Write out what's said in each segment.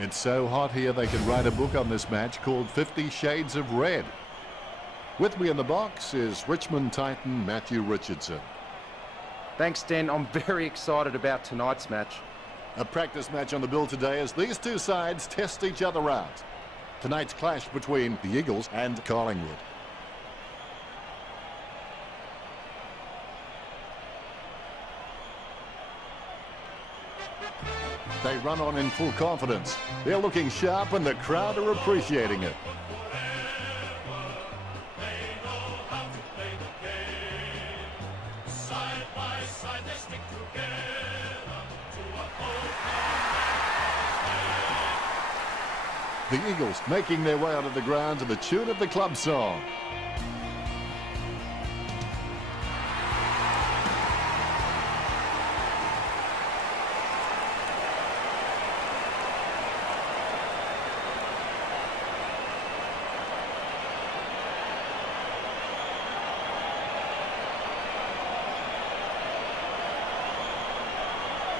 It's so hot here they can write a book on this match called 50 Shades of Red. With me in the box is Richmond Titan Matthew Richardson. Thanks, Den. I'm very excited about tonight's match. A practice match on the bill today as these two sides test each other out. Tonight's clash between the Eagles and Collingwood. They run on in full confidence. They're looking sharp and the crowd are appreciating it. The Eagles making their way onto the ground to the tune of the club song.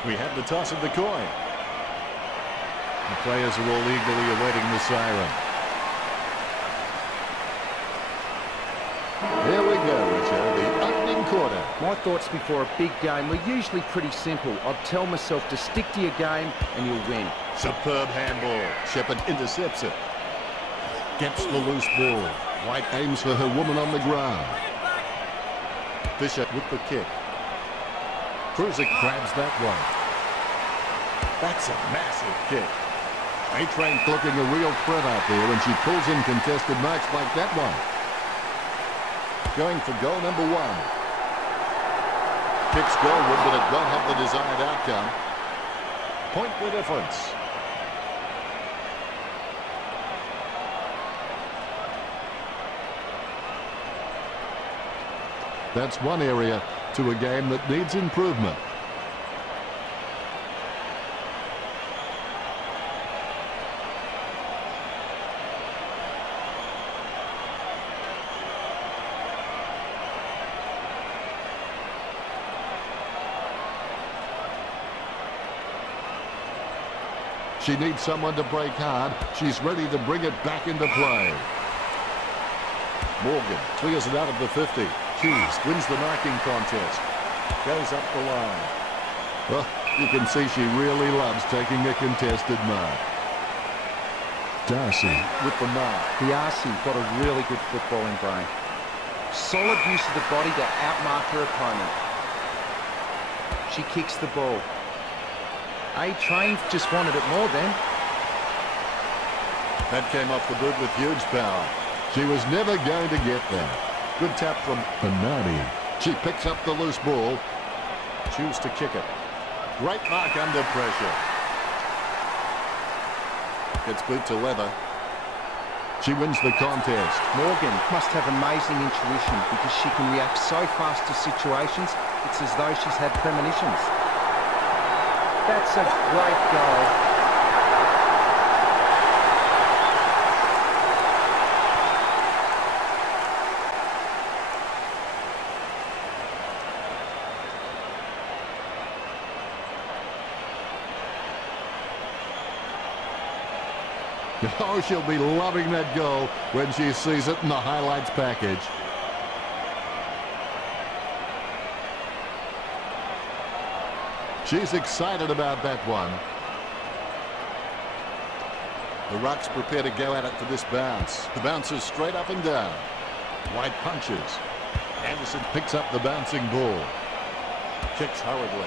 We have the toss of the coin. The players are all eagerly awaiting the siren. There we go, Richard, the opening quarter. My thoughts before a big game were usually pretty simple. I'd tell myself to stick to your game and you'll win. Superb handball. Shepherd intercepts it. Gets the loose ball. White aims for her woman on the ground. Fisher with the kick. Cruiser grabs that one. That's a massive kick. A-Train looking a real threat out there when she pulls in contested marks like that one. Going for goal number one. Kicks goalward, but it won't have the desired outcome. Point the difference. That's one area to a game that needs improvement. She needs someone to break hard. She's ready to bring it back into play. Morgan clears it out of the 50. Hughes wins the marking contest. Goes up the line. Well, you can see she really loves taking a contested mark. Darcy with the mark. Darcy got a really good footballing brain. Solid use of the body to outmark her opponent. She kicks the ball. A-Train just wanted it more then. That came off the boot with huge power. She was never going to get there. Good tap from Bernardi. She picks up the loose ball. Choose to kick it. Great mark under pressure. Gets boot to leather. She wins the contest. Morgan must have amazing intuition because she can react so fast to situations. It's as though she's had premonitions. That's a great goal. Oh, she'll be loving that goal when she sees it in the highlights package. She's excited about that one. The Rucks prepare to go at it for this bounce. The bounce is straight up and down. White punches. Anderson picks up the bouncing ball. Kicks hurriedly.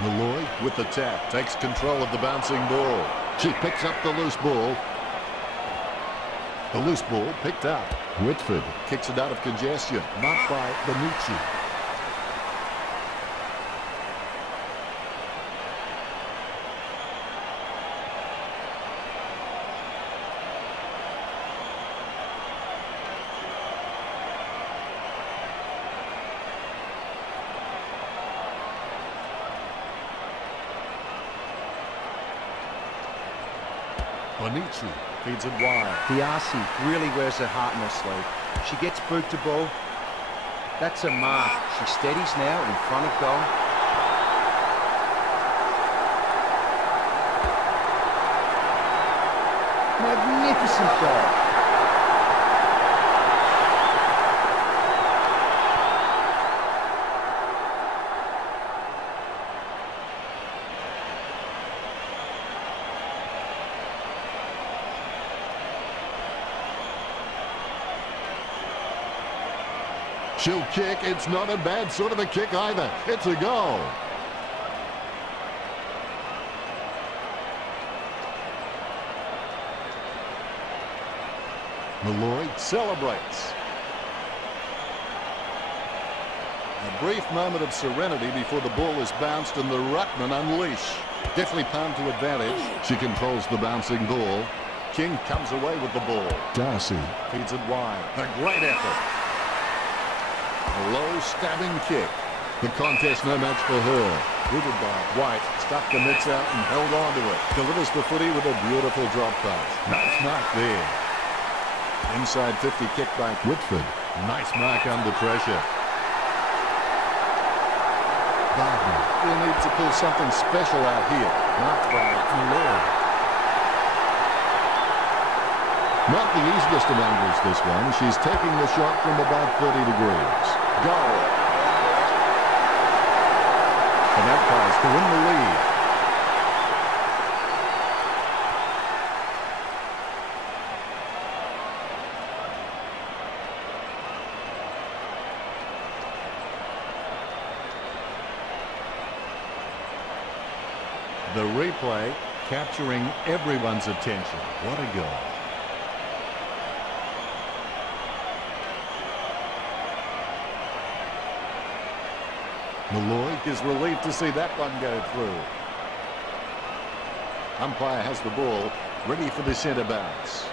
Malloy with the tap. Takes control of the bouncing ball. She picks up the loose ball. The loose ball picked up. Whitford kicks it out of congestion. Marked by Benucci. Bonici feeds it wide. Darcy really wears her heart in her sleeve. She gets boot to ball. That's a mark. She steadies now in front of goal. magnificent goal. She'll kick. It's not a bad sort of a kick either. It's a goal. Malloy celebrates. A brief moment of serenity before the ball is bounced and the ruckman unleash. Definitely palmed to advantage. She controls the bouncing ball. King comes away with the ball. Darcy feeds it wide. A great effort. A low stabbing kick. The contest no match for her. Rooted by White. Stuck the mitts out and held on to it. Delivers the footy with a beautiful drop pass. Nice mark there. Inside 50 kick by Whitford. Nice mark under pressure. Gardner will need to pull something special out here. Marked by Malloy. Not the easiest of angles, this one. She's taking the shot from about 30 degrees. Goal. The Magpies to win the lead. The replay capturing everyone's attention. What a goal. Malloy is relieved to see that one go through. Umpire has the ball, ready for the centre bounce.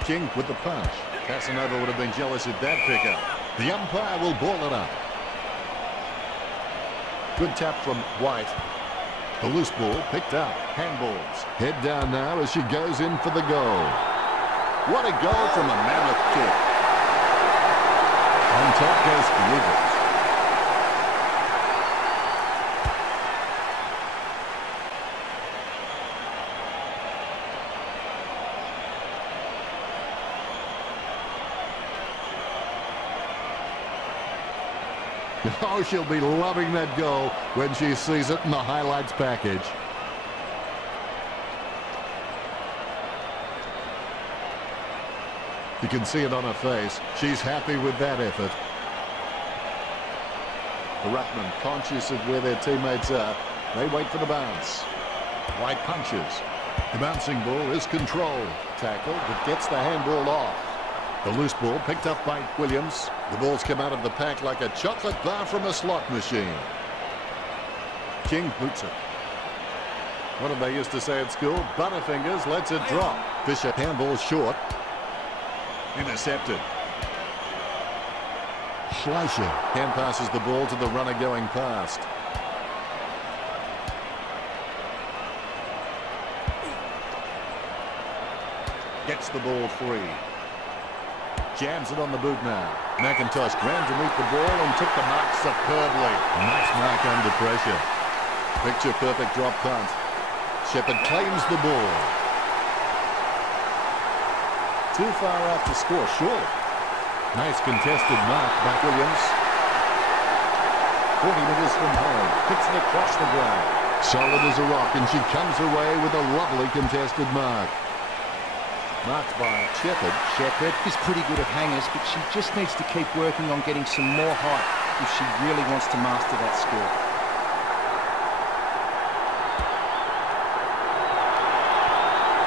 King with the punch. Casanova would have been jealous at that pickup. The umpire will ball it up. Good tap from White. The loose ball picked up. Handballs. Head down now as she goes in for the goal. What a goal from a mammoth kick. On top goes the Eagles. Oh, she'll be loving that goal when she sees it in the highlights package. You can see it on her face. She's happy with that effort. The ruckman, conscious of where their teammates are, they wait for the bounce. White punches. The bouncing ball is controlled. Tackle, but gets the handball off. The loose ball picked up by Williams. The ball's come out of the pack like a chocolate bar from a slot machine. King boots it. What did they used to say at school? Butterfingers lets it drop. Fisher handball short. Intercepted. Schleicher hand passes the ball to the runner going past. Gets the ball free. Jams it on the boot now. McIntosh ran to meet the ball and took the mark superbly. Nice mark under pressure. Picture perfect drop punt. Shepherd claims the ball. Too far out to score, surely. Nice contested mark by Williams. 40 metres from home. Hits it across the ground. Solid as a rock, and she comes away with a lovely contested mark. Marked by Shepherd. Shepherd is pretty good at hangers, but she just needs to keep working on getting some more height if she really wants to master that skill.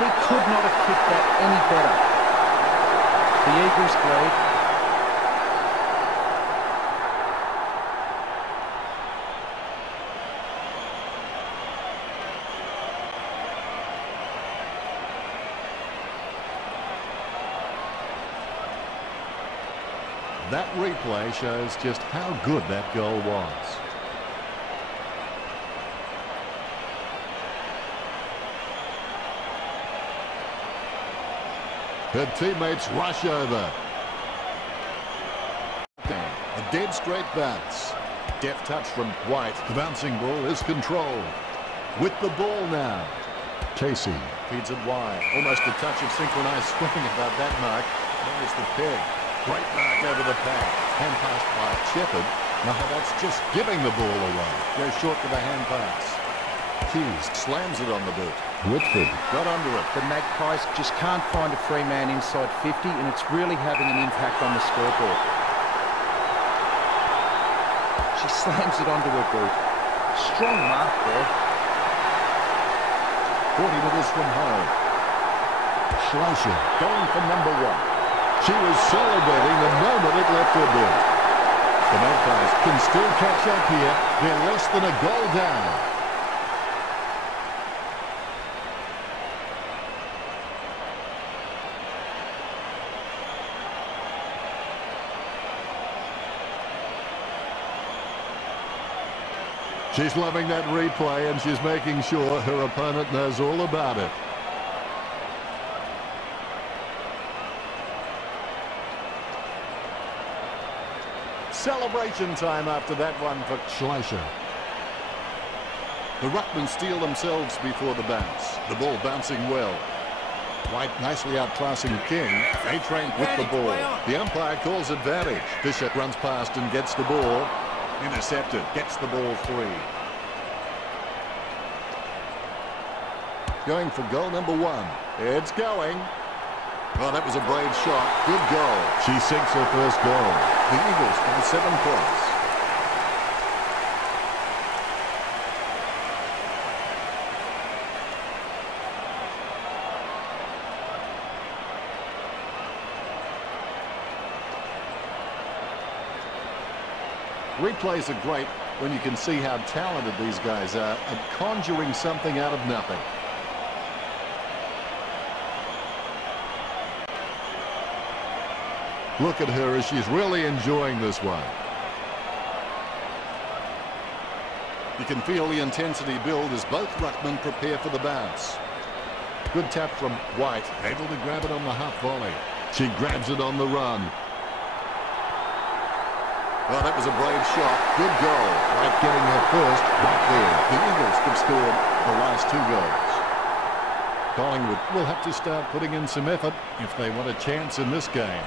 He could not have kicked that any better. The Eagles lead. That replay shows just how good that goal was. Her teammates rush over. A dead straight bounce. Deft touch from White. The bouncing ball is controlled. With the ball now. Casey feeds it wide. Almost a touch of synchronised swimming about that mark. There's the peg. Great mark over the pad. Hand pass by Shepherd. No, that's just giving the ball away. Goes short with a hand pass. Keys slams it on the boot. Whitford got under it. The Magpies just can't find a free man inside 50, and it's really having an impact on the scoreboard. She slams it onto her boot. Strong mark there. 40 metres from home. Schleicher going for number 1. She was celebrating the moment it left her boot. The Magpies can still catch up here. They're less than a goal down. She's loving that replay, and she's making sure her opponent knows all about it. Celebration time after that one for Schleicher. The Ruckmen steal themselves before the bounce. The ball bouncing well. White nicely outclassing King. A-Train with the ball. The umpire calls advantage. Bishop runs past and gets the ball. Intercepted. Gets the ball free. Going for goal number 1. It's going. Well, that was a brave shot. Good goal. She sinks her first goal. The Eagles by 7 points. Replays are great when you can see how talented these guys are at conjuring something out of nothing. Look at her as she's really enjoying this one. You can feel the intensity build as both ruckmen prepare for the bounce. Good tap from White, able to grab it on the half volley. She grabs it on the run. Well, that was a brave shot. Good goal. White getting her first right there. The Eagles have scored the last 2 goals. Collingwood will have to start putting in some effort if they want a chance in this game.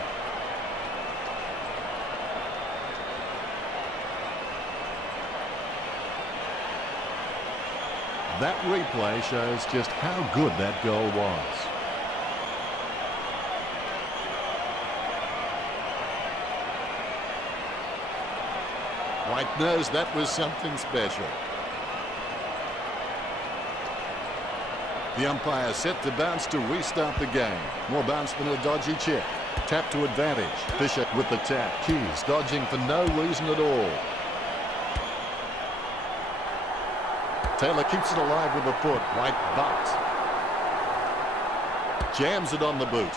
That replay shows just how good that goal was. White knows that was something special. The umpire set to bounce to restart the game. More bounce than a dodgy check. Tap to advantage. Bishop with the tap. Keys dodging for no reason at all. Taylor keeps it alive with a foot. White bucks. Jams it on the boot.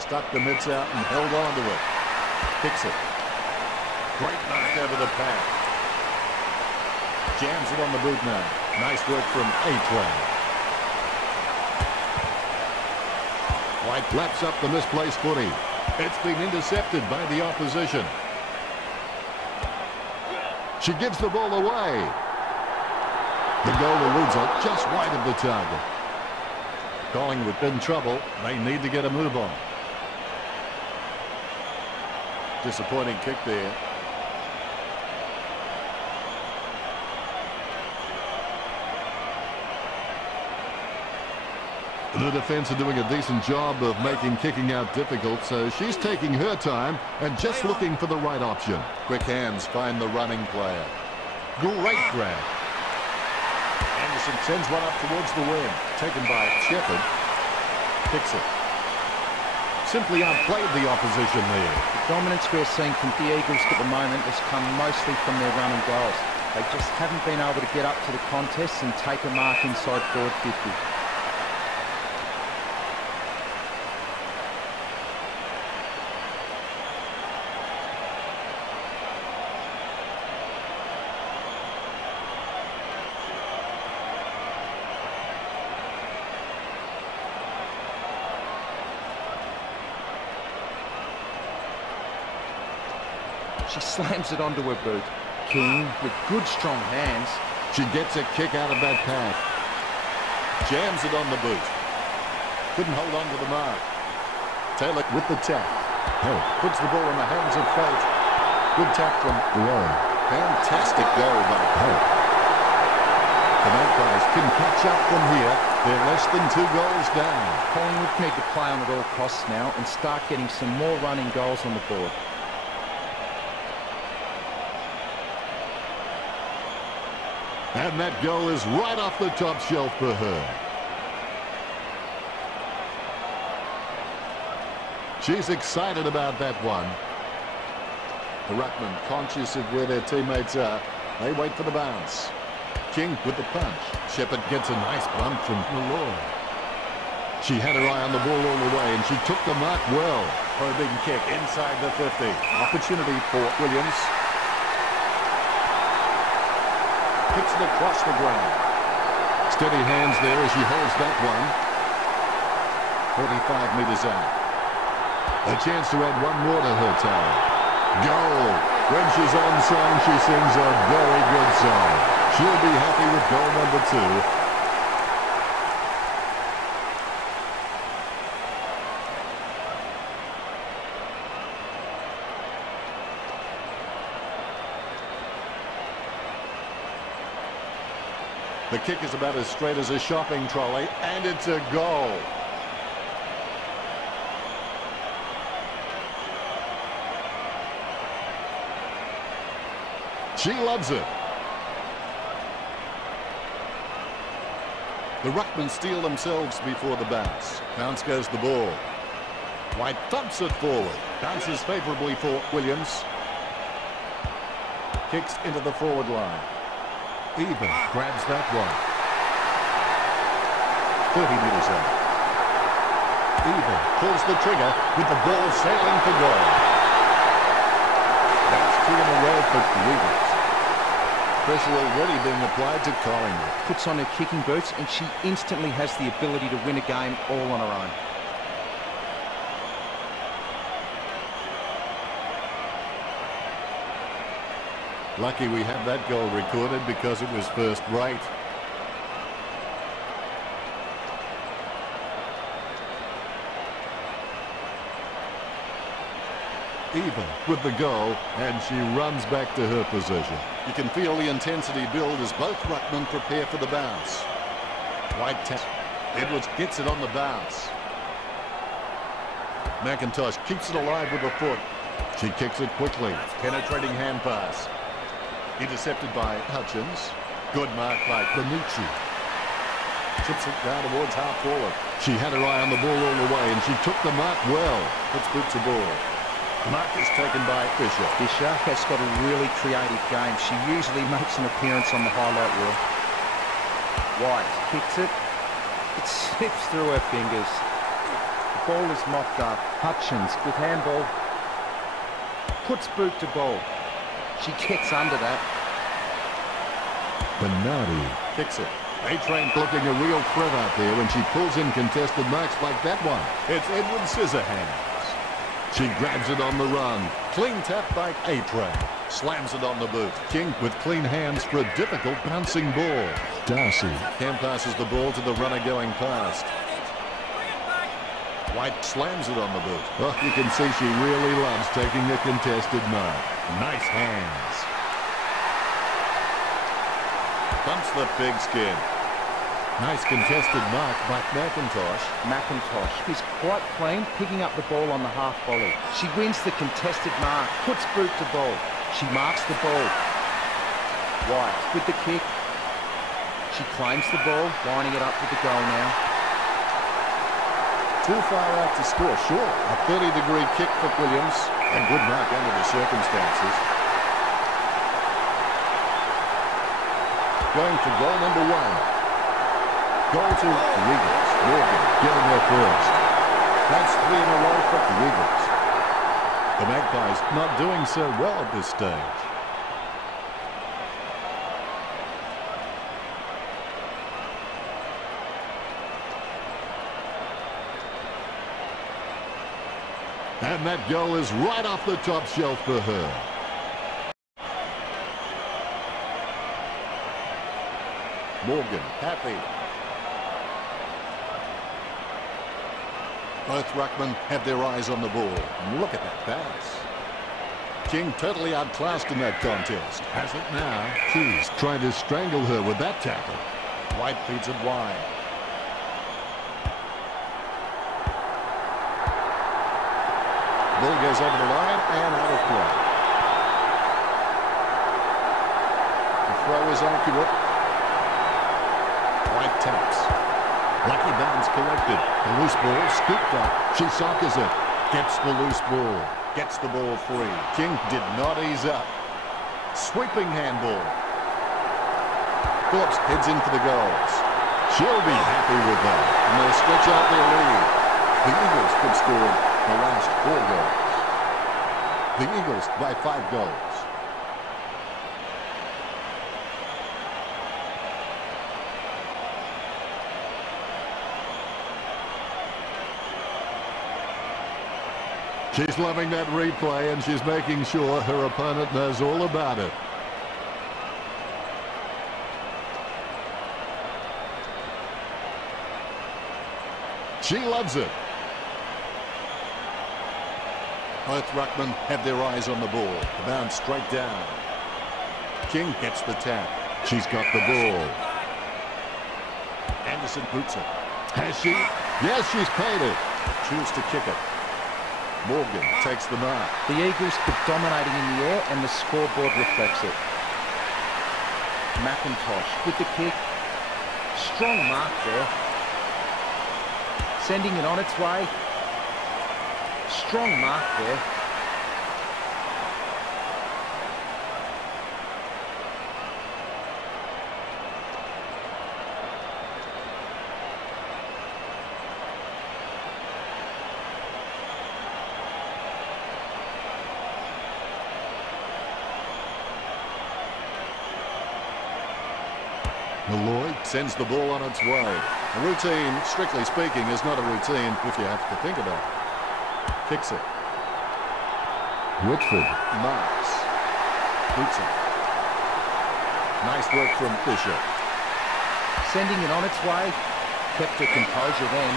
Stuck the mitts out and held on to it. Kicks it. Great knock over the pad. Jams it on the boot now. Nice work from A-Train. White laps up the misplaced footy. It's been intercepted by the opposition. She gives the ball away. The goal eludes her just wide of the target. Collingwood in trouble. They need to get a move on. Disappointing kick there. The defence are doing a decent job of making kicking out difficult, so she's taking her time and just looking for the right option. Quick hands find the running player. Great grab. Anderson sends one up towards the wing. Taken by Shepherd. Picks it. Simply outplayed the opposition there. The dominance we're seeing from the Eagles at the moment has come mostly from their running goals. They just haven't been able to get up to the contest and take a mark inside forward 50. She slams it onto her boot. King with good strong hands. She gets a kick out of that pack. Jams it on the boot. Couldn't hold on to the mark. Taylor with the tap. Hill puts the ball in the hands of fate. Good tap from Lowe. Fantastic goal by Hill. The Magpies can catch up from here. They're less than 2 goals down. Collingwood need to play on at all costs now and start getting some more running goals on the board. And that goal is right off the top shelf for her. She's excited about that one. The ruckman, conscious of where their teammates are, they wait for the bounce. King with the punch. Shepherd gets a nice bump from Malloy. She had her eye on the ball all the way, and she took the mark well. For a big kick inside the 50. Opportunity for Williams. Hits it across the ground. Steady hands there as she holds that one. 45 metres out. A chance to add one more to her tower. Goal. When she's on song, she sings a very good song. She'll be happy with goal number 2. The kick is about as straight as a shopping trolley, and it's a goal. She loves it. The ruckmen steal themselves before the bounce. Bounce goes the ball. White thumps it forward. Bounces favourably for Williams. Kicks into the forward line. Even grabs that one. 30 metres out. Even pulls the trigger with the ball sailing for goal. That's 2 in a row for the Eagles. Pressure already being applied to Collingwood. Puts on her kicking boots and she instantly has the ability to win a game all on her own. Lucky we have that goal recorded because it was first rate. Even with the goal, and she runs back to her position. You can feel the intensity build as both ruckmen prepare for the bounce. White tap. Edwards gets it on the bounce. McIntosh keeps it alive with a foot. She kicks it quickly. Penetrating hand pass. Intercepted by Hutchins. Good mark by Benucci. Chips it down towards half forward. She had her eye on the ball all the way, and she took the mark well. Puts boots a ball. Mark is taken by Fisher. Fisher has got a really creative game. She usually makes an appearance on the highlight reel. White kicks it. It slips through her fingers. The ball is mopped up. Hutchins with handball. Puts boot to ball. She gets under that. Bernardi kicks it. A-Train looking a real threat out there when she pulls in contested marks like that one. It's Edward Scissorhands. She grabs it on the run. Clean tap by A-Train. Slams it on the boot. King with clean hands for a difficult bouncing ball. Darcy. Cam passes the ball to the runner going past. White slams it on the boot. Oh, you can see she really loves taking a contested mark. Nice hands. Bumps the pigskin. Nice contested mark by McIntosh. McIntosh is quite clean, picking up the ball on the half volley. She wins the contested mark, puts boot to ball. She marks the ball. White with the kick. She claims the ball, lining it up with the goal now. Too far out to score, sure. A 30-degree kick for Williams. A good mark under the circumstances. Going for goal number 1. Goal to the Eagles. Morgan getting there first. That's 3 in a row for the Eagles. The Magpies not doing so well at this stage. And that goal is right off the top shelf for her. Morgan, happy. Both ruckmen have their eyes on the ball. And look at that pass. King totally outclassed in that contest. Has it now. She's trying to strangle her with that tackle. White feeds it wide. Ball goes over the line and out of play. The throw is accurate. White taps. Lucky bounce collected. The loose ball scooped up. She soccers it. Gets the loose ball. Gets the ball free. King did not ease up. Sweeping handball. Phillips heads in for the goals. She'll be happy with that. And they'll stretch out their lead. The Eagles could score the last 4 goals. The Eagles by 5 goals. She's loving that replay, and she's making sure her opponent knows all about it. She loves it. Both ruckmen have their eyes on the ball. The bounce straight down. King gets the tap. She's got the ball. Anderson boots it. Has she? Yes, she's paid it. Chooses to kick it. Morgan takes the mark. The Eagles keep dominating in the air, and the scoreboard reflects it. McIntosh with the kick. Strong mark there. Sending it on its way. Strong mark there. Malloy sends the ball on its way. A routine, strictly speaking, is not a routine if you have to think about it. Kicks it. Whitford marks. Boots it. Nice work from Fisher. Sending it on its way. Kept her composure then.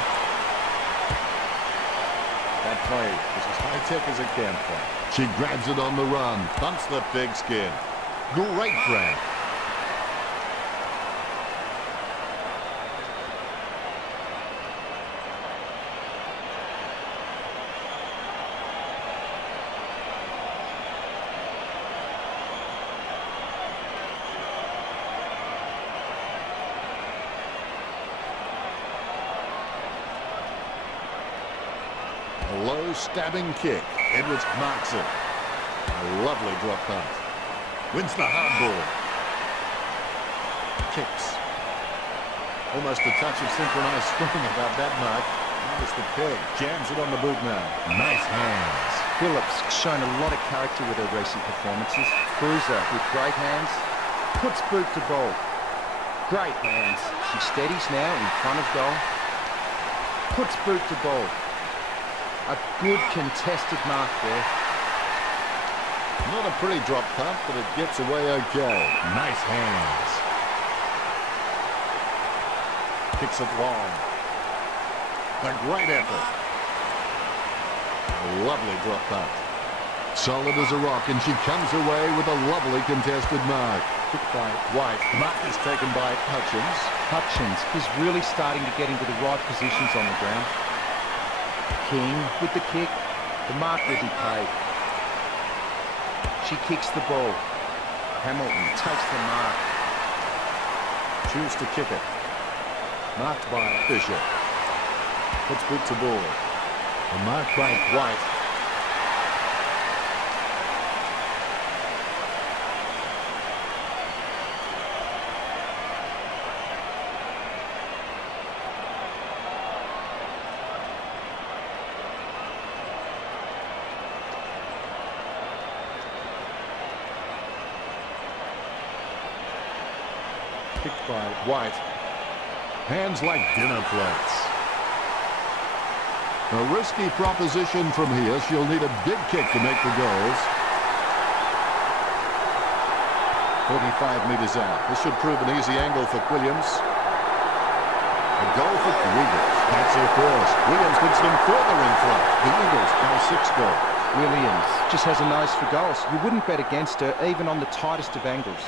That play is as high-tech as it can play. She grabs it on the run. Bumps the pigskin. Great grab. A low stabbing kick. Edwards marks it. A lovely drop punt. Wins the hard ball. Kicks. Almost a touch of synchronized swimming about that mark. Notice the peg. Jams it on the boot now. Nice hands. Phillips shown a lot of character with her recent performances. Cruiser with great hands. Puts boot to ball. Great hands. She steadies now in front of goal. Puts boot to ball. A good contested mark there. Not a pretty drop punt, but it gets away okay. Nice hands. Kicks it long. A great effort. A lovely drop punt. Solid as a rock, and she comes away with a lovely contested mark. Kicked by White. Mark is taken by Hutchins. Hutchins is really starting to get into the right positions on the ground. King with the kick. The mark will be paid. She kicks the ball. Hamilton takes the mark. Chooses to kick it. Marked by Fisher. Puts boot to ball. And marked by White. Kicked by White. Hands like dinner plates. A risky proposition from here. She'll need a big kick to make the goals. 45 metres out. This should prove an easy angle for Williams. A goal for the Eagles. That's their first. Williams puts them further in front. The Eagles by 6 goals. Williams just has a nose for goals. You wouldn't bet against her, even on the tightest of angles.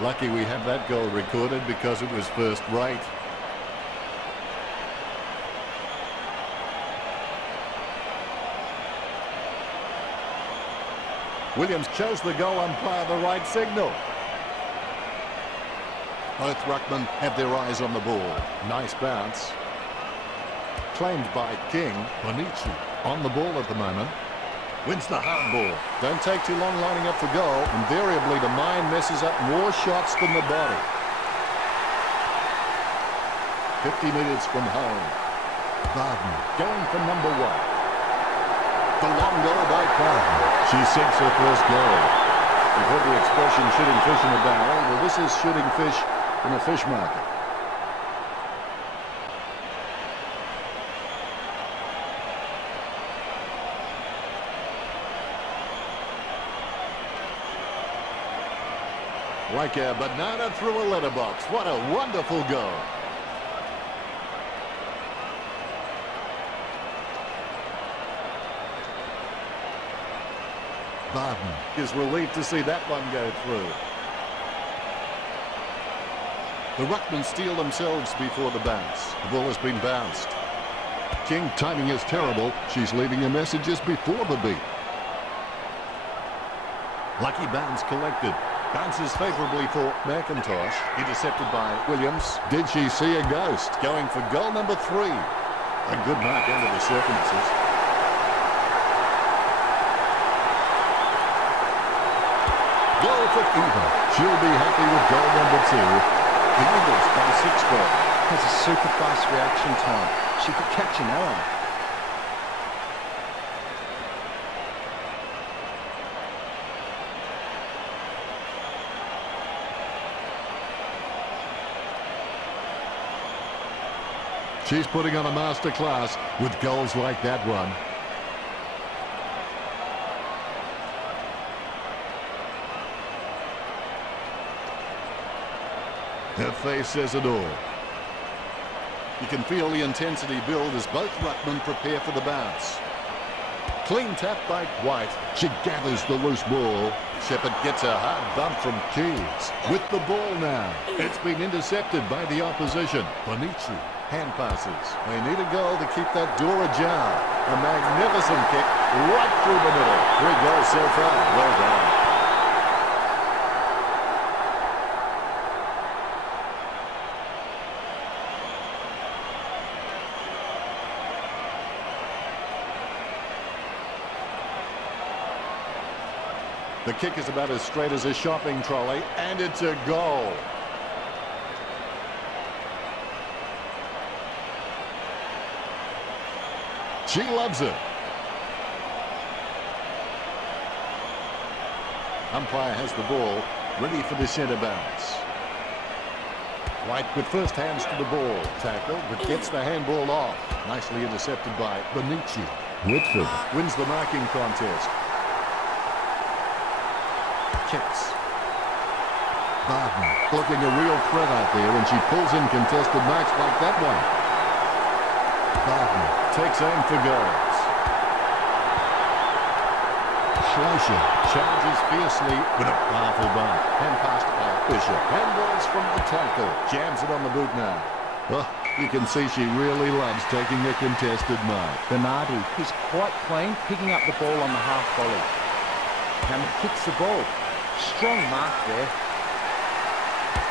Lucky we have that goal recorded because it was first rate. Williams shows the goal umpire the right signal. Both ruckmen have their eyes on the ball. Nice bounce. Claimed by King. Bonici on the ball at the moment. Wins the hard ball. Don't take too long lining up for goal. Invariably, the mind messes up more shots than the body. 50 metres from home. Barden going for number 1. The long goal by Barden. She sinks her first goal. You've heard the expression shooting fish in a barrel. Well, this is shooting fish in a fish market. Like a banana through a letterbox. What a wonderful goal. Barden is relieved to see that one go through. The ruckmen steal themselves before the bounce. The ball has been bounced. King timing is terrible. She's leaving her messages before the beat. Lucky bounce collected. Bounces favourably for McIntosh. Intercepted by Williams. Did she see a ghost? Going for goal number 3. A good mark under the circumstances. Goal for Eva. She'll be happy with goal number 2. The Eagles by 6 goals. Has a super fast reaction time. She could catch an arrow. She's putting on a masterclass with goals like that one. Her face says it all. You can feel the intensity build as both ruckmen prepare for the bounce. Clean tap by White. She gathers the loose ball. Shepherd gets a hard bump from Keys. With the ball now. It's been intercepted by the opposition. Bonici. Hand passes. They need a goal to keep that door ajar. A magnificent kick right through the middle. 3 goals so far. Well done. The kick is about as straight as a shopping trolley, and it's a goal. She loves it. Umpire has the ball, ready for the centre bounce. White with first hands to the ball. Tackle, but gets the handball off. Nicely intercepted by Bonici. Whitford wins the marking contest. Kicks. Barden looking a real threat out there, and she pulls in contested marks like that one. Barden takes aim for goals. Schleicher challenges fiercely with a powerful bump. Hand passed by Fisher. Handballs from the tackle. Jams it on the boot now. Oh, you can see she really loves taking a contested mark. Bernardi is quite clean, picking up the ball on the half volley. Hammett kicks the ball. Strong mark there.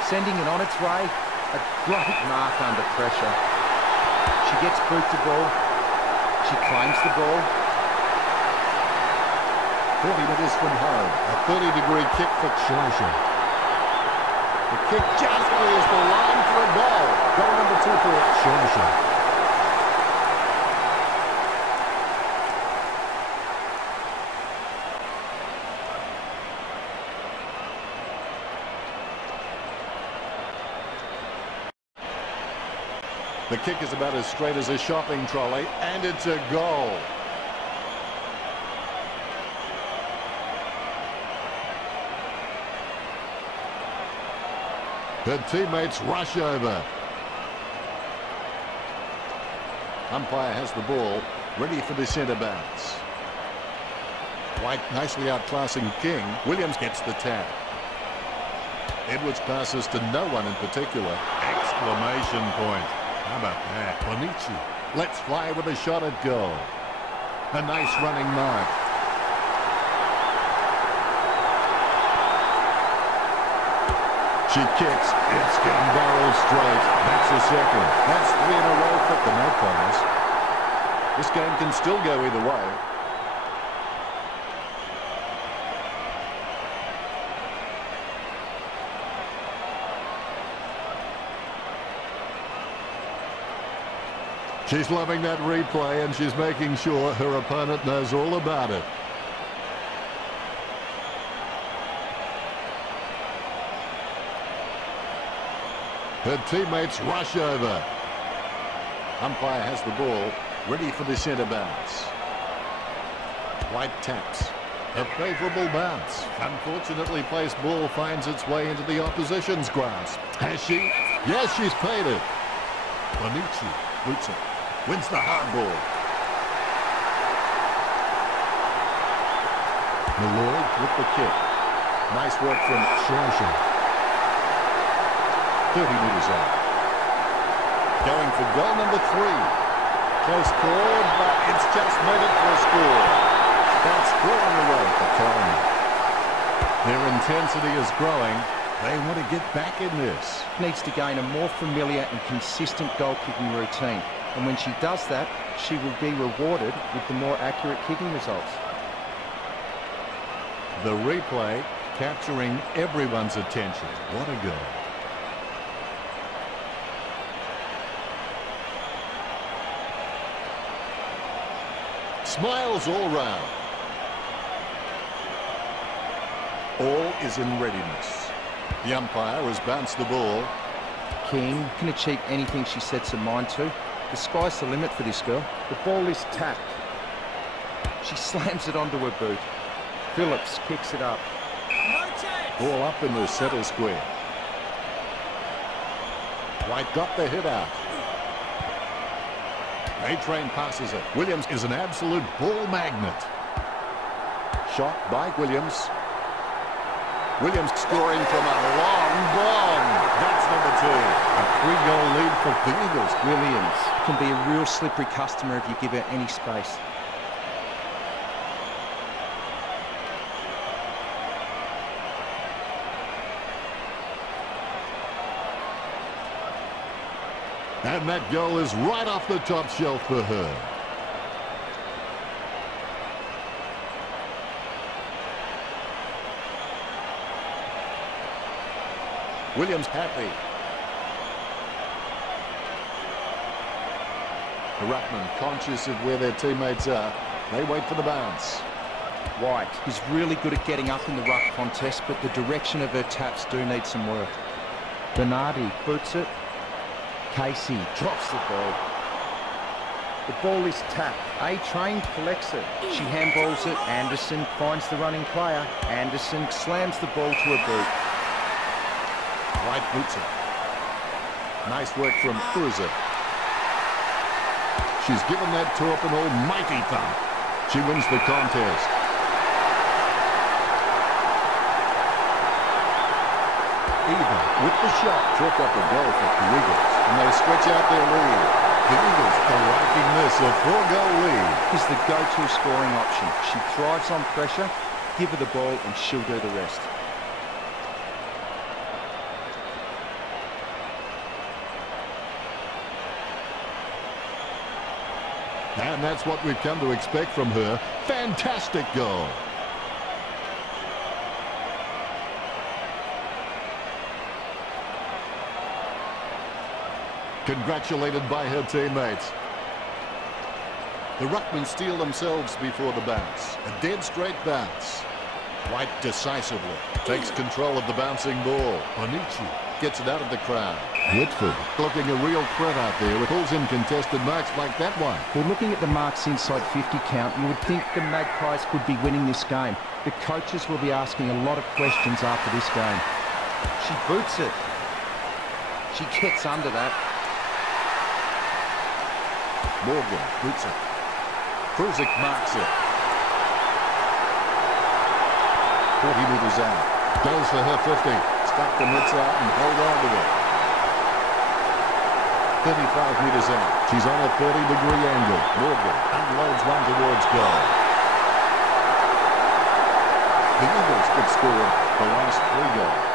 Sending it on its way. A great mark under pressure. She gets boot to ball. She claims the ball. 40 metres from home. A 30-degree kick for Schleicher. The kick just clears the line for a goal. Goal number 2 for Schleicher. The kick is about as straight as a shopping trolley, and it's a goal. Her teammates rush over. Umpire has the ball, ready for the centre bounce. White nicely outclassing King. Williams gets the tap. Edwards passes to no one in particular. Exclamation point. How about that? Bonici lets fly with a shot at goal. A nice running mark. She kicks. It's getting barrel straight. That's a second. That's 3 in a row for the Magpies. This game can still go either way. She's loving that replay, and she's making sure her opponent knows all about it. Her teammates rush over. Umpire has the ball, ready for the centre bounce. White taps. A favourable bounce. Unfortunately, placed ball finds its way into the opposition's grasp. Has she? Yes, she's paid it. Bonici boots it. Wins the hard ball. Malloy with the kick. Nice work from Sharsha. 30 metres out. Going for goal number 3. Close call, but it's just made it for a score. That's 4 on the way for Collingwood. Their intensity is growing. They want to get back in this. Needs to gain a more familiar and consistent goal-kicking routine. And when she does that, she will be rewarded with the more accurate kicking results. The replay capturing everyone's attention. What a goal. Smiles all round. All is in readiness. The umpire has bounced the ball. King can achieve anything she sets her mind to. The sky's the limit for this girl. The ball is tapped. She slams it onto her boot. Phillips kicks it up. Ball up in the centre square. White got the hit out. A-Train passes it. Williams is an absolute ball magnet. Shot by Williams. Williams scoring from a long bomb. That's number 2. A 3-goal lead for the Eagles. Williams can be a real slippery customer if you give her any space. And that goal is right off the top shelf for her. Williams happy. The ruckman conscious of where their teammates are. They wait for the bounce. White is really good at getting up in the ruck contest, but the direction of her taps do need some work. Bernardi boots it. Casey drops the ball. The ball is tapped. A-Train collects it. She handballs it. Anderson finds the running player. Anderson slams the ball to her boot. White boots it. Nice work from Cruiser. She's given that Torp an almighty thump. She wins the contest. Eva with the shot. Took up a goal for the Eagles. And they stretch out their lead. The Eagles are liking this, a 4-goal lead. Is the go-to scoring option. She thrives on pressure. Give her the ball and she'll do the rest. And that's what we've come to expect from her. Fantastic goal. Congratulated by her teammates. The ruckmen steal themselves before the bounce. A dead straight bounce. White decisively takes control of the bouncing ball. Bonici gets it out of the crowd. Whitford looking a real threat out there. It pulls in contested marks like that one. Well, looking at the marks inside 50 count, you would think the Magpies could be winning this game. The coaches will be asking a lot of questions after this game. She boots it. She gets under that. Morgan boots it. Kruzik marks it. 40 metres out. Goes for her 50. Stuck the mitts out and hold on to it. 35 metres out. She's on a 30-degree angle. Morgan unloads one towards goal. The Eagles could score the last 3 goals.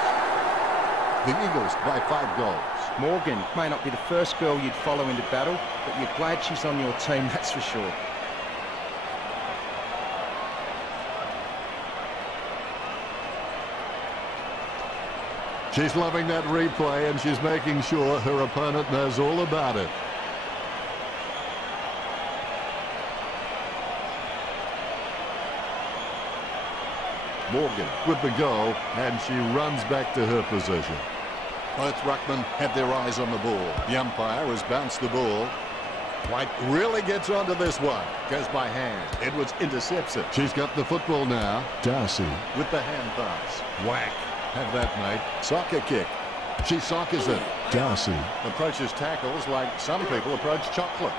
The Eagles by 5 goals. Morgan may not be the first girl you'd follow into battle, but you're glad she's on your team, that's for sure. She's loving that replay and she's making sure her opponent knows all about it. Morgan with the goal, and she runs back to her position. Both ruckmen have their eyes on the ball. The umpire has bounced the ball. White really gets onto this one. Goes by hand. Edwards intercepts it. She's got the football now. Darcy with the hand pass. Whack. Have that, mate. Soccer kick. She soccers it. Darcy approaches tackles like some people approach chocolate.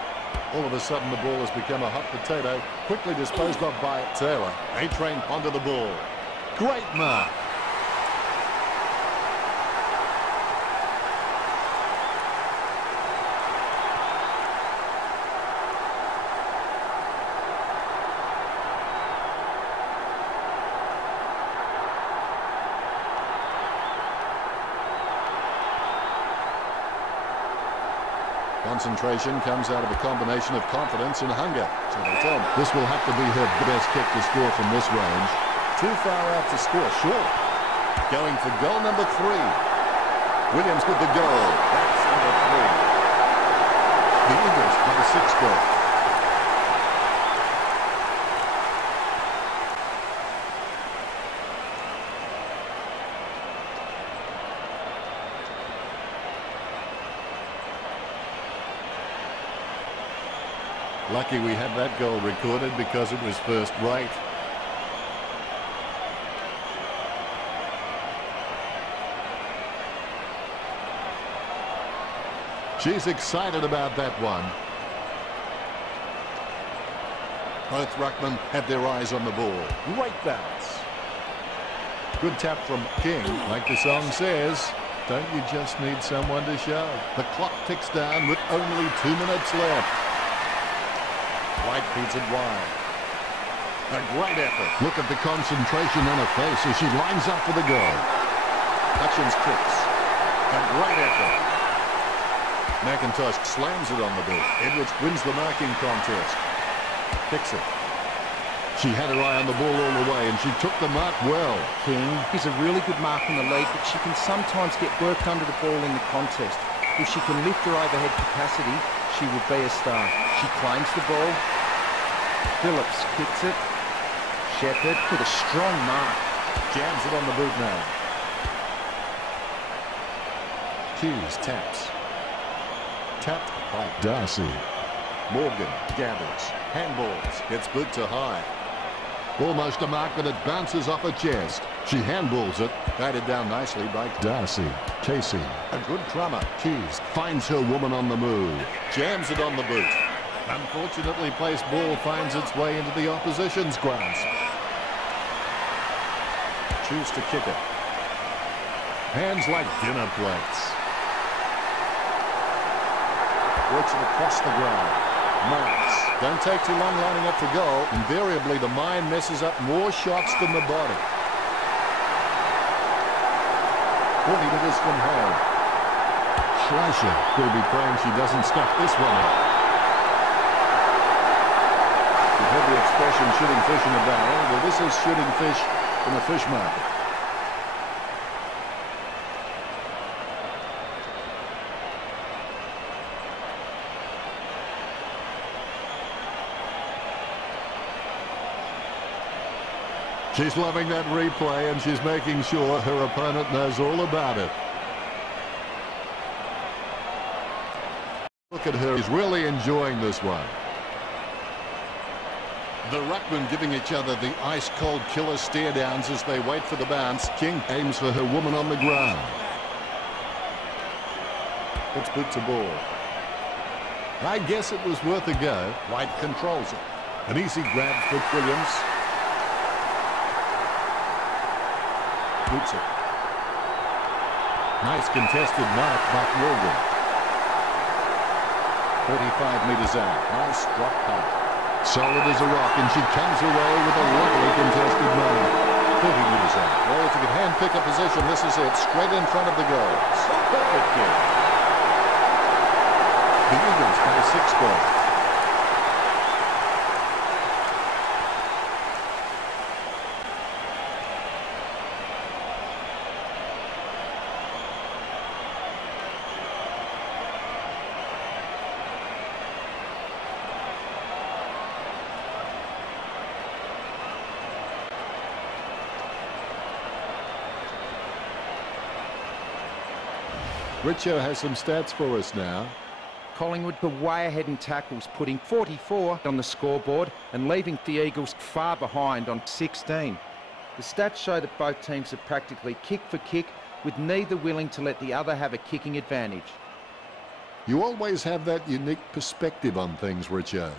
All of a sudden the ball has become a hot potato. Quickly disposed of by Taylor. A-Train onto the ball. Great mark. Concentration comes out of a combination of confidence and hunger. So they tell me this will have to be her best kick to score from this range. Too far out to score, sure. Going for goal number 3. Williams with the goal. That's number 3. The Eagles by 6 goals. Lucky we had that goal recorded because it was first rate. She's excited about that one. Both ruckmen have their eyes on the ball. Great bounce. Good tap from King. Like the song says, don't you just need someone to show? The clock ticks down with only 2 minutes left. White feeds it wide. A great effort. Look at the concentration on her face as she lines up for the goal. Hutchins kicks. A great effort. McIntosh slams it on the boot. Edwards wins the marking contest. Kicks it. She had her eye on the ball all the way and she took the mark well. King is a really good mark in the league, but she can sometimes get worked under the ball in the contest. If she can lift her overhead capacity, she will be a star. She claims the ball. Phillips kicks it. Shepherd with a strong mark. Jams it on the boot now. Hughes taps. Tapped by Darcy. Morgan gathers. Handballs. Gets boot to high. Almost a mark, but it bounces off her chest. She handballs it. Batted down nicely by Darcy. Casey. A good crummer. Hughes finds her woman on the move. Jams it on the boot. Unfortunately, placed ball finds its way into the opposition's grasp. Choose to kick it. Hands like dinner plates. Works it across the ground. Marks. Don't take too long lining up for goal. Invariably, the mind messes up more shots than the body. 40 metres from home. Schleicher will be praying she doesn't stuff this one up. You've heard the expression shooting fish in a barrel. Well, this is shooting fish in a fish market. She's loving that replay and she's making sure her opponent knows all about it. Look at her. She's really enjoying this one. The ruckmen giving each other the ice-cold killer stare-downs as they wait for the bounce. King aims for her woman on the ground. Puts boot to ball. I guess it was worth a go. White controls it. An easy grab for Williams. Boots it. Nice contested mark by Morgan. 45 metres out. Nice drop punt. Solid as a rock, and she comes away with a lovely contested mark. 30 metres out. Well, if you can hand pick a position, this is it. Straight in front of the goals. Perfect kick. The Eagles by 6 goals. Richo has some stats for us now. Collingwood were way ahead in tackles, putting 44 on the scoreboard and leaving the Eagles far behind on 16. The stats show that both teams are practically kick for kick, with neither willing to let the other have a kicking advantage. You always have that unique perspective on things, Richo.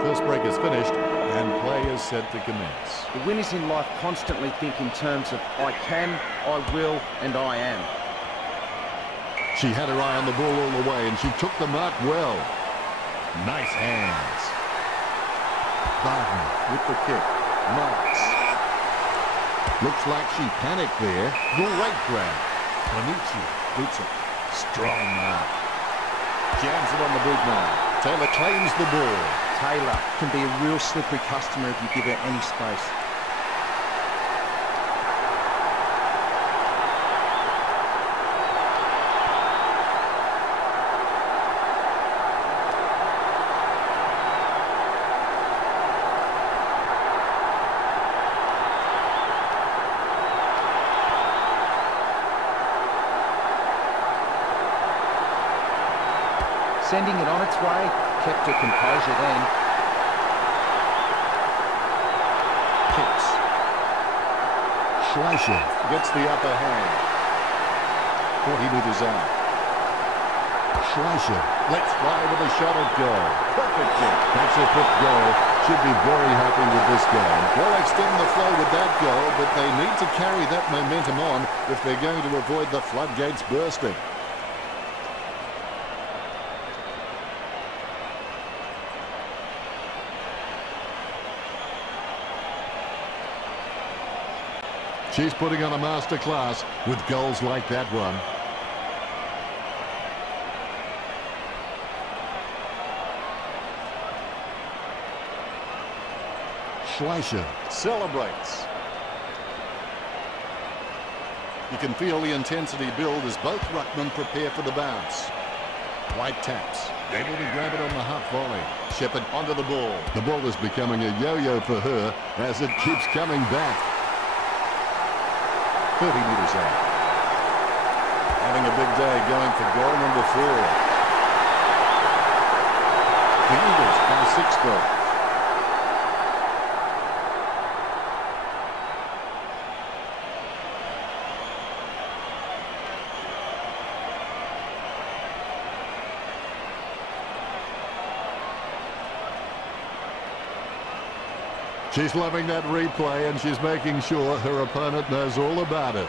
First break is finished and play is set to commence. The winners in life constantly think in terms of I can, I will, and I am. She had her eye on the ball all the way and she took the mark well. Nice hands. Barton with the kick. Marks. Looks like she panicked there. Great grab. Bonucci boots it. Strong mark. Jams it on the boot now. Taylor claims the ball. Taylor can be a real slippery customer if you give her any space. Sending it on its way, kept her composure then. Kicks. Schleicher gets the upper hand. 40 metres out. Schleicher lets fly with a shot at goal. Perfect kick. That's her 5th goal. Should be very happy with this game. Well, extend the flow with that goal, but they need to carry that momentum on if they're going to avoid the floodgates bursting. She's putting on a masterclass with goals like that one. Schleicher celebrates. You can feel the intensity build as both ruckmen prepare for the bounce. White taps. Able to grab it on the half volley. Shepherd onto the ball. The ball is becoming a yo-yo for her as it keeps coming back. 30 metres out. Having a big day going for goal number 4. The Eagles by 6 goals. She's loving that replay and she's making sure her opponent knows all about it.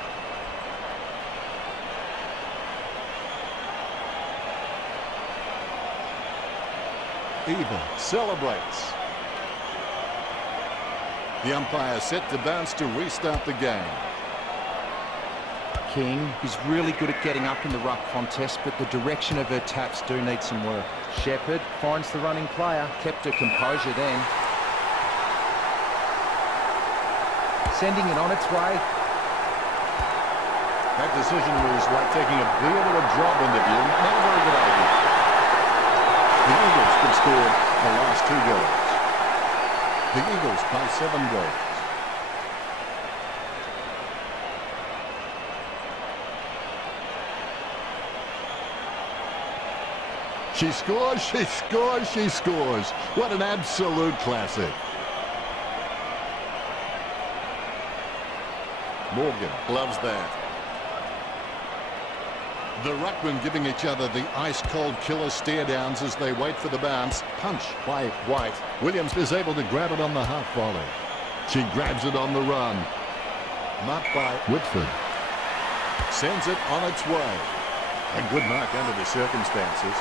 Eva celebrates. The umpire set to bounce to restart the game. King is really good at getting up in the ruck contest, but the direction of her taps do need some work. Shepherd finds the running player, kept her composure then. Sending it on its way. That decision was like taking a beer to a job interview. Not a very good idea. The Eagles could score the last 2 goals. The Eagles by 7 goals. She scores, she scores, she scores. What an absolute classic. Morgan loves that. The ruckmen giving each other the ice-cold killer stare-downs as they wait for the bounce. Punch by White. Williams is able to grab it on the half volley. She grabs it on the run. Marked by Whitford. Sends it on its way. A good mark under the circumstances.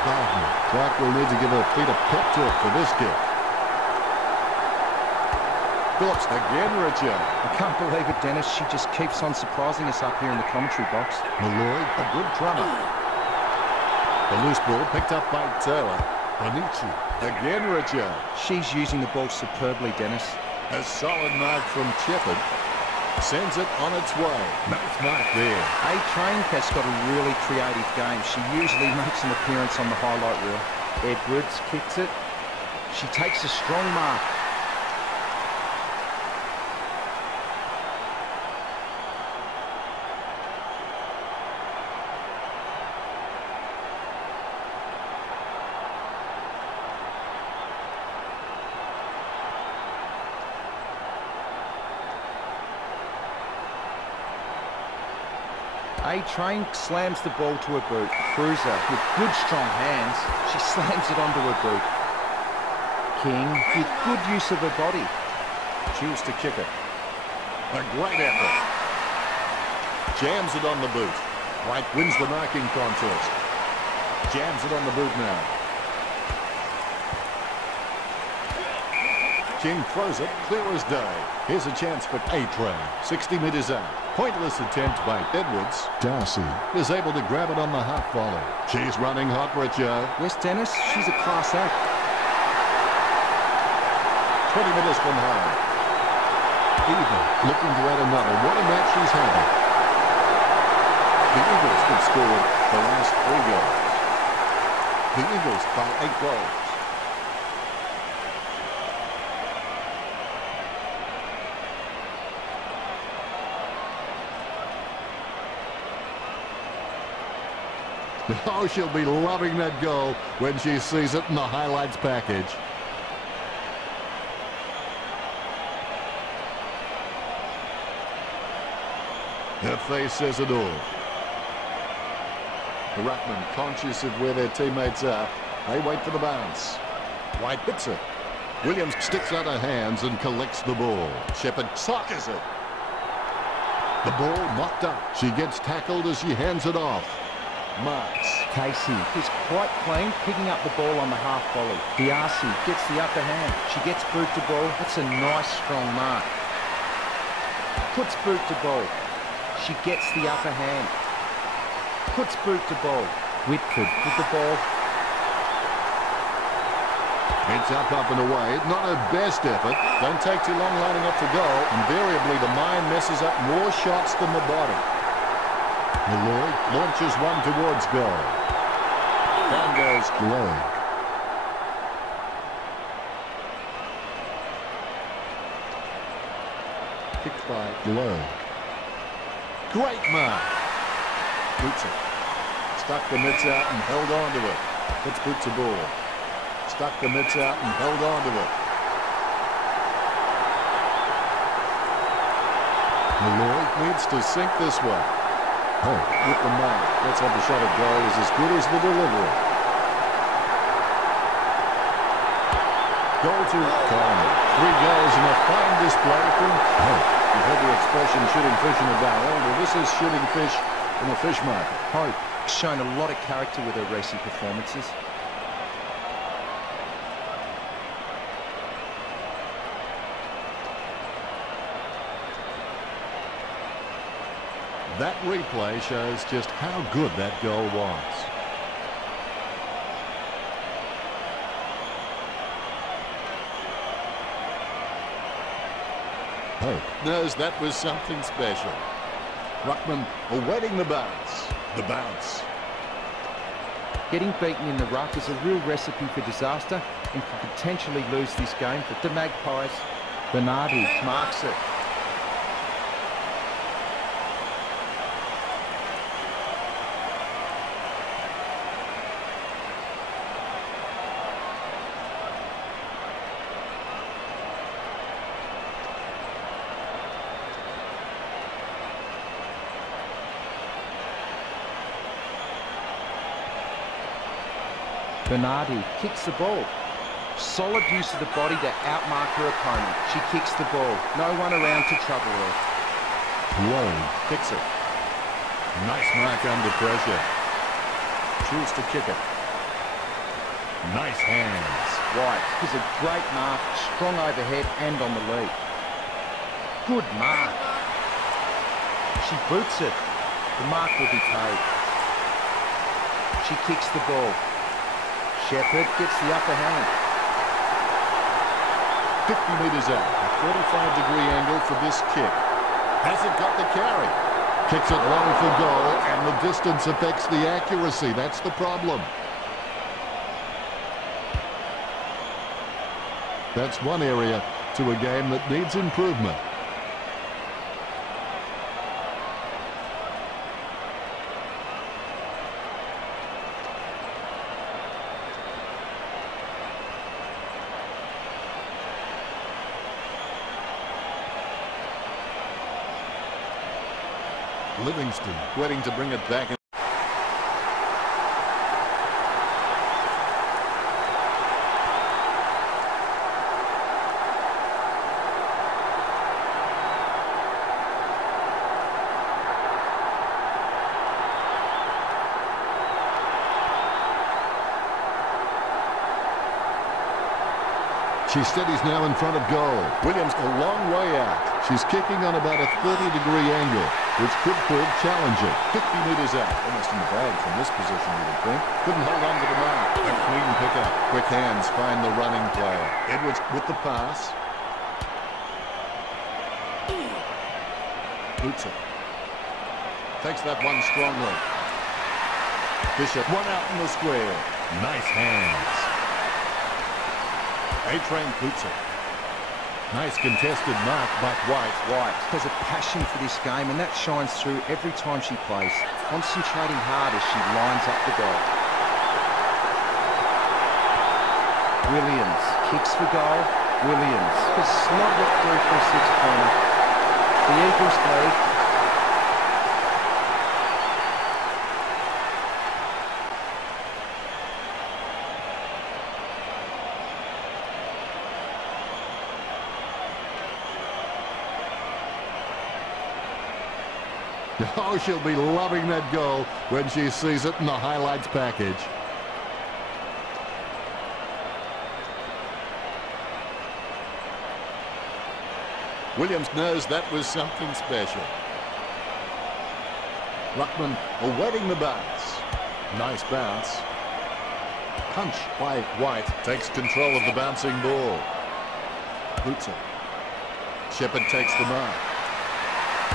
Gardner. Clark will need to give her feet a pep talk for this kick. Phillips again, Richard. I can't believe it, Dennis. She just keeps on surprising us up here in the commentary box. Malloy, a good drummer. The loose ball picked up by Taylor. Bonici. Again, Richard. She's using the ball superbly, Dennis. A solid mark from Shepherd. Sends it on its way. Nice mark there. A-Train has got a really creative game. She usually makes an appearance on the highlight reel. Edwards kicks it. She takes a strong mark. A-Train slams the ball to her boot. Cruiser with good strong hands. She slams it onto her boot. King with good use of her body. Choose to kick it. A great effort. Jams it on the boot. White wins the marking contest. Jams it on the boot now. King throws it clear as day. Here's a chance for A-Train. 60 metres out. Pointless attempt by Edwards. Darcy is able to grab it on the half volley. She's running hot, Richard. Yes, Dennis, she's a class act. 20 metres from home. Eva looking to add another. What a match she's having. The Eagles have scored the last 3 goals. The Eagles by 8 goals. Oh, she'll be loving that goal when she sees it in the highlights package. Her face says it all. The ruckman, conscious of where their teammates are, they wait for the bounce. White hits it. Williams sticks out her hands and collects the ball. Shepherd sockers it. The ball knocked up. She gets tackled as she hands it off. Marks. Casey is quite clean, picking up the ball on the half volley. Darcy gets the upper hand. She gets boot to ball. That's a nice strong mark. Puts boot to ball. She gets the upper hand. Puts boot to ball. Whitford with the ball. It's up and away. Not her best effort. Don't take too long lining up to goal. Invariably, the mind messes up more shots than the body. Malloy launches one towards goal. Down goes Lowe. Kicked by Lowe. Great mark. Boots it. Stuck the mitts out and held on to it. Puts boot to ball. Stuck the mitts out and held on to it. Malloy needs to sink this one. Oh, with the mark. Let's have the shot at goal is as good as the delivery. Goal to Collingwood. 3 goals and a fine display from Hope. You've heard the expression shooting fish in a barrel. Well, this is shooting fish in a fish market. Hope shown a lot of character with her recent performances. That replay shows just how good that goal was. Hope knows that was something special. Ruckman awaiting the bounce. The bounce. Getting beaten in the ruck is a real recipe for disaster and could potentially lose this game for the Magpies. Bernardi marks it. Bernardi kicks the ball. Solid use of the body to outmark her opponent. She kicks the ball. No one around to trouble her. Whoa, kicks it. Nice mark under pressure. Choose to kick it. Nice hands. White is a great mark, strong overhead and on the lead. Good mark. She boots it. The mark will be paid. She kicks the ball. Shepherd gets the upper hand. 50 metres out. A 45-degree angle for this kick. Has it got the carry? Kicks it long for goal, and the distance affects the accuracy. That's the problem. That's one area to a game that needs improvement. Livingston waiting to bring it back. She steadies now in front of goal. Williams a long way out. She's kicking on about a 30-degree angle, which could prove challenging. 50 metres out. Almost in the bag from this position, you would think. Couldn't hold on to the mark. A clean pickup. Quick hands find the running player. Edwards with the pass. Boots it. Takes that one strongly. Bishop, one out in the square. Nice hands. A-Train boots it. Nice contested mark by White. White has a passion for this game, and that shines through every time she plays, concentrating hard as she lines up the goal. Williams kicks for goal. Williams has slogged it through for a six-pointer. The Eagles lead. Oh, she'll be loving that goal when she sees it in the highlights package. Williams knows that was something special. Ruckman awaiting the bounce. Nice bounce. Punch by White. Takes control of the bouncing ball. Boots it. Shepherd takes the mark.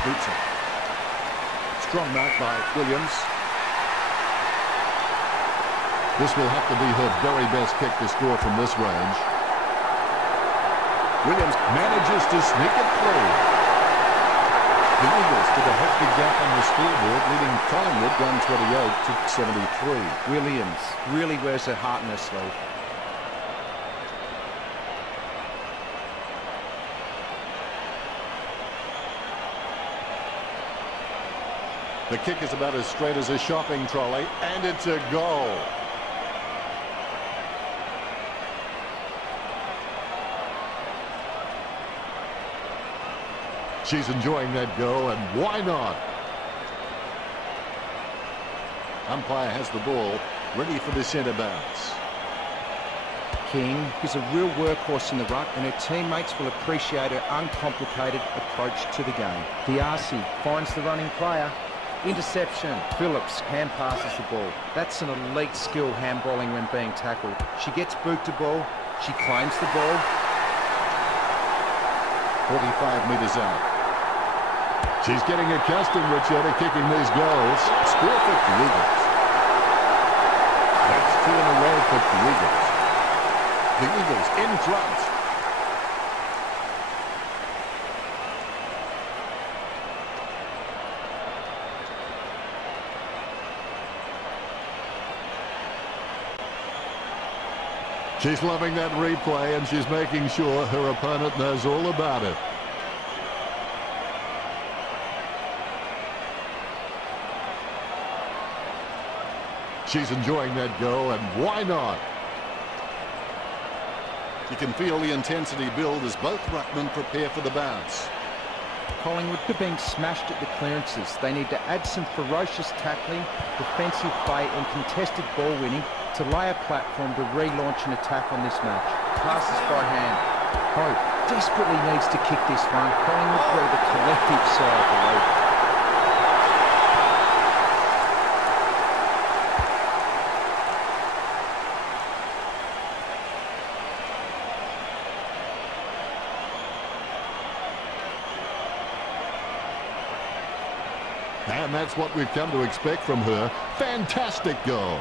Boots it. Strong mark by Williams. This will have to be her very best kick to score from this range. Williams manages to sneak it through. The Eagles took a hefty gap on the scoreboard, leading Collingwood 128 to 73. Williams really wears her heart in her sleeve. The kick is about as straight as a shopping trolley, and it's a goal. She's enjoying that go, and why not? Umpire has the ball, ready for the centre bounce. King is a real workhorse in the ruck, and her teammates will appreciate her uncomplicated approach to the game. Diarcy finds the running player. Interception. Phillips hand passes the ball. That's an elite skill handballing when being tackled. She gets booked the ball. She claims the ball. 45 metres out. She's getting accustomed, Richard, to kicking these goals. Score for the Eagles. That's 2 in a row for the Eagles. The Eagles in front. She's loving that replay, and she's making sure her opponent knows all about it. She's enjoying that goal, and why not? You can feel the intensity build as both ruckmen prepare for the bounce. Collingwood are being smashed at the clearances. They need to add some ferocious tackling, defensive play and contested ball winning to lay a platform to relaunch an attack on this match. Passes by hand. Hope desperately needs to kick this one. Collingwood were the collective side, I believe. And that's what we've come to expect from her. Fantastic goal.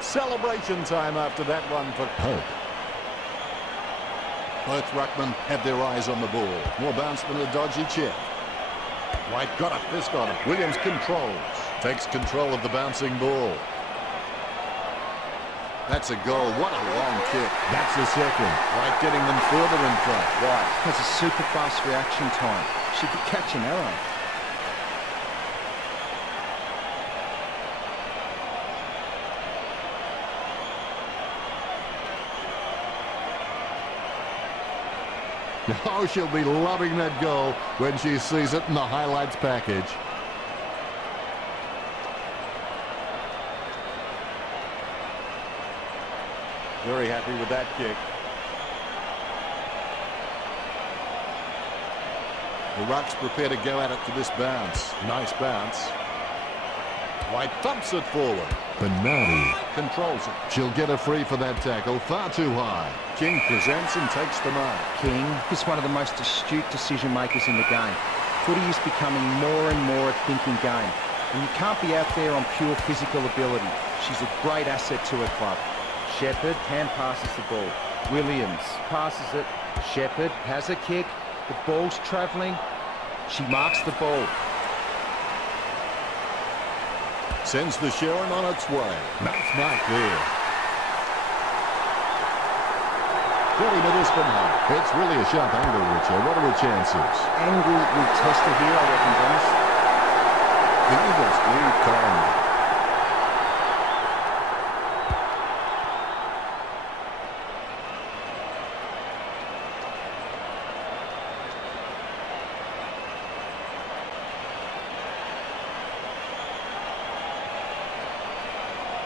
Celebration time after that one for Hope. Both ruckmen have their eyes on the ball. More bounce than a dodgy chip. White got a fist on it. Williams controls. Takes control of the bouncing ball. That's a goal. What a long kick. That's a second. White getting them further in front. White has a super fast reaction time. She could catch an arrow. Oh, she'll be loving that goal when she sees it in the highlights package. Very happy with that kick. The rucks prepare to go at it to this bounce. Nice bounce. White thumps it forward. Bernardi controls it. She'll get a free for that tackle. Far too high. King presents and takes the mark. King is one of the most astute decision makers in the game. Footy is becoming more and more a thinking game. And you can't be out there on pure physical ability. She's a great asset to her club. Shepherd hand passes the ball. Williams passes it. Shepherd has a kick. The ball's travelling. She marks the ball. Sends the Sharon on its way. Nice mark there. 30 metres from home. It's really a sharp angle, Richard. What are her chances? Angle will test her here, I reckon, Dennis. The Eagles lead Collingwood.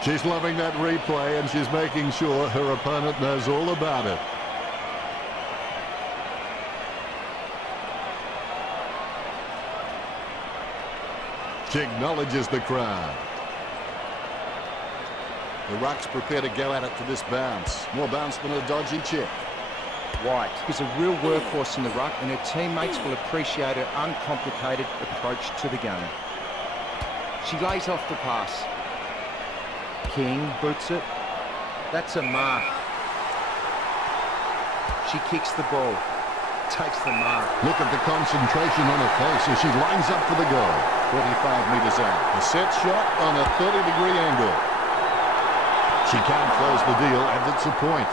She's loving that replay, and she's making sure her opponent knows all about it. She acknowledges the crowd. The rucks prepare to go at it to this bounce. More bounce than a dodgy chip. White is a real workhorse in the ruck, and her teammates will appreciate her uncomplicated approach to the game. She lays off the pass. King boots it. That's a mark. She kicks the ball. Takes the mark. Look at the concentration on her face as she lines up for the goal. 45 metres out. A set shot on a 30-degree angle. She can't close the deal, and it's a point.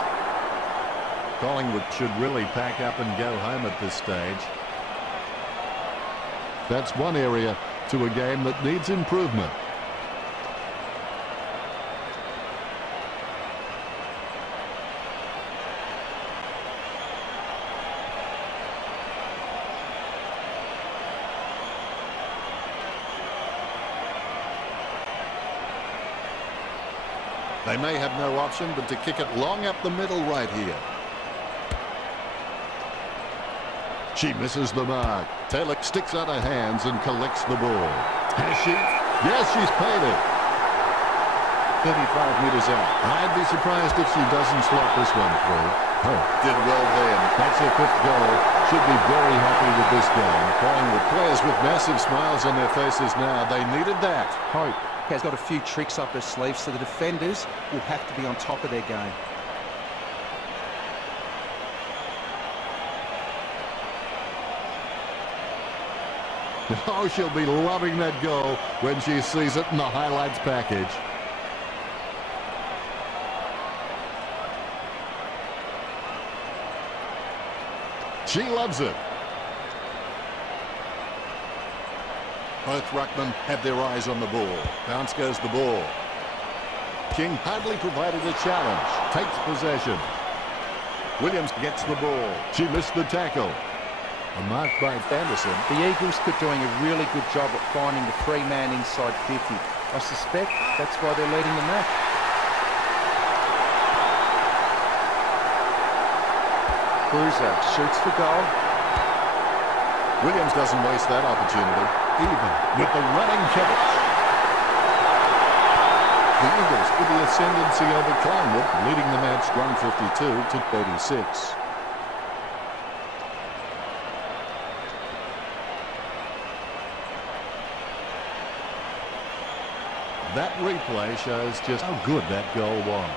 Collingwood should really pack up and go home at this stage. That's one area to a game that needs improvement. They may have no option but to kick it long up the middle right here. She misses the mark. Taylor sticks out her hands and collects the ball. Has she? Yes, she's paid it. 35 metres out. I'd be surprised if she doesn't slot this one through. Oh, did well then. That's her 5th goal. Should be very happy with this game. Collingwood players with massive smiles on their faces now. They needed that. Hope has got a few tricks up her sleeve, so the defenders will have to be on top of their game. Oh, she'll be loving that goal when she sees it in the highlights package. She loves it. Both ruckmen have their eyes on the ball. Bounce goes the ball. King hardly provided a challenge. Takes possession. Williams gets the ball. She missed the tackle. A mark by Anderson. The Eagles are doing a really good job at finding the free man inside 50. I suspect that's why they're leading the match. Cruiser shoots for goal. Williams doesn't waste that opportunity. Even with the running catch. The Eagles with the ascendancy over Collingwood, leading the match 152 to 36. That replay shows just how good that goal was.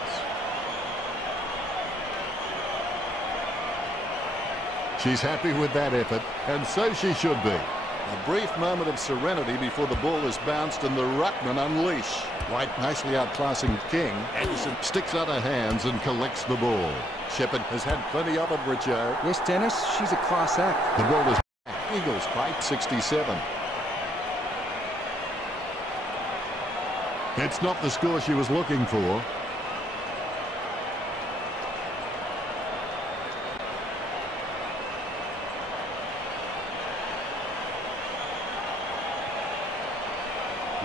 She's happy with that effort, and so she should be. A brief moment of serenity before the ball is bounced and the ruckman unleash. White nicely outclassing King. Anderson sticks out her hands and collects the ball. Shepherd has had plenty of it, Richo. Yes, Dennis, she's a class act. The ball is back. Eagles fight 67. It's not the score she was looking for.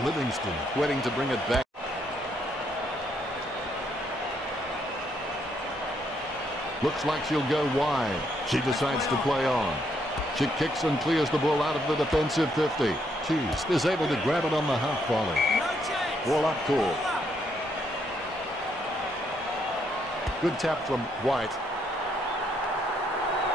Livingston waiting to bring it back. Looks like she'll go wide. She decides to play on. She kicks and clears the ball out of the defensive 50. Cheese is able to grab it on the half volley. Ball up court. Good tap from White.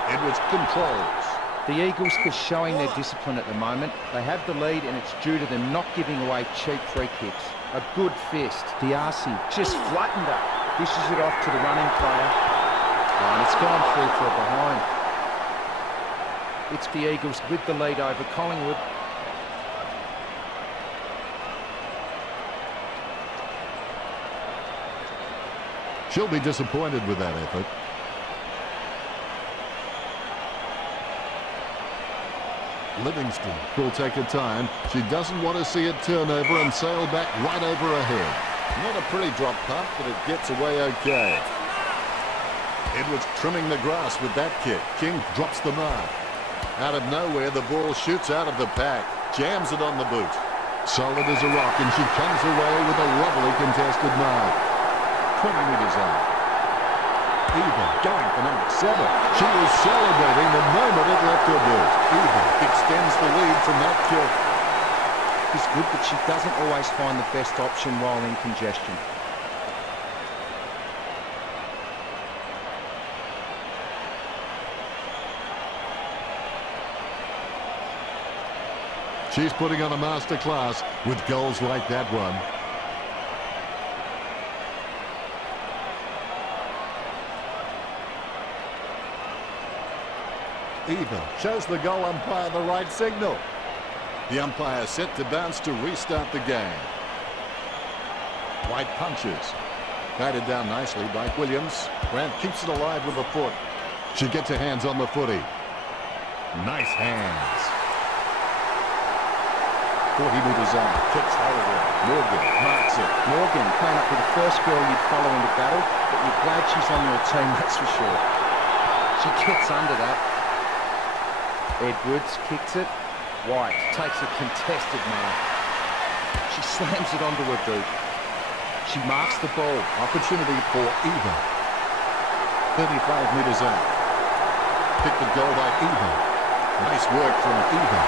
Edwards controls. The Eagles are showing their discipline at the moment. They have the lead and it's due to them not giving away cheap free kicks. A good fist. Diarcy just flattened her. Dishes it off to the running player. And it's gone through for a behind. It's the Eagles with the lead over Collingwood. She'll be disappointed with that effort. Livingston will take her time. She doesn't want to see it turn over and sail back right over her head. Not a pretty drop punt, but it gets away okay. Edwards trimming the grass with that kick. King drops the mark. Out of nowhere, the ball shoots out of the pack. Jams it on the boot. Solid as a rock, and she comes away with a lovely contested mark. 20 metres out. Eva going for number 7. She was celebrating the moment it left her boot. Eva extends the lead from that kick. It's good, but she doesn't always find the best option while in congestion. She's putting on a masterclass with goals like that one. Eva shows the goal umpire the right signal. The umpire set to bounce to restart the game. White punches. Batted down nicely by Williams. Grant keeps it alive with a foot. She gets her hands on the footy. Nice hands. 40 metres out. Kicks Holloway. Morgan marks it. Morgan came up with the first girl you'd follow into battle, but you're glad she's on your team, that's for sure. She gets under that. Edwards kicks it. White takes a contested mark. She slams it onto her boot. She marks the ball. Opportunity for Eva. 35 metres out. Picked the goal by Eva. Nice work from Eva.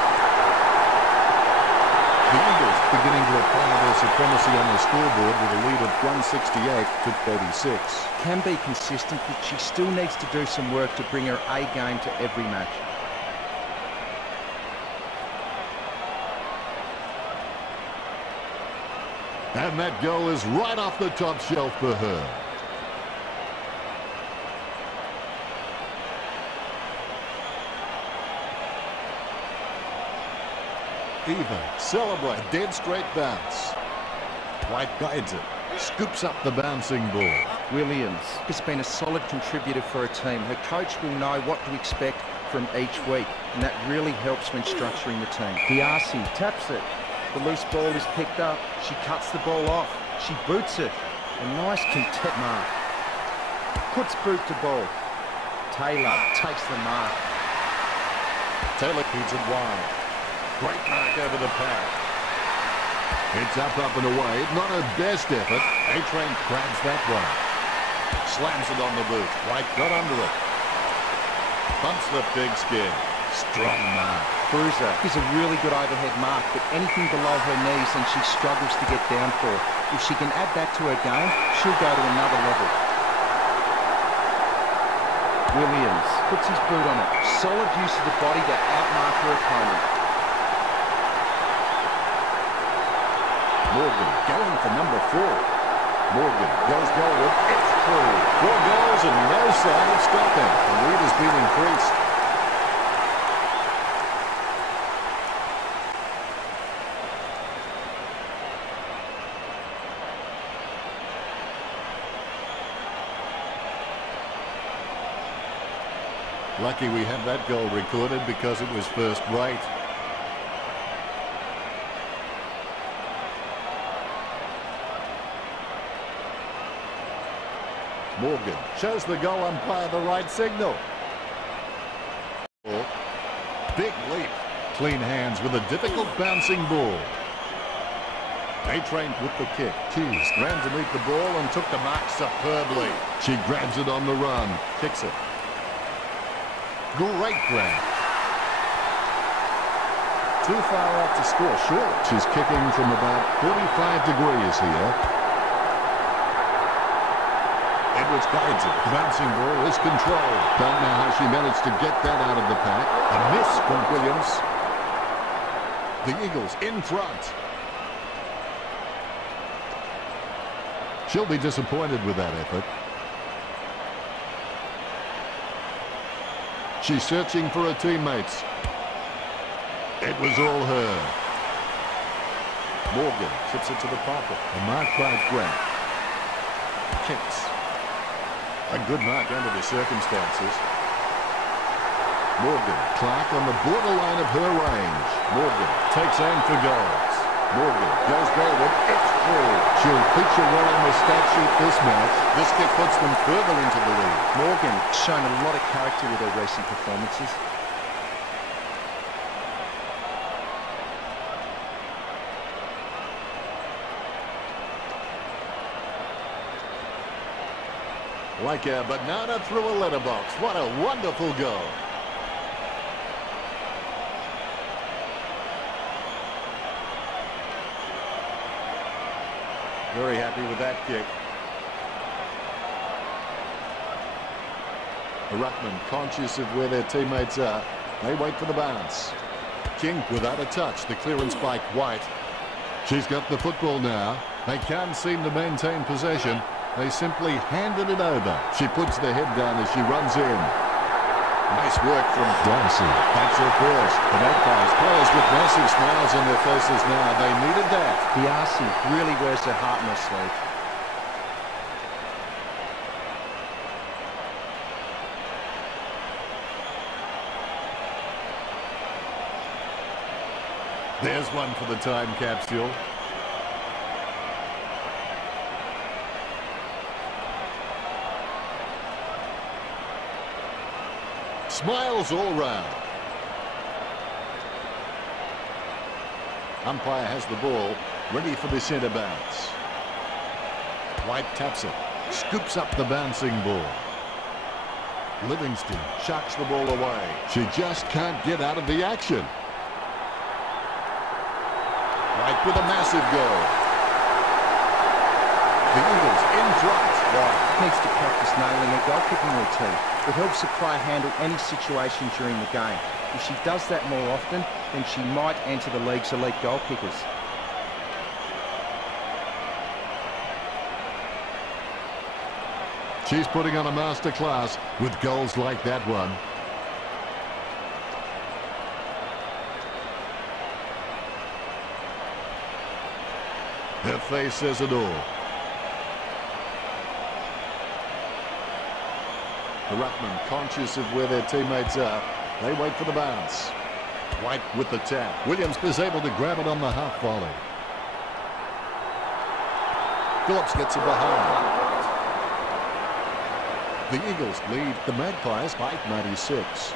The Eagles beginning to apply their supremacy on the scoreboard with a lead of 168 to 36. Can be consistent, but she still needs to do some work to bring her A game to every match. And that goal is right off the top shelf for her. Eva celebrate a dead straight bounce. White guides it. Scoops up the bouncing ball. Williams has been a solid contributor for her team. Her coach will know what to expect from each week, and that really helps when structuring the team. Diarcy taps it. The loose ball is picked up. She cuts the ball off. She boots it. A nice content mark. Puts boot to ball. Taylor takes the mark. Taylor feeds it wide. Great mark over the pad. It's up and away. Not her best effort. A-Train grabs that one. Slams it on the boot. White got under it. Bumps the big skin. Strong mark. Cruiser is a really good overhead mark, but anything below her knees and she struggles to get down for. If she can add that to her game, she'll go to another level. Williams puts his boot on it. Solid use of the body to outmark her opponent. Morgan going for number 4. Morgan goes forward. It's through. 4 goals and no sign of stopping. The lead has been increased. Lucky we have that goal recorded because it was first rate. Morgan shows the goal umpire the right signal. Big leap. Clean hands with a difficult bouncing ball. A-Train with the kick. Keys ran to meet the ball and took the mark superbly. She grabs it on the run. Kicks it. Great grab. Too far out to score short. She's kicking from about 45 degrees here. Edwards guides it. The bouncing ball is controlled. Don't know how she managed to get that out of the pack. A miss from Williams. The Eagles in front. She'll be disappointed with that effort. She's searching for her teammates. It was all her. Morgan chips it to the pocket. A mark by Grant. Kicks. A good mark under the circumstances. Morgan. Clark on the borderline of her range. Morgan takes aim for goals. Morgan goes forward. It's through. She'll feature well on the stat sheet this match. This kick puts them further into the lead. Morgan shown a lot of character with her recent performances. Like a banana through a letterbox. What a wonderful goal. Very happy with that kick. The ruckman conscious of where their teammates are. They wait for the bounce. King without a touch. The clearance by White. She's got the football now. They can't seem to maintain possession. They simply handed it over. She puts the head down as she runs in. Nice work from Darcy. That's her first. The Magpies players with massive smiles on their faces now. They needed that. Darcy really wears her heart on her sleeve. There's one for the time capsule. Smiles all round. Umpire has the ball, ready for the centre bounce. White taps it, scoops up the bouncing ball. Livingston shucks the ball away. She just can't get out of the action. White with a massive goal. The Eagles in front. White needs to practice nailing her goalkeeping routine. It helps the player handle any situation during the game. If she does that more often, then she might enter the league's elite goal kickers. She's putting on a masterclass with goals like that one. Her face says it all. The ruckman conscious of where their teammates are. They wait for the bounce. White with the tap. Williams is able to grab it on the half volley. Phillips gets it behind. The Eagles lead the Magpies by 96.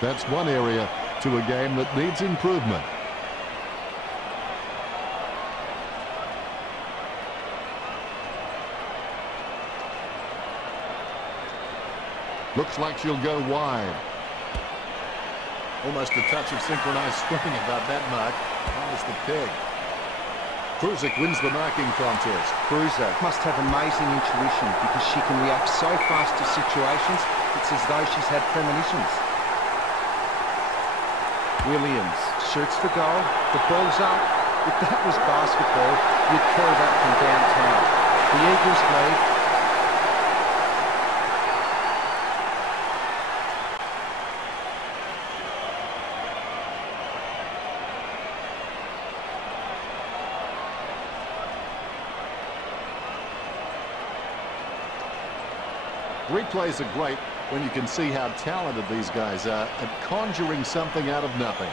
That's one area to a game that needs improvement. Looks like she'll go wide. Almost a touch of synchronized swimming about that mark. That is the peg. Kruzik wins the marking contest. Cruiser must have amazing intuition because she can react so fast to situations. It's as though she's had premonitions. Williams shoots for goal. The ball's up. If that was basketball, you'd call that from downtown. The Eagles lead. Replays are great when you can see how talented these guys are at conjuring something out of nothing.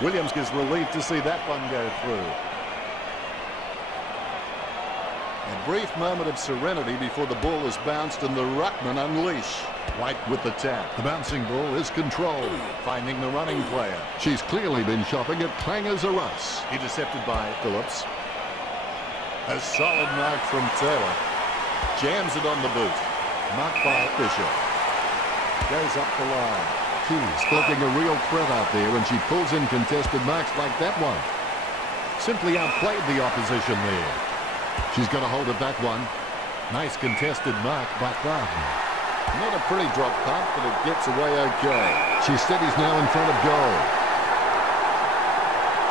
Williams is relieved to see that one go through. A brief moment of serenity before the ball is bounced and the ruckman unleash. White with the tap. The bouncing ball is controlled, finding the running player. She's clearly been shopping at Clangers or Us. Intercepted by Phillips. A solid mark from Taylor. Jams it on the boot. Marked by Fisher. Goes up the line. She's looking a real threat out there, and she pulls in contested marks like that one. Simply outplayed the opposition there. She's got a hold of that one. Nice contested mark by Gardner. Not a pretty drop punt, but it gets away okay. She steadies now in front of goal.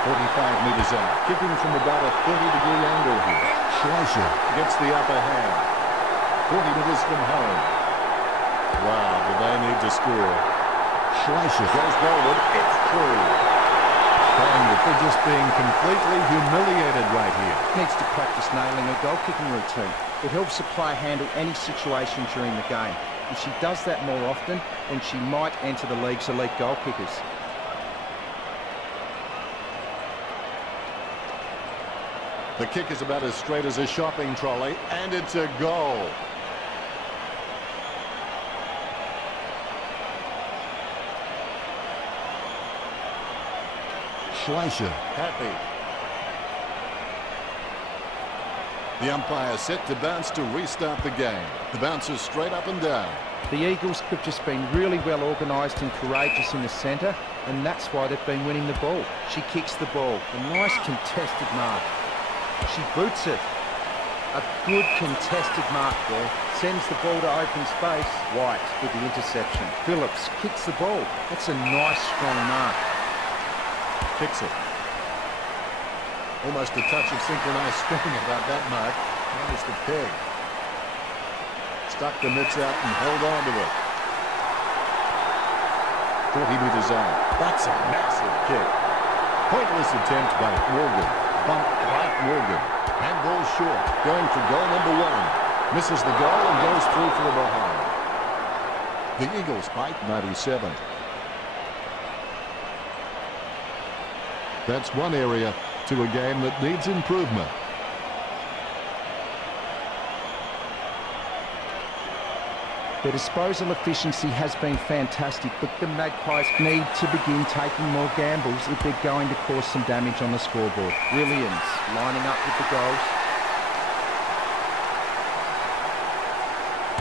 45 metres out. Kicking from about a 30-degree angle here. Schleicher gets the upper hand. 40 metres from home. Wow, do they need to score. Schleicher goes forward. It's true. Collingwood, they're just being completely humiliated right here. Needs to practice nailing a goal-kicking routine. It helps the player handle any situation during the game. If she does that more often, then she might enter the league's elite goal kickers. The kick is about as straight as a shopping trolley, and it's a goal. Schleicher happy. The umpire set to bounce to restart the game. The bounce is straight up and down. The Eagles have just been really well organised and courageous in the centre, and that's why they've been winning the ball. She kicks the ball. A nice contested mark. She boots it. A good contested mark there. Sends the ball to open space. White with the interception. Phillips kicks the ball. That's a nice strong mark. Kicks it. Almost a touch of synchronized swimming about that mark. That is the peg. Stuck the mitts out and held on to it. 40 metres out. That's a massive kick. Pointless attempt by Morgan. Bumped by Morgan. Handball short. Going for goal number 1. Misses the goal and goes through for the behind. The Eagles fight 97. That's one area to a game that needs improvement. Their disposal efficiency has been fantastic, but the Magpies need to begin taking more gambles if they're going to cause some damage on the scoreboard. Williams lining up with the goals.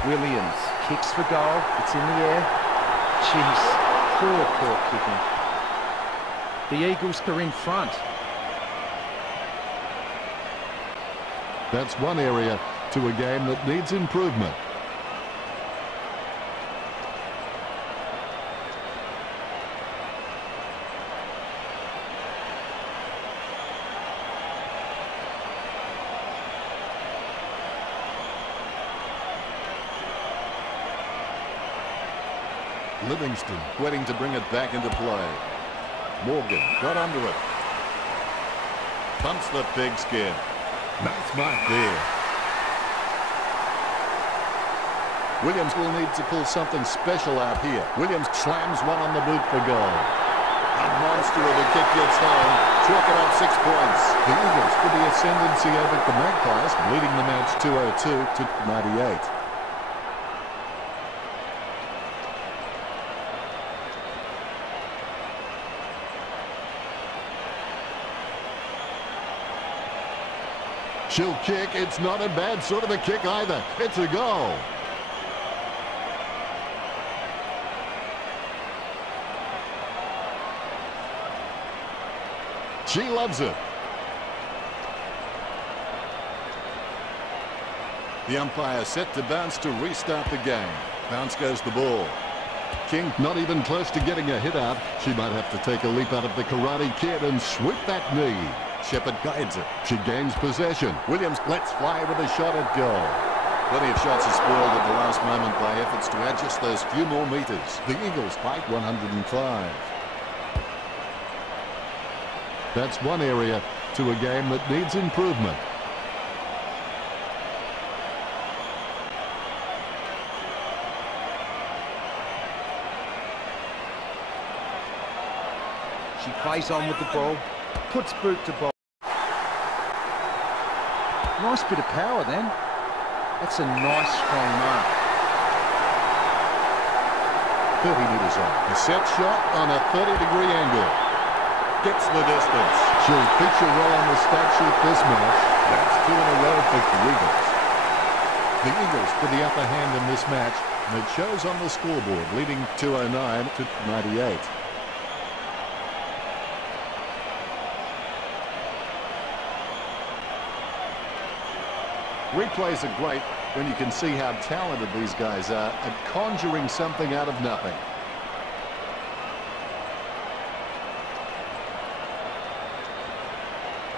Williams kicks for goal. It's in the air. Jeez, poor kicking. The Eagles are in front. That's one area to a game that needs improvement. Livingston waiting to bring it back into play. Morgan got under it. Bumps the pigskin. Nice mark there. Williams will need to pull something special out here. Williams slams one on the boot for goal. A monster of a kick gets home. Chalk it up 6 points. The Eagles for the ascendancy over the Magpies, leading the match 202 to 98. She'll kick. It's not a bad sort of a kick either. It's a goal. She loves it. The umpire set to bounce to restart the game. Bounce goes the ball. King not even close to getting a hit out. She might have to take a leap out of the Karate Kid and sweep that knee. Shepherd guides it. She gains possession. Williams lets fly with a shot at goal. Plenty of shots are spoiled at the last moment by efforts to add just those few more meters. The Eagles fight 105. That's one area to a game that needs improvement. She plays on with the ball, puts boot to ball. Nice bit of power then. That's a nice strong mark. 30 metres on. A set shot on a 30-degree angle. Gets the distance. She'll feature well on the stat sheet this match. That's 2 in a row for the Eagles. The Eagles with the upper hand in this match, and it shows on the scoreboard, leading 209 to 98. Replays are great when you can see how talented these guys are at conjuring something out of nothing.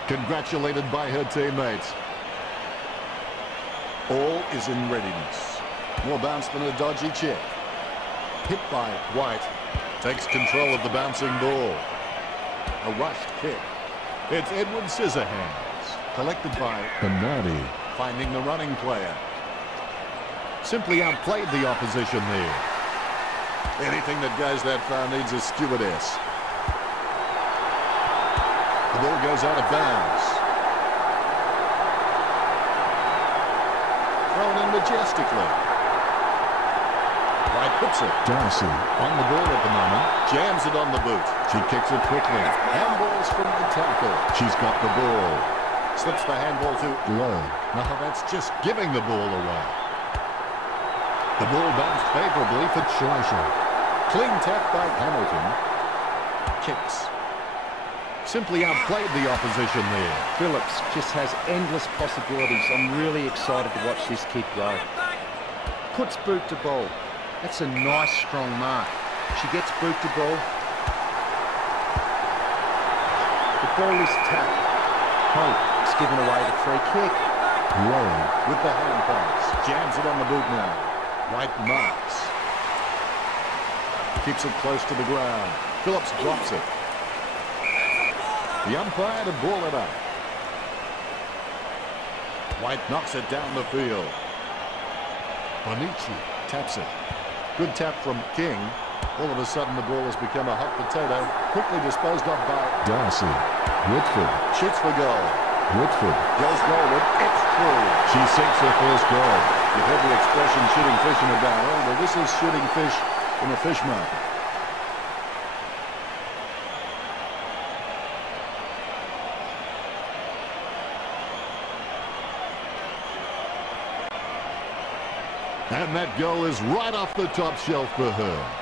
Congratulated by her teammates. All is in readiness. More bounce than a dodgy check. Hit by White. Takes control of the bouncing ball. A rushed kick. It's Edward Scissorhands. Collected by Bernardi. Finding the running player. Simply outplayed the opposition there. Anything that goes that far needs a stewardess. The ball goes out of bounds. Thrown in majestically. White puts it. Darcy on the ball at the moment. Jams it on the boot. She kicks it quickly. Handballs from the tackle. She's got the ball. Slips the handball to Low. Now that's just giving the ball away. The ball bounced favorably for Schleicher. Clean tap by Hamilton. Kicks. Simply outplayed the opposition there. Phillips just has endless possibilities. I'm really excited to watch this kid grow. Puts boot to ball. That's a nice strong mark. She gets boot to ball. The ball is tapped. Hope has given away the free kick. Low with the hand pass. Jams it on the boot now. White marks. Keeps it close to the ground. Phillips drops it. The umpire to ball it up. White knocks it down the field. Bonici taps it. Good tap from King. All of a sudden the ball has become a hot potato. Quickly disposed of by Darcy. Whitford shoots for goal. Whitford goes forward. It's through. She sinks her first goal. You've heard the expression shooting fish in a barrel. Well, this is shooting fish in a fish market. And that goal is right off the top shelf for her.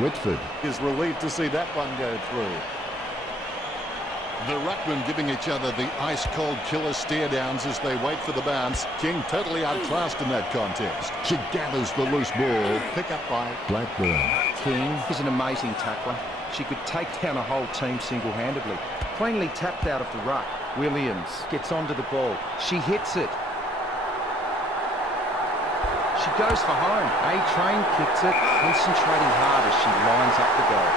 Whitford is relieved to see that one go through. The ruckmen giving each other the ice-cold killer stare-downs as they wait for the bounce. King totally outclassed in that contest. She gathers the loose ball. Pick up by Blackburn. King is an amazing tackler. She could take down a whole team single-handedly. Cleanly tapped out of the ruck. Williams gets onto the ball. She hits it. She goes for home. A-Train kicks it, concentrating hard as she lines up the goal.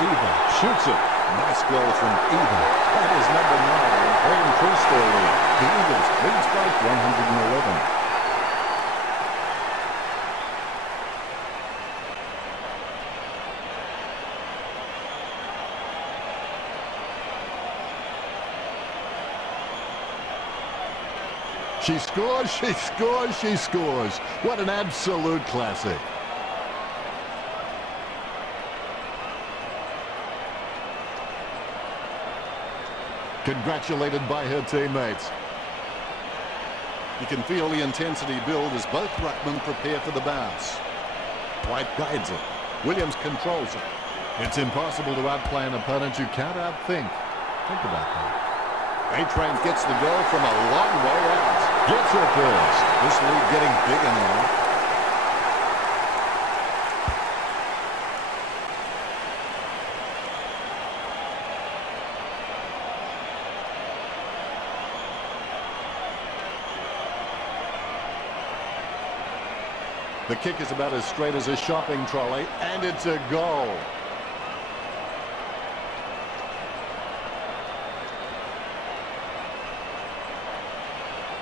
Eva shoots it. Nice goal from Eva. That is number 9. They increase their lead. The Eagles leads by 111. She scores, she scores, she scores. What an absolute classic. Congratulated by her teammates. You can feel the intensity build as both ruckmen prepare for the bounce. White guides it. Williams controls it. It's impossible to outplay an opponent you can't outthink. Think about that. A-Train gets the goal from a long way out. Gets her first. This lead getting bigger now. The kick is about as straight as a shopping trolley, and it's a goal.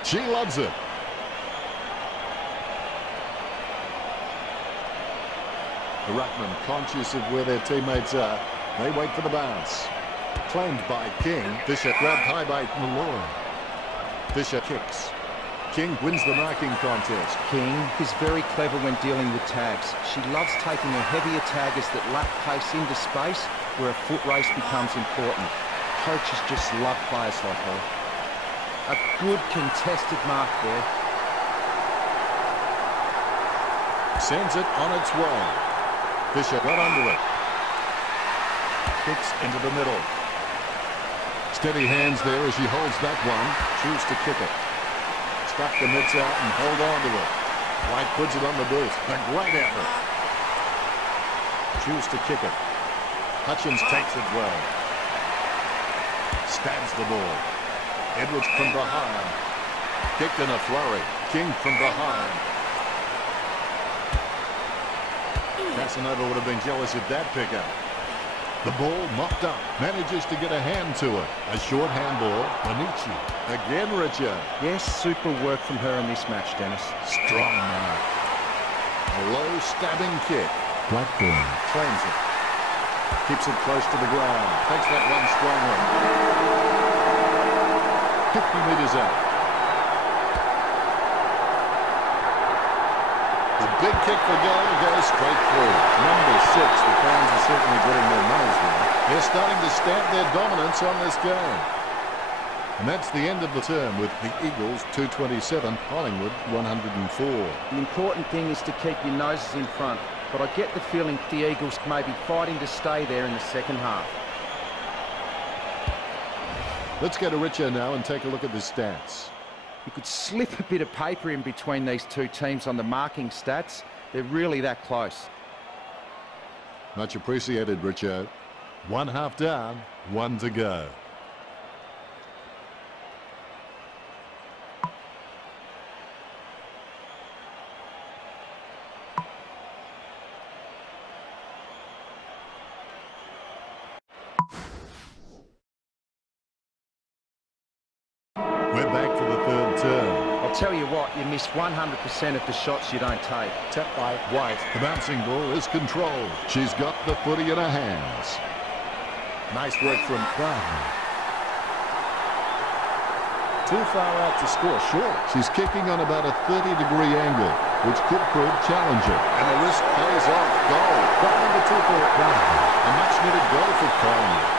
She loves it. The ruckman, conscious of where their teammates are, they wait for the bounce. Claimed by King. Fisher grabbed high by Malloy. Fisher kicks. King wins the marking contest. King is very clever when dealing with tags. She loves taking her heavier taggers that lack pace into space where a foot race becomes important. Coaches just love players like her. A good contested mark there. Sends it on its way. Fisher got under it. Kicks into the middle. Steady hands there as she holds that one. Choose to kick it. Stuff the mitts out and hold on to it. White puts it on the boot. A great effort. Choose to kick it. Hutchins takes it well. Stabs the ball. Edwards from behind. Kicked in a flurry. King from behind. Casanova would have been jealous of that pickup. The ball mopped up. Manages to get a hand to it. A short handball. Bonici. Again, Richard. Yes, super work from her in this match, Dennis. Strong mark. A low stabbing kick. Blackburn claims it. Keeps it close to the ground. Takes that one strongly. 50 metres out. The big kick for goal goes straight through. Number 6, the fans are certainly getting their money's worth. They're starting to stamp their dominance on this game. And that's the end of the term with the Eagles 227, Collingwood 104. The important thing is to keep your noses in front, but I get the feeling the Eagles may be fighting to stay there in the second half. Let's go to Richo now and take a look at the stats. You could slip a bit of paper in between these two teams on the marking stats. They're really that close. Much appreciated, Richo. 1 half down, 1 to go. We're back for the third term. I'll tell you what, you miss 100% of the shots you don't take. Tapped by White. The bouncing ball is controlled. She's got the footy in her hands. Nice work from Gardner. Too far out to score short. She's kicking on about a 30-degree angle, which could prove challenging. And the risk pays off. Goal. Goal number 2 for Gardner. A much-needed goal for Collingwood.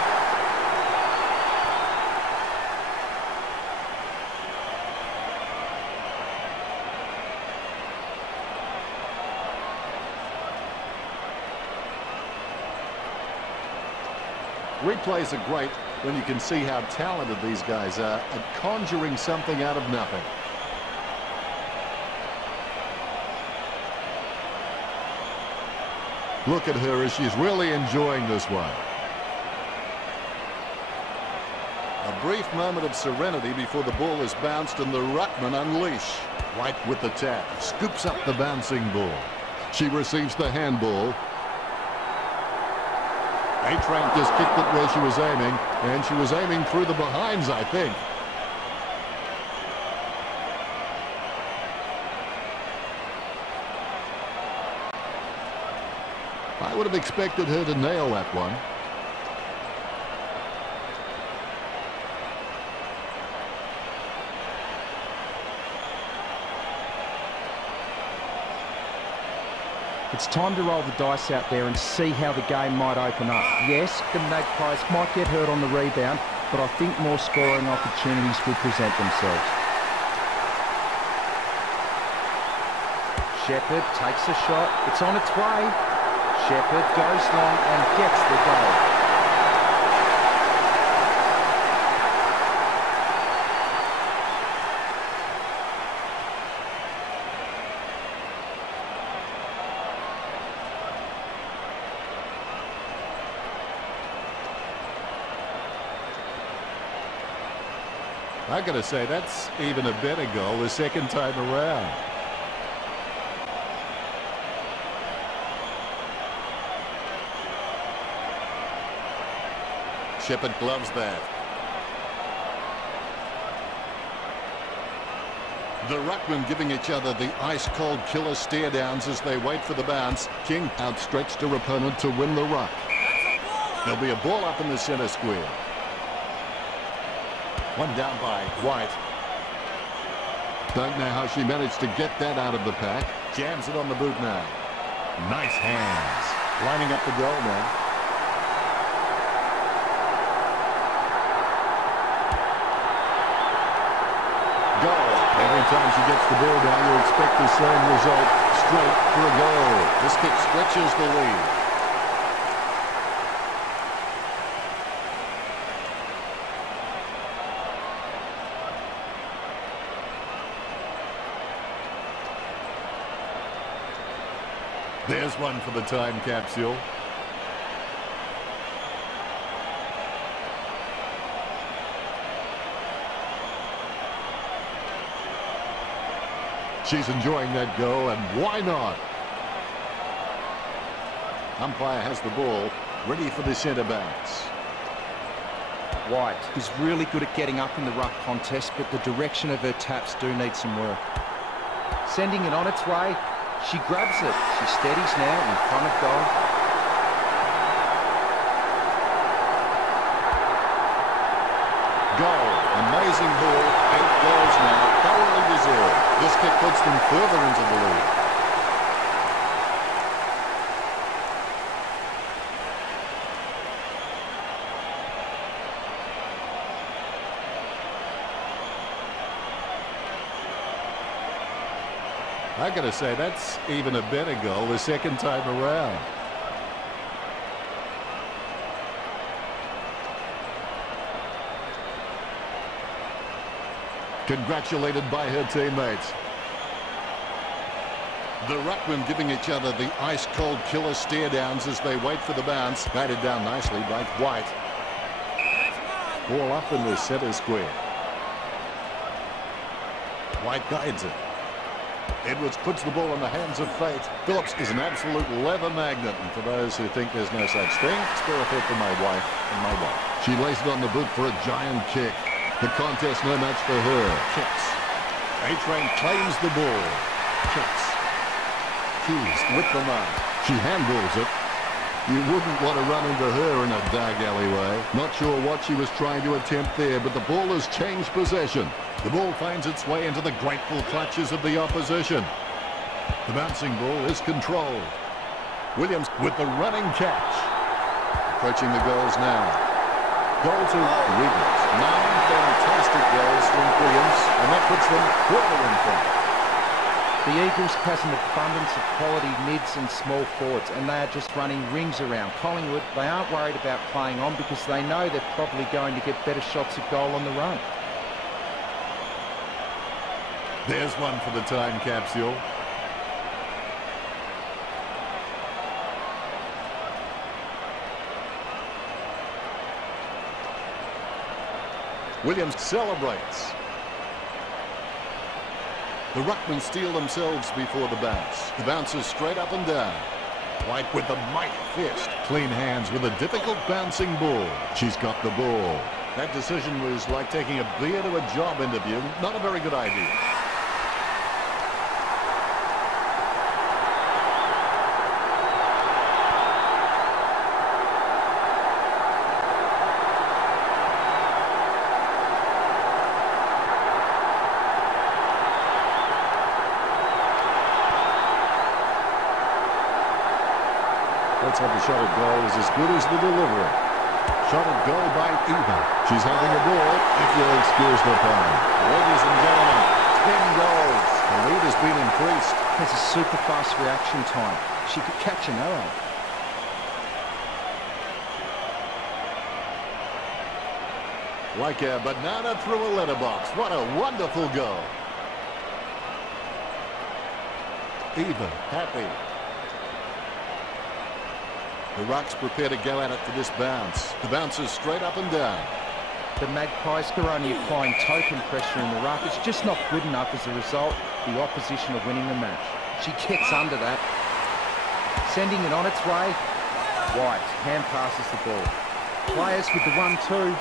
Replays are great when you can see how talented these guys are at conjuring something out of nothing. Look at her as she's really enjoying this one. A brief moment of serenity before the ball is bounced and the ruckman unleash. White with the tap, scoops up the bouncing ball. She receives the handball. A-Train just kicked it where she was aiming, and she was aiming through the behinds, I think. I would have expected her to nail that one. It's time to roll the dice out there and see how the game might open up. Yes, the Magpies might get hurt on the rebound, but I think more scoring opportunities will present themselves. Shepherd takes a shot. It's on its way. Shepherd goes long and gets the goal. I gotta say, that's even a better goal the second time around. Shepherd gloves that. The ruckmen giving each other the ice-cold killer stare-downs as they wait for the bounce. King outstretched her opponent to win the ruck. There'll be a ball up in the centre square. One down by White. Don't know how she managed to get that out of the pack. Jams it on the boot now. Nice hands. Lining up the goal now. Goal. Every time she gets the ball down, you expect the same result. Straight for a goal. This kick stretches the lead. There's one for the time capsule. She's enjoying that goal, and why not? Umpire has the ball, ready for the centre bounce. White is really good at getting up in the ruck contest, but the direction of her taps do need some work. Sending it on its way. She grabs it. She steadies now in front of goal. Goal. Amazing ball. 8 goals now. Thoroughly deserved. This kick puts them further into the lead. I gotta say, that's even a better goal the second time around. Congratulated by her teammates. The ruckmen giving each other the ice-cold killer stare-downs as they wait for the bounce. Batted down nicely by White. Ball up in the centre square. White guides it. Edwards puts the ball in the hands of fate. Phillips is an absolute leather magnet, and for those who think there's no such thing, spare a thought for my wife and my wife. She lays it on the boot for a giant kick. The contest no match for her. Kicks. A-Train claims the ball. Kicks. Hughes with the mark. She handballs it. You wouldn't want to run into her in a dark alleyway. Not sure what she was trying to attempt there, but the ball has changed possession. The ball finds its way into the grateful clutches of the opposition. The bouncing ball is controlled. Williams with the running catch. Approaching the goals now. Goal to Wiggins. 9 fantastic goals from Williams, and that puts them further in front. The Eagles has an abundance of quality mids and small forwards, and they are just running rings around Collingwood. They aren't worried about playing on because they know they're probably going to get better shots at goal on the run. There's one for the time capsule. Williams celebrates. The ruckmen steel themselves before the bounce. The bounce is straight up and down. White with the mighty fist. Clean hands with a difficult bouncing ball. She's got the ball. That decision was like taking a beer to a job interview. Not a very good idea. Let's have the shot at goal is as good as the delivery. Shot at goal by Eva. She's having a ball, if you'll excuse the pun. Ladies and gentlemen, 10 goals. The lead has been increased. Has a super fast reaction time. She could catch an arrow. Like a banana through a letterbox. What a wonderful goal. Eva, happy. The Rucks prepare to go at it for this bounce. The bounce is straight up and down. The Magpies are only applying token pressure in the ruck. It's just not good enough. As a result, the opposition are winning the match. She gets under that. Sending it on its way. White hand passes the ball. Players with the 1-2.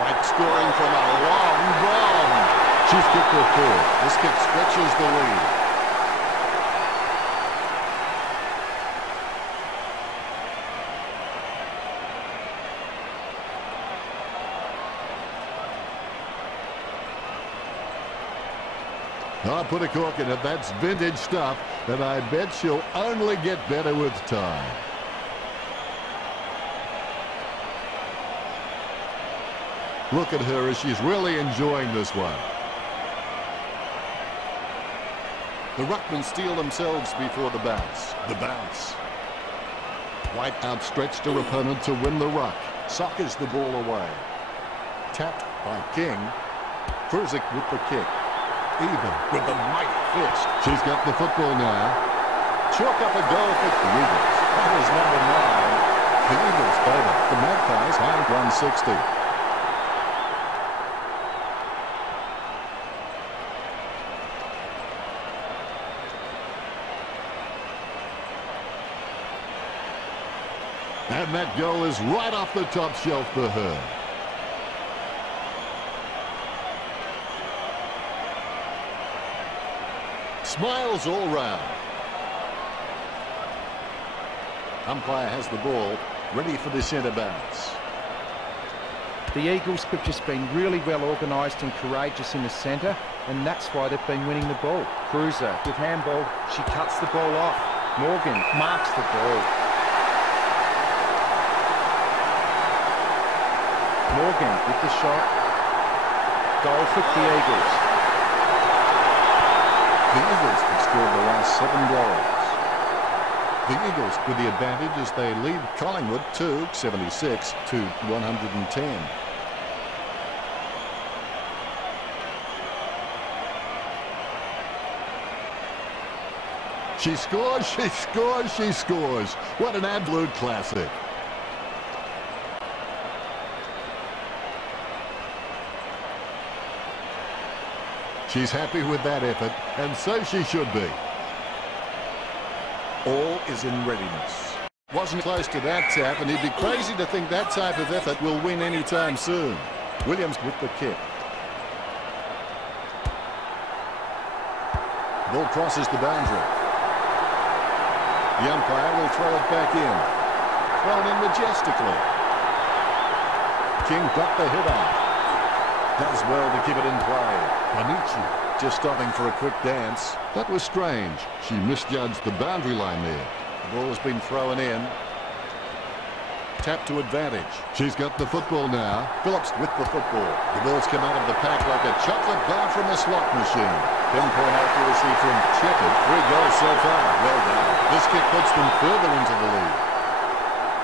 White scoring from a long bomb. She's kicked her forward. This kick stretches the lead. I'll put a cork in it. That's vintage stuff, and I bet she'll only get better with time. Look at her as she's really enjoying this one. The ruckmen steel themselves before the bounce. The bounce. White outstretched her opponent to win the ruck. Sockers the ball away. Tapped by King. Furzik with the kick. Eva with the mighty fist. She's got the football now. Chalk up a goal for the Eagles. That is number 9. The Eagles over. The Magpies high 160. And that goal is right off the top shelf for her. Smiles all round. Umpire has the ball, ready for the centre bounce. The Eagles have just been really well organised and courageous in the centre, and that's why they've been winning the ball. Cruiser with handball, she cuts the ball off. Morgan marks the ball. Morgan with the shot. Goal for the Eagles. The Eagles have scored the last 7 goals. The Eagles with the advantage as they lead Collingwood to 76 to 110. She scores, she scores, she scores. What an absolute classic. She's happy with that effort, and so she should be. All is in readiness. Wasn't close to that tap, and he'd be crazy to think that type of effort will win anytime soon. Williams with the kick. Ball crosses the boundary. The umpire will throw it back in. Thrown in majestically. King got the hit on. Does well to keep it in play. Panici just stopping for a quick dance. That was strange. She misjudged the boundary line there. The ball has been thrown in. Tap to advantage. She's got the football now. Phillips with the football. The ball's come out of the pack like a chocolate bar from a slot machine. Pinpoint accuracy from Shepherd. 3 goals so far. Well done. This kick puts them further into the lead.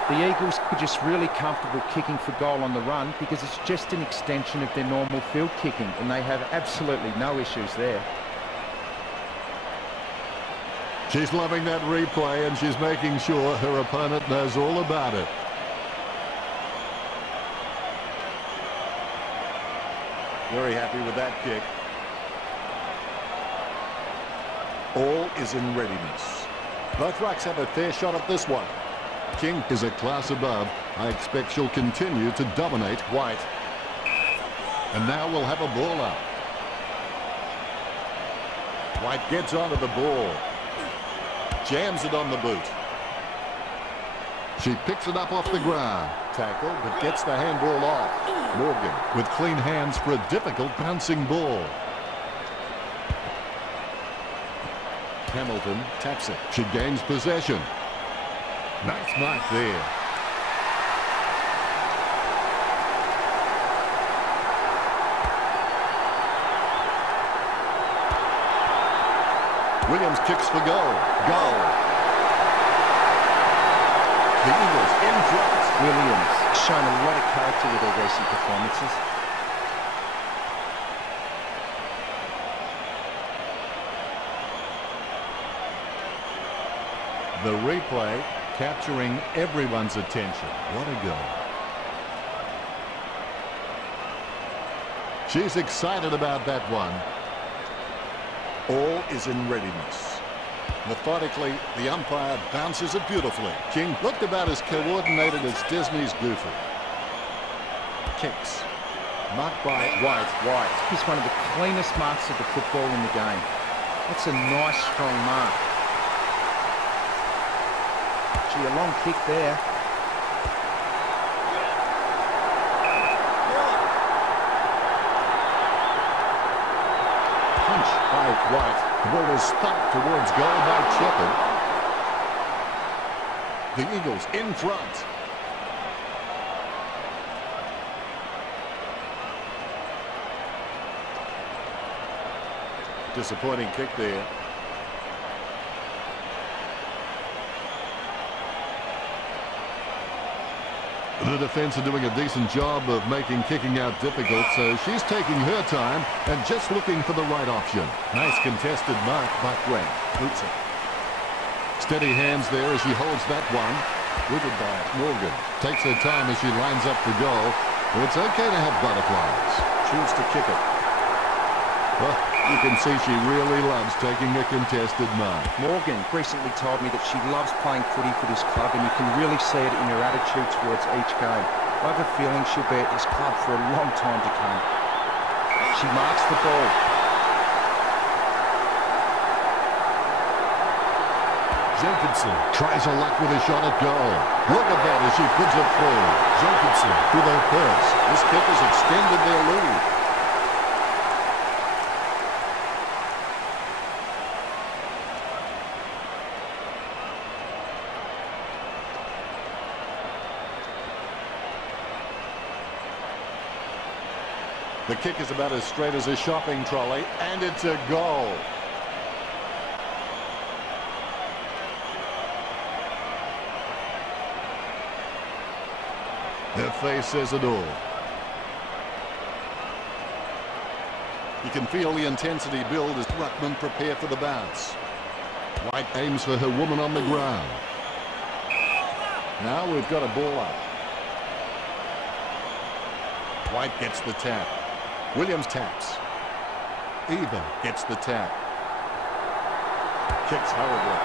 The Eagles are just really comfortable kicking for goal on the run because it's just an extension of their normal field kicking, and they have absolutely no issues there. She's loving that replay, and she's making sure her opponent knows all about it. Very happy with that kick. All is in readiness. Both rucks have a fair shot at this one. King is a class above. I expect she'll continue to dominate White. And now we'll have a ball up. White gets onto the ball. Jams it on the boot. She picks it up off the ground. Tackle, but gets the handball off. Morgan with clean hands for a difficult bouncing ball. Hamilton taps it. She gains possession. Nice mark there. Williams kicks for goal. Goal. The Eagles in front. Williams shown a lot of character with her recent performances. The replay capturing everyone's attention. What a goal. She's excited about that one. All is in readiness. Methodically, the umpire bounces it beautifully. King looked about as coordinated as Disney's Goofy. Kicks. Marked by White. White. He's one of the cleanest marks of the football in the game. That's a nice, strong mark. Gee, a long kick there. Punch by White. The ball is thumped towards goal by Shepherd. The Eagles in front. Disappointing kick there. The defence are doing a decent job of making kicking out difficult, so she's taking her time and just looking for the right option. Nice contested mark by Grant. Boots it. Steady hands there as she holds that one. Rooted by Morgan. Takes her time as she lines up for goal. It's okay to have butterflies. Choose to kick it. Well, you can see she really loves taking a contested mark. Morgan recently told me that she loves playing footy for this club, and you can really see it in her attitude towards each game. I have a feeling she'll be at this club for a long time to come. She marks the ball. Jenkinson tries her luck with a shot at goal. Look at that as she puts it through. Jenkinson with her first. This kick has extended their lead. The kick is about as straight as a shopping trolley, and it's a goal. Her face says it all. You can feel the intensity build as Ruckman prepare for the bounce. White aims for her woman on the ground. Now we've got a ball up. White gets the tap. Williams taps. Eva gets the tap. Kicks hurriedly.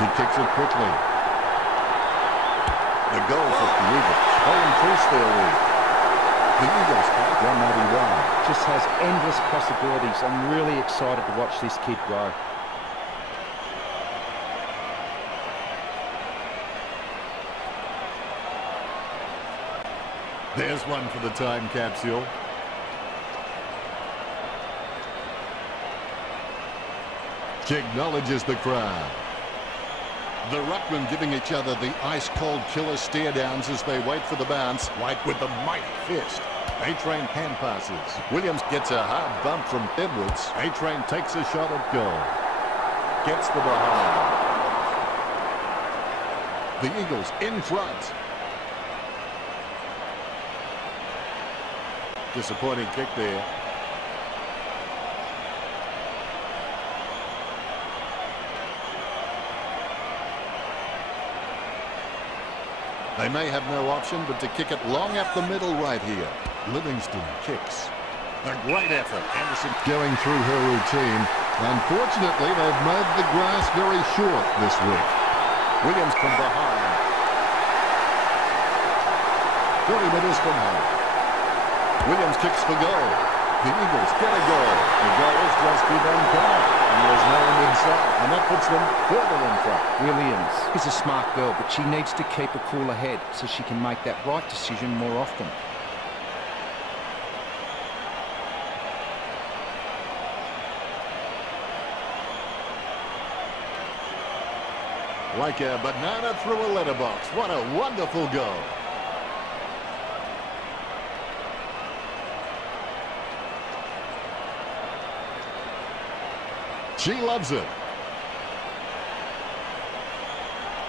She kicks it quickly. The goal for the Eagles. They increase their lead. The Eagles at 191. Just has endless possibilities. I'm really excited to watch this kid grow. There's one for the time capsule. She acknowledges the crowd. The ruckmen giving each other the ice-cold killer stare-downs as they wait for the bounce. White with the mighty fist. A-Train hand passes. Williams gets a hard bump from Edwards. A-Train takes a shot at goal. Gets the behind. The Eagles in front. Disappointing kick there. They may have no option but to kick it long up the middle right here. Livingston kicks. A great effort. Anderson going through her routine. Unfortunately, they've made the grass very short this week. Williams from behind. 40 metres from home. Williams kicks for goal. The Eagles get a goal. The goal has just been uncovered, and there's no one inside, and that puts them further in front. Williams is a smart girl, but she needs to keep a cooler head so she can make that right decision more often. Like a banana through a letterbox. What a wonderful goal. She loves it.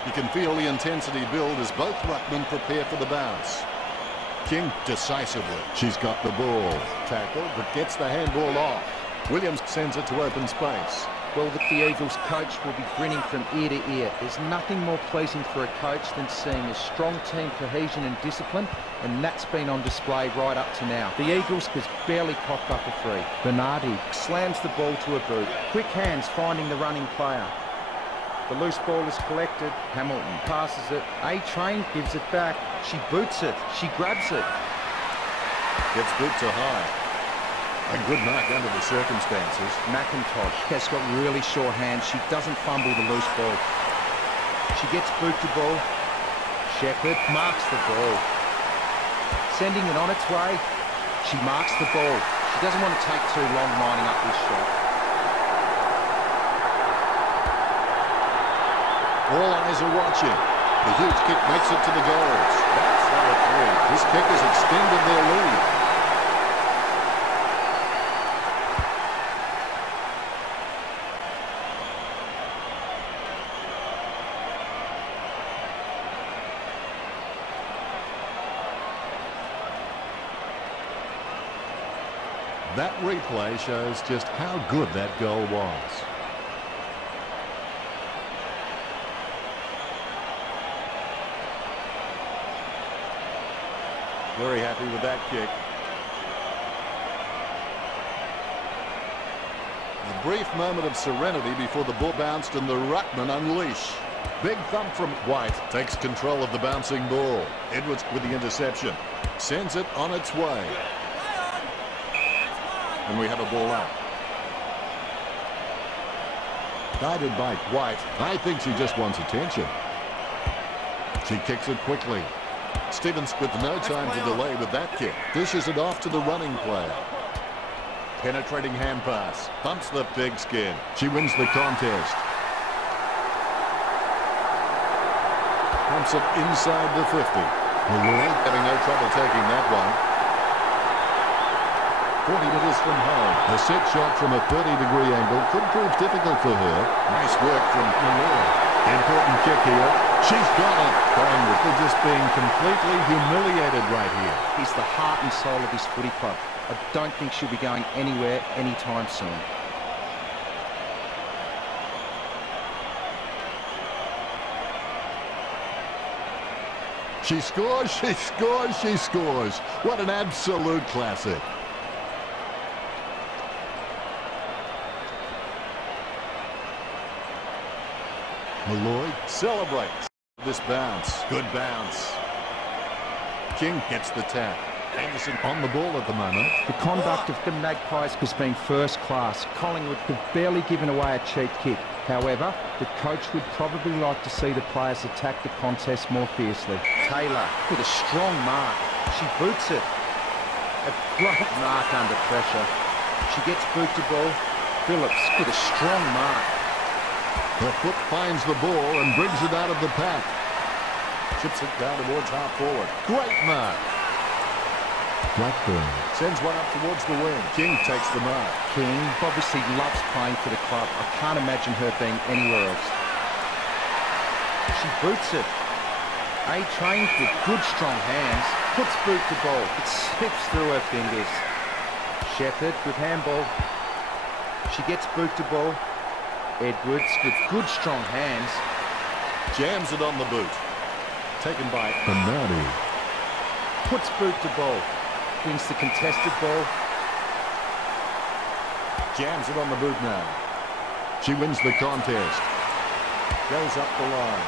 You can feel the intensity build as both ruckmen prepare for the bounce. King decisively. She's got the ball. Tackle, but gets the handball off. Williams sends it to open space. Well, the Eagles coach will be grinning from ear to ear. There's nothing more pleasing for a coach than seeing a strong team cohesion and discipline, and that's been on display right up to now. The Eagles has barely coughed up a free. Bernardi slams the ball to a boot. Quick hands finding the running player. The loose ball is collected. Hamilton passes it. A-Train gives it back. She boots it. She grabs it. Gets boot to high. A good mark under the circumstances. McIntosh has got really sure hands. She doesn't fumble the loose ball. She gets boot to ball. Shepherd marks the ball. Sending it on its way. She marks the ball. She doesn't want to take too long lining up this shot. All eyes are watching. The huge kick makes it to the goals. That's number 3. This kick has extended their lead. That replay shows just how good that goal was. Very happy with that kick. A brief moment of serenity before the ball bounced and the ruckman unleash. Big thump from White. Takes control of the bouncing ball. Edwards with the interception. Sends it on its way. And we have a ball out. Guided by White. I think she just wants attention. She kicks it quickly. Stevens with no time to delay with that kick. Dishes it off to the running player. Penetrating hand pass. Thumps the pigskin. She wins the contest. Pumps it inside the 50. Malloy having no trouble taking that one. 40 metres from home. A set shot from a 30-degree angle could prove difficult for her. Nice work from Malloy. Important kick here. She's got it. Collingwood are just being completely humiliated right here. He's the heart and soul of this footy club. I don't think she'll be going anywhere anytime soon. She scores, she scores, she scores. What an absolute classic. Malloy celebrates this bounce. Good bounce. King gets the tap. Anderson on the ball at the moment. The conduct of the Magpies has been first class. Collingwood have barely given away a cheap kick. However, the coach would probably like to see the players attack the contest more fiercely. Taylor with a strong mark. She boots it. A great mark under pressure. She gets boot to ball. Phillips with a strong mark. Her foot finds the ball and brings it out of the pack. Chips it down towards half forward. Great mark. Blackburn sends one up towards the wing. King takes the mark. King obviously loves playing for the club. I can't imagine her being anywhere else. She boots it. A-Train with good strong hands. Puts boot to ball. It slips through her fingers. Shepherd with handball. She gets boot to ball. Edwards with good strong hands. Jams it on the boot. Taken by Bernardi. Puts boot to ball. Wins the contested ball. Jams it on the boot now. She wins the contest. Goes up the line.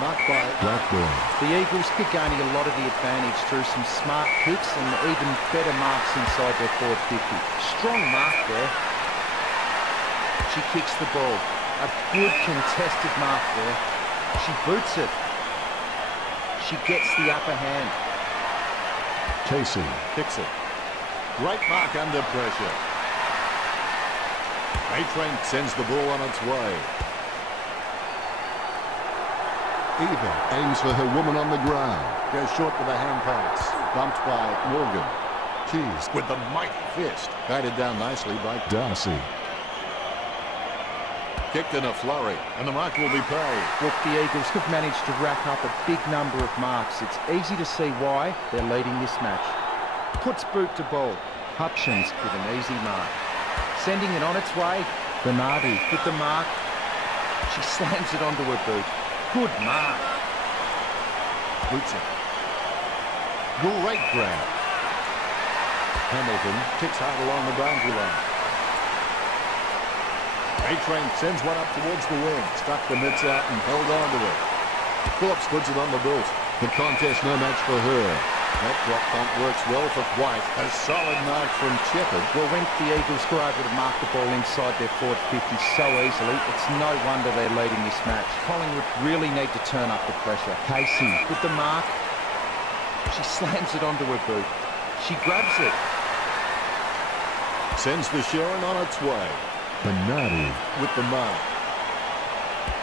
Marked by Blackburn. The Eagles keep gaining a lot of the advantage through some smart kicks and even better marks inside their forward 50. Strong mark there. She kicks the ball. A good contested mark there. She boots it. She gets the upper hand. Casey kicks it. Great mark under pressure. A-Train sends the ball on its way. Eva aims for her woman on the ground. Goes short with a hand pass. Bumped by Morgan. Keys with the mighty fist. Guided down nicely by Darcy. Kicked in a flurry, and the mark will be paid. Look, the Eagles have managed to rack up a big number of marks. It's easy to see why they're leading this match. Puts boot to ball. Hutchins with an easy mark. Sending it on its way. Bernardi with the mark. She slams it onto her boot. Good mark. Boots it. Great grab. Hamilton kicks hard along the boundary line. A-Train sends one up towards the wing. Stuck the mitts out and held on to it. Phillips puts it on the boot. The contest no match for her. That drop pump works well for White. A solid mark from Shepherd. Well, when the Eagles were able to mark the ball inside their forward 50 so easily, it's no wonder they're leading this match. Collingwood really need to turn up the pressure. Casey with the mark. She slams it onto her boot. She grabs it. Sends the Sharon on its way. Bernardi with the mark.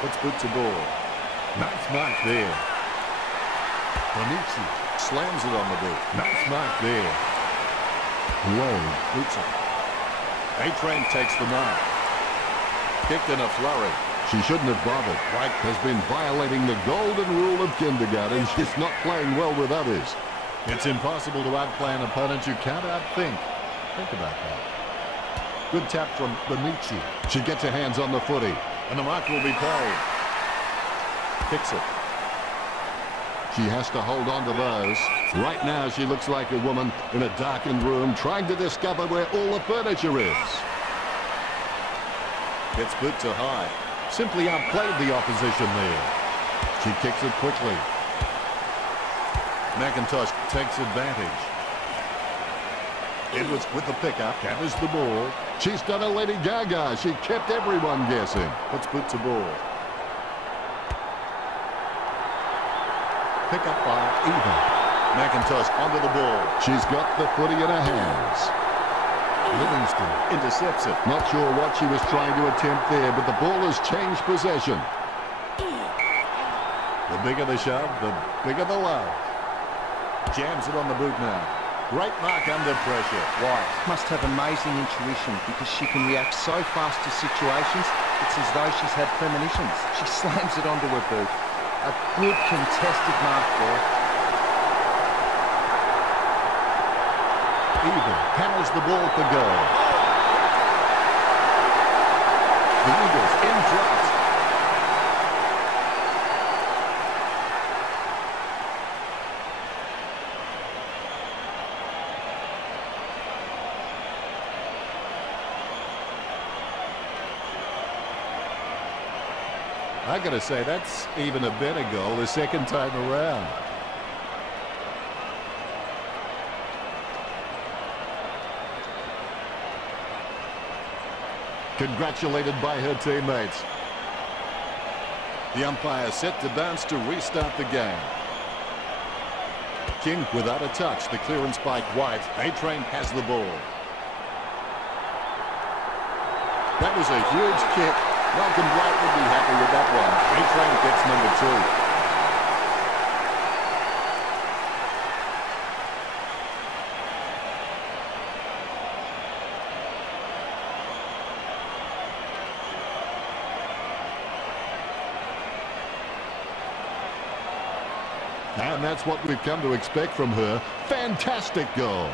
Puts boot to ball. Nice mark there. Bonici slams it on the boot. Nice mark there. Wade boots it. A-Train takes the mark. Kicked in a flurry. She shouldn't have bothered. White has been violating the golden rule of kindergarten. She's not playing well with others. It's impossible to outplay an opponent you can't outthink. Think about that. Good tap from Bonici. She gets her hands on the footy, and the mark will be paid. Kicks it. She has to hold on to those. Right now, she looks like a woman in a darkened room trying to discover where all the furniture is. Gets boot to high. Simply outplayed the opposition there. She kicks it quickly. McIntosh takes advantage. Edwards with the pickup, gathers the ball. She's done a Lady Gaga. She kept everyone guessing. Puts boot to ball. Pick up by Eva. McIntosh onto the ball. She's got the footy in her hands. Livingston intercepts it. Not sure what she was trying to attempt there, but the ball has changed possession. The bigger the shove, the bigger the love. Jams it on the boot now. Great mark under pressure. White Must have amazing intuition because she can react so fast to situations. It's as though she's had premonitions. She slams it onto her boot. A good contested mark there. Eva handles the ball for goal. The Eagles in front. I gotta say, that's even a better goal the second time around. Congratulated by her teammates. The umpire set to bounce to restart the game. King without a touch. The clearance by White. A-Train has the ball. That was a huge kick. Malcolm White would be happy with that one. A-Train gets number 2. And that's what we've come to expect from her. Fantastic goal.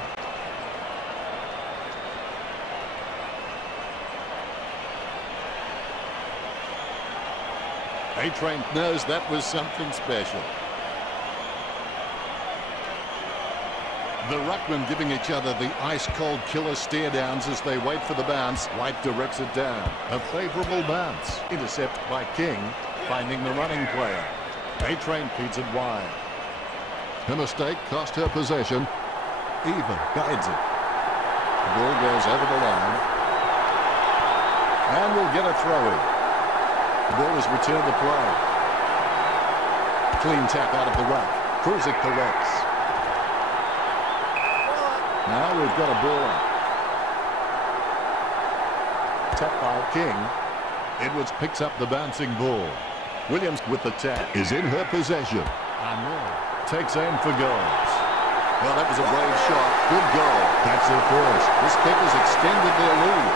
A-Train knows that was something special. The ruckmen giving each other the ice-cold killer stare-downs as they wait for the bounce. White directs it down. A favourable bounce. Intercept by King, finding the running player. A-Train feeds it wide. Her mistake cost her possession. Eva guides it. The ball goes over the line. And we'll get a throw-in. The ball is returned to play. Clean tap out of the ruck. Cruiser corrects. Now we've got a ball up. Tap by King. Edwards picks up the bouncing ball. Williams with the tap is in her possession. Takes aim for goals. Well, that was a brave shot. Good goal. That's her first. This kick has extended their lead.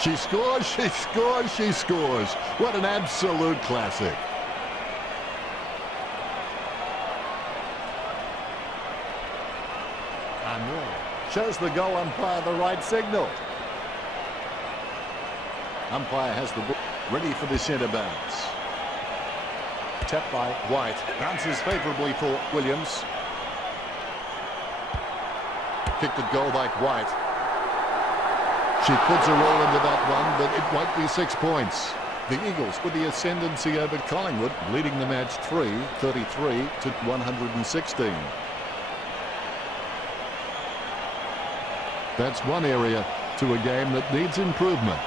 She scores, she scores, she scores. What an absolute classic. Shows the goal umpire the right signal. Umpire has the ball ready for the centre bounce. Tap by White. Bounces favourably for Williams. Kicked at goal by White. She puts a roll into that one, but it won't be 6 points. The Eagles with the ascendancy over Collingwood, leading the match 33 to 116. That's one area to a game that needs improvement.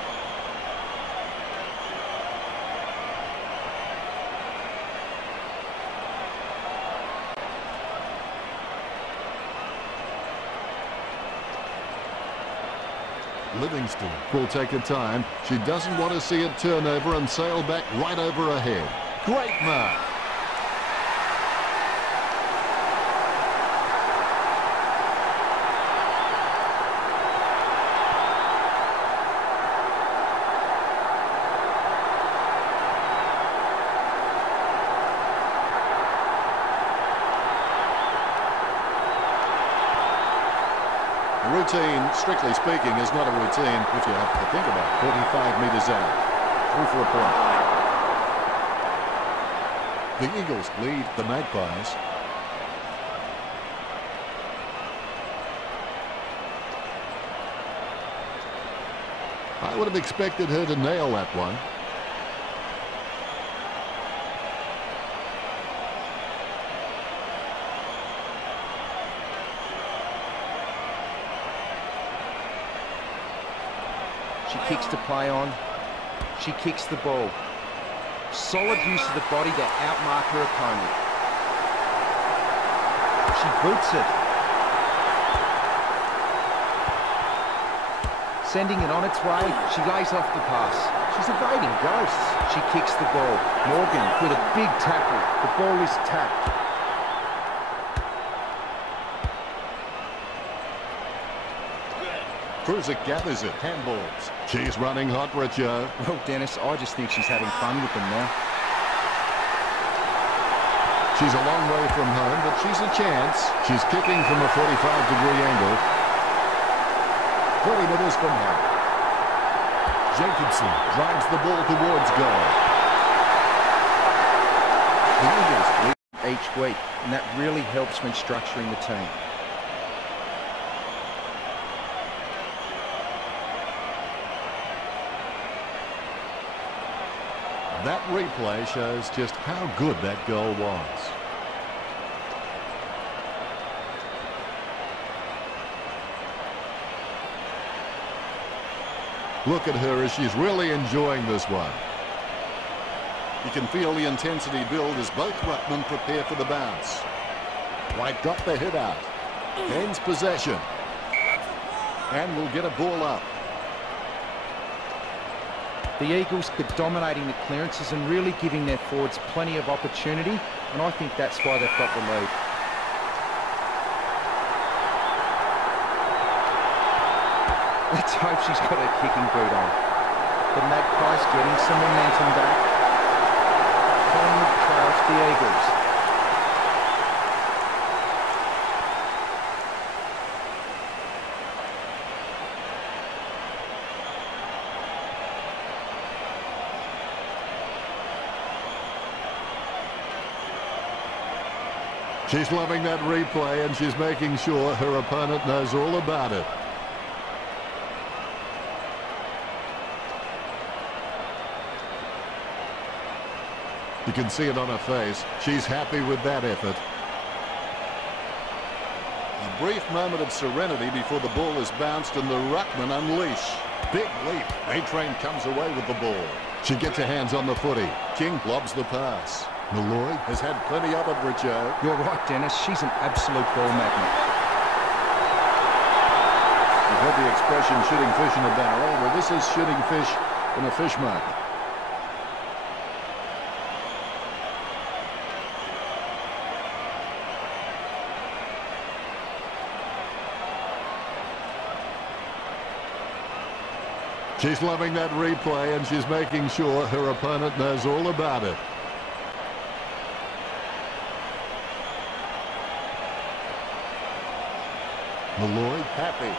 Livingston will take her time. She doesn't want to see it turn over and sail back right over her head. Great mark. Routine, strictly speaking, is not a routine if you have to think about it. 45 metres out. Through for a point. The Eagles lead the Magpies. I would have expected her to nail that one. She kicks to play on. She kicks the ball. Solid use of the body to outmark her opponent. She boots it. Sending it on its way. She lays off the pass. She's evading ghosts. She kicks the ball. Morgan with a big tackle. The ball is tapped. Cruiser gathers it. Handballs. She's running hot, Richo. Well, Dennis, I just think she's having fun with them now. She's a long way from home, but she's a chance. She's kicking from a 45-degree angle. 20 metres from home. Jacobson drives the ball towards goal. The Eagles lead each week, and that really helps when structuring the team. That replay shows just how good that goal was. Look at her as she's really enjoying this one. You can feel the intensity build as both ruckmen prepare for the bounce. White got the hit out. Gains possession. And will get a ball up. The Eagles are dominating the clearances and really giving their forwards plenty of opportunity, and I think that's why they've got the lead. Let's hope she's got her kicking boot on. The Magpies getting some momentum back. Collingwood trails the Eagles. She's loving that replay and she's making sure her opponent knows all about it. You can see it on her face. She's happy with that effort. A brief moment of serenity before the ball is bounced and the ruckman unleash. Big leap. A-Train comes away with the ball. She gets her hands on the footy. King lobs the pass. Malloy has had plenty of it, Richo. You're right, Dennis. She's an absolute ball magnet. You've heard the expression shooting fish in a barrel. Well, this is shooting fish in a fish market. She's loving that replay and she's making sure her opponent knows all about it. Malloy happy.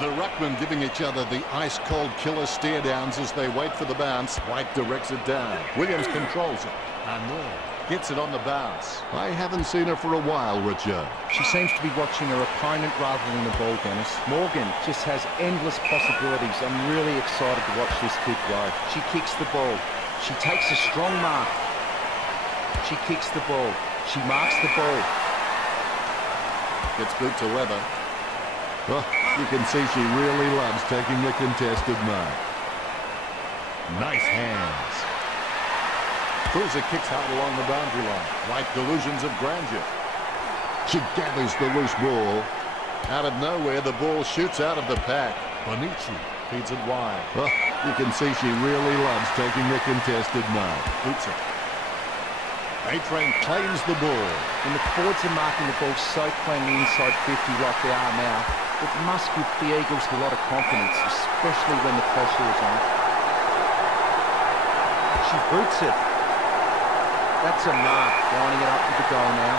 The ruckman giving each other the ice-cold killer stare-downs as they wait for the bounce. White directs it down. Williams controls it. Arnold gets it on the bounce. I haven't seen her for a while, Richard. She seems to be watching her opponent rather than the ball, Dennis. Morgan just has endless possibilities. I'm really excited to watch this kid go. She kicks the ball. She takes a strong mark. She kicks the ball. She marks the ball. Gets boot to leather. Oh, you can see she really loves taking the contested mark. Nice hands. Cruiser kicks hard along the boundary line. White delusions of grandeur. She gathers the loose ball. Out of nowhere, the ball shoots out of the pack. Bonici feeds it wide. Oh, you can see she really loves taking the contested mark. Boots it. A-Train claims the ball. When the forwards are marking the ball so cleanly inside 50 like they are now, it must give the Eagles a lot of confidence, especially when the pressure is on. She boots it. That's a mark, lining it up with the goal now.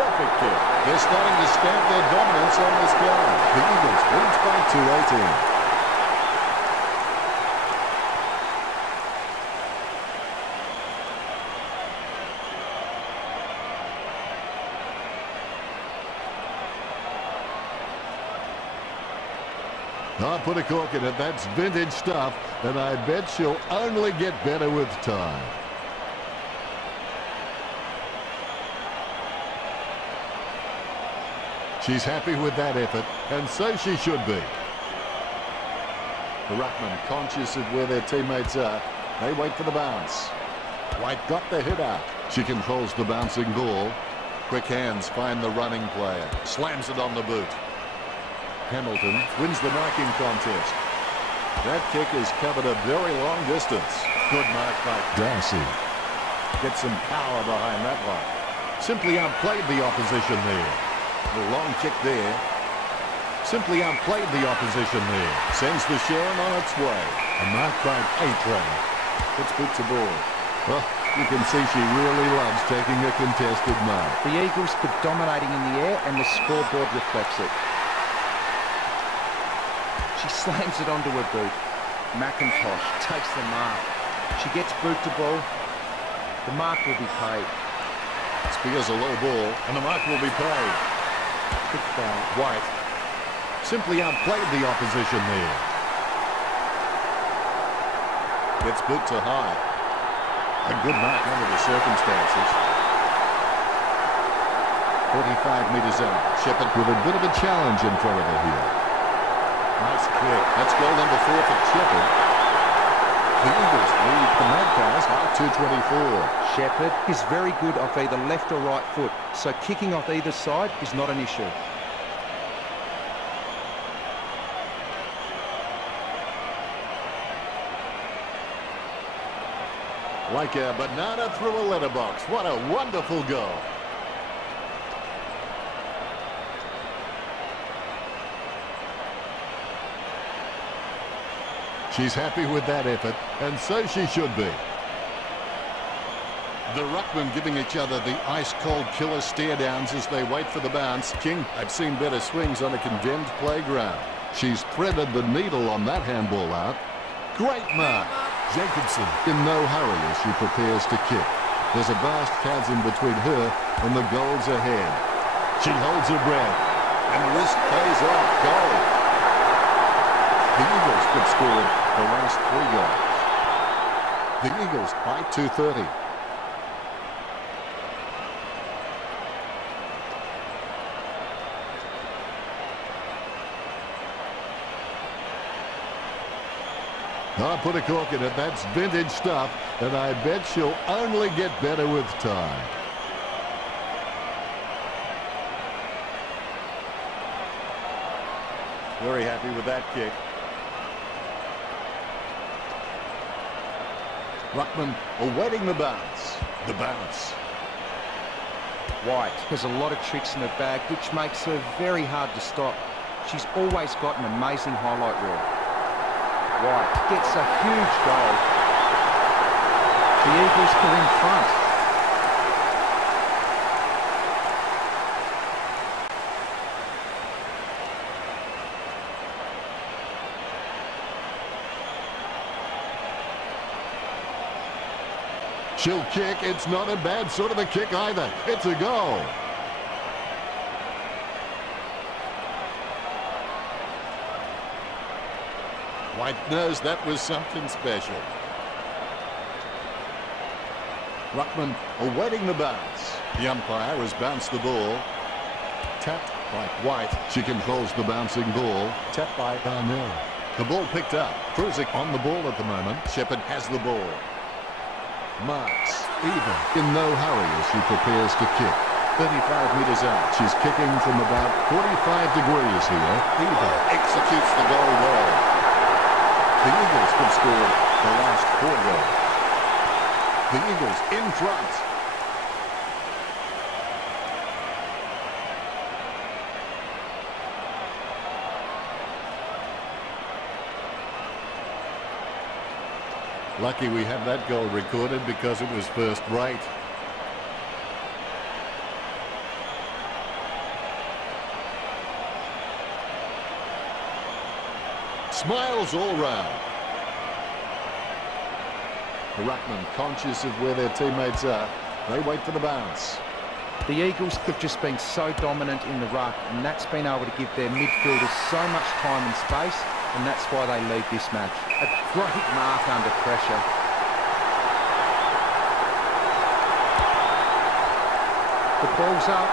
Perfect kick. They're starting to stamp their dominance on this game. The Eagles wins by 2-18. I'll put a cork in it. That's vintage stuff, and I bet she'll only get better with time. She's happy with that effort, and so she should be. The ruckman, conscious of where their teammates are, they wait for the bounce. White got the hit out. She controls the bouncing ball. Quick hands find the running player. Slams it on the boot. Hamilton wins the marking contest. That kick has covered a very long distance. Good mark by Darcy. Gets some power behind that one. Simply outplayed the opposition there. The long kick there. Simply outplayed the opposition there. Sends the Sharon on its way. A mark by A-Train. Puts boot to ball. Well, you can see she really loves taking a contested mark. The Eagles were dominating in the air and the scoreboard reflects it. She slams it onto her boot. McIntosh takes the mark. She gets boot to ball. The mark will be paid. Spears a low ball, and the mark will be paid. Kick foul. White simply outplayed the opposition there. Gets boot to high. A good mark under the circumstances. 45 metres out. Shepherd with a bit of a challenge in front of her here. Nice kick. That's goal number 4 for Shepherd. The Eagles lead the Magpies by 2:24. Shepherd is very good off either left or right foot, so kicking off either side is not an issue. Like a banana through a letterbox. What a wonderful goal. She's happy with that effort, and so she should be. The ruckman giving each other the ice-cold killer stare-downs as they wait for the bounce. King, I've seen better swings on a condemned playground. She's threaded the needle on that handball out. Great mark. Jacobson in no hurry as she prepares to kick. There's a vast chasm between her and the goals ahead. She holds her breath, and the risk pays off. Goal. The Eagles could score the last 3 goals. The Eagles by 230. I put a cork in it. That's vintage stuff, and I bet she'll only get better with time. Very happy with that kick. Ruckman awaiting the bounce. The bounce. White has a lot of tricks in her bag, which makes her very hard to stop. She's always got an amazing highlight reel. White gets a huge goal. The Eagles are in front. She'll kick. It's not a bad sort of a kick either. It's a goal. White knows that was something special. Ruckman awaiting the bounce. The umpire has bounced the ball. Tapped by White. She controls the bouncing ball. Tapped by Darnell. The ball picked up. Cruising on the ball at the moment. Shepherd has the ball. Marks even in no hurry as she prepares to kick. 35 metres out. She's kicking from about 45 degrees here. Even executes the goal well. The Eagles can score the last 4 goals. The Eagles in front. Lucky we have that goal recorded because it was first rate. Smiles all round. The Ruckman conscious of where their teammates are. They wait for the bounce. The Eagles have just been so dominant in the ruck, and that's been able to give their midfielders so much time and space, and that's why they lead this match. A great mark under pressure. The ball's up.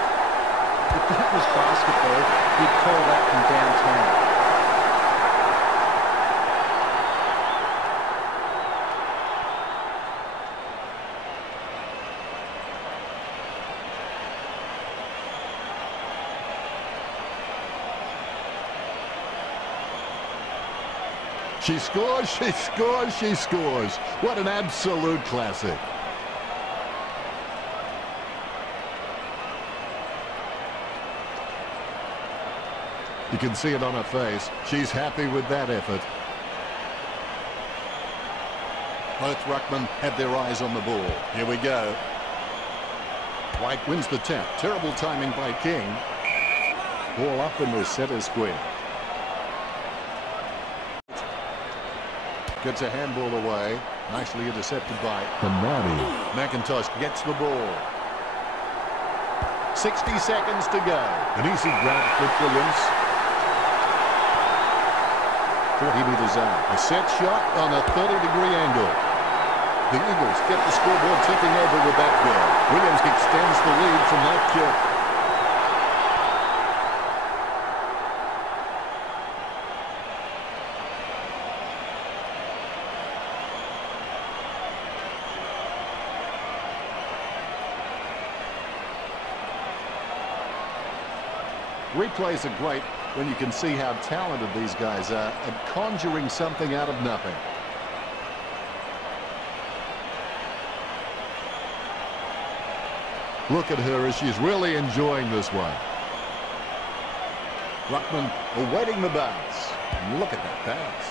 If that was basketball, you'd call that from downtown. She scores, she scores, she scores. What an absolute classic. You can see it on her face. She's happy with that effort. Both ruckmen have their eyes on the ball. Here we go. White wins the tap. Terrible timing by King. Ball up in the centre square. Gets a handball away. Nicely intercepted by Benani. McIntosh gets the ball. 60 seconds to go. An easy grab for Williams. 40 metres out. A set shot on a 30-degree angle. The Eagles get the scoreboard tipping over with that goal. Williams extends the lead from that kick. Replays are great when you can see how talented these guys are at conjuring something out of nothing. Look at her as she's really enjoying this one. Ruckman awaiting the bounce. And look at that bounce.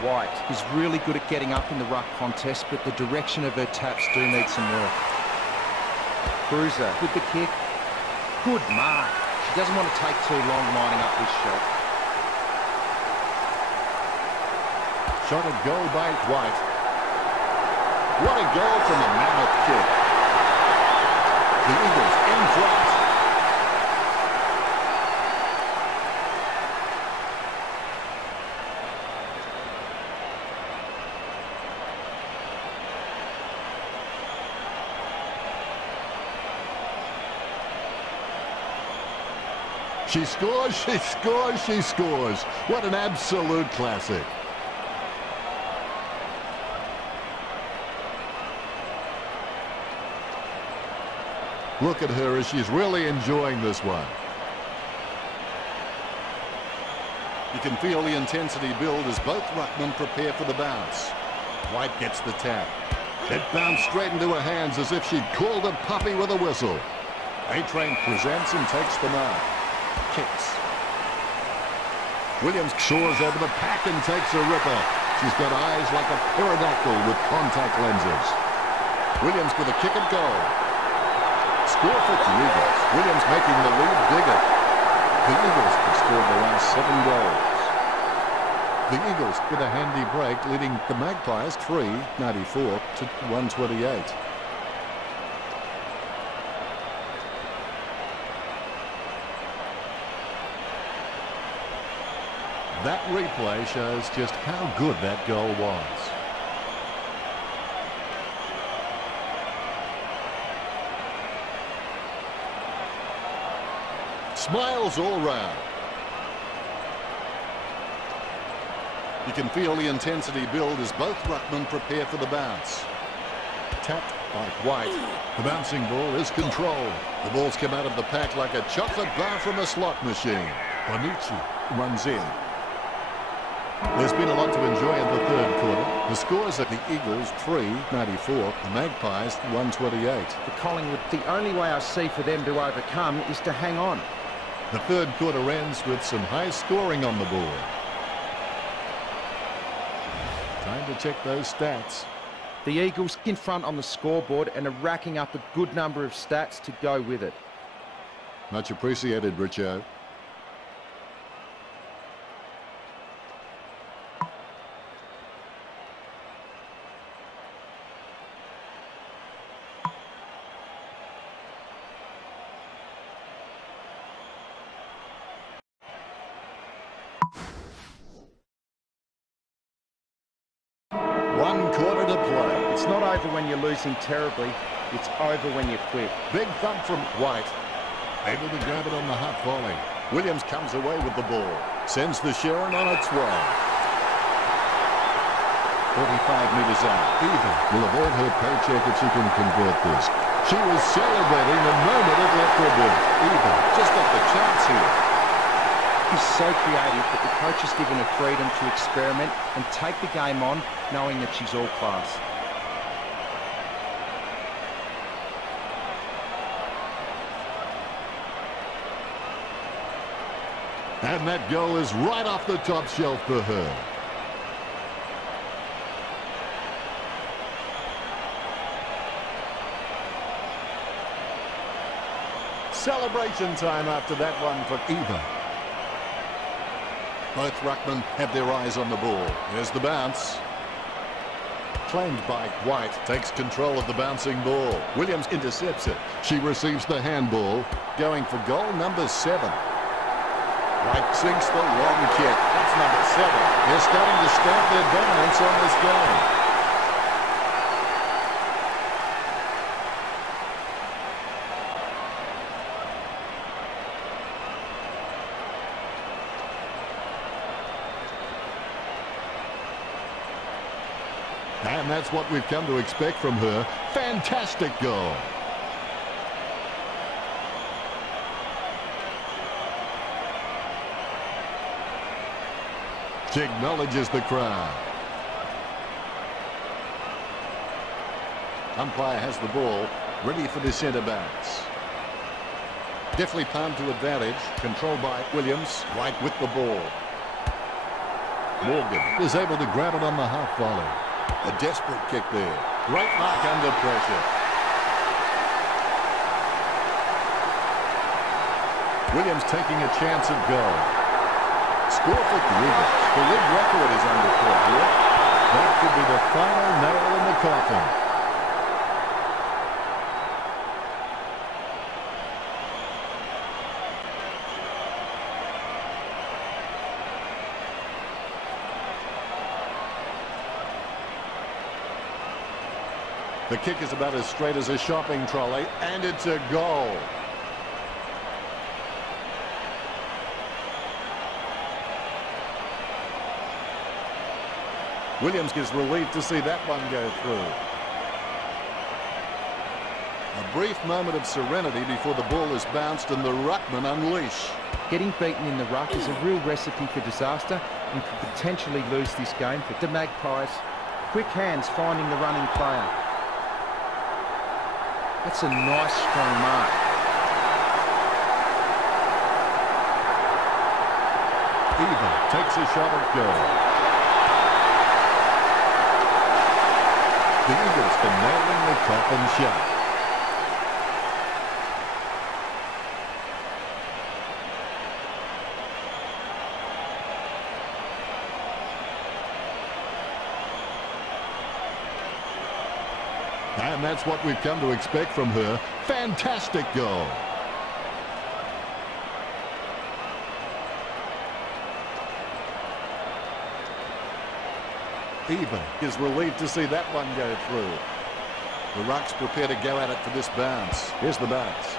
White is really good at getting up in the ruck contest, but the direction of her taps do need some work. Bruiser with the kick. Good mark. She doesn't want to take too long lining up this shot. Shot at goal by White. What a goal from a mammoth kick. The Eagles in front. She scores, she scores, she scores. What an absolute classic. Look at her as she's really enjoying this one. You can feel the intensity build as both ruckmen prepare for the bounce. White gets the tap. It bounced straight into her hands as if she'd called a puppy with a whistle. A-Train presents and takes the mark. Kicks. Williams soars over the pack and takes a ripper. She's got eyes like a pterodactyl with contact lenses. Williams with a kick and goal. Score for the Eagles. Williams making the lead bigger. The Eagles have scored the last 7 goals. The Eagles with a handy break, leading the Magpies 3-94 to 128. That replay shows just how good that goal was. Smiles all round. You can feel the intensity build as both ruckmen prepare for the bounce. Tapped by White. The bouncing ball is controlled. The ball's come out of the pack like a chocolate bar from a slot machine. Bonucci runs in. There's been a lot to enjoy in the third quarter. The scores at the Eagles 3-94, the Magpies 128. For Collingwood, the only way I see for them to overcome is to hang on. The third quarter ends with some high scoring on the board. Time to check those stats. The Eagles in front on the scoreboard and are racking up a good number of stats to go with it. Much appreciated, Richo. One quarter to play. It's not over when you're losing terribly. It's over when you quit. Big thump from White. Able to grab it on the half volley. Williams comes away with the ball. Sends the Sharon on its way. 45 metres out. Eva will avoid her paycheck if she can convert this. She was celebrating the moment it left her boot. Eva just got the chance here. He's so creative that the coach has given her freedom to experiment and take the game on, knowing that she's all class. And that goal is right off the top shelf for her. Celebration time after that one for Eva. Both ruckmen have their eyes on the ball. There's the bounce. Claimed by White. Takes control of the bouncing ball. Williams intercepts it. She receives the handball. Going for goal number 7. White sinks the long kick. That's number 7. They're starting to stamp their dominance on this game. And that's what we've come to expect from her. Fantastic goal. She acknowledges the crowd. Umpire has the ball, ready for the centre bounce. Deftly palmed to advantage, controlled by Williams. White with the ball. Morgan is able to grab it on the half volley. A desperate kick there. Great mark under pressure. Williams taking a chance at goal. Score for the Eagles. The league record is under threat here. That could be the final nail in the coffin. The kick is about as straight as a shopping trolley, and it's a goal. Williams is relieved to see that one go through. A brief moment of serenity before the ball is bounced and the ruckman unleash. Getting beaten in the ruck is a real recipe for disaster and could potentially lose this game for the Magpies. Quick hands finding the running player. That's a nice strong mark. Eva takes a shot at goal. The Eagles for nailing the coffin shut. And that's what we've come to expect from her. Fantastic goal. Eva is relieved to see that one go through. The Rucks prepare to go at it for this bounce. Here's the bounce.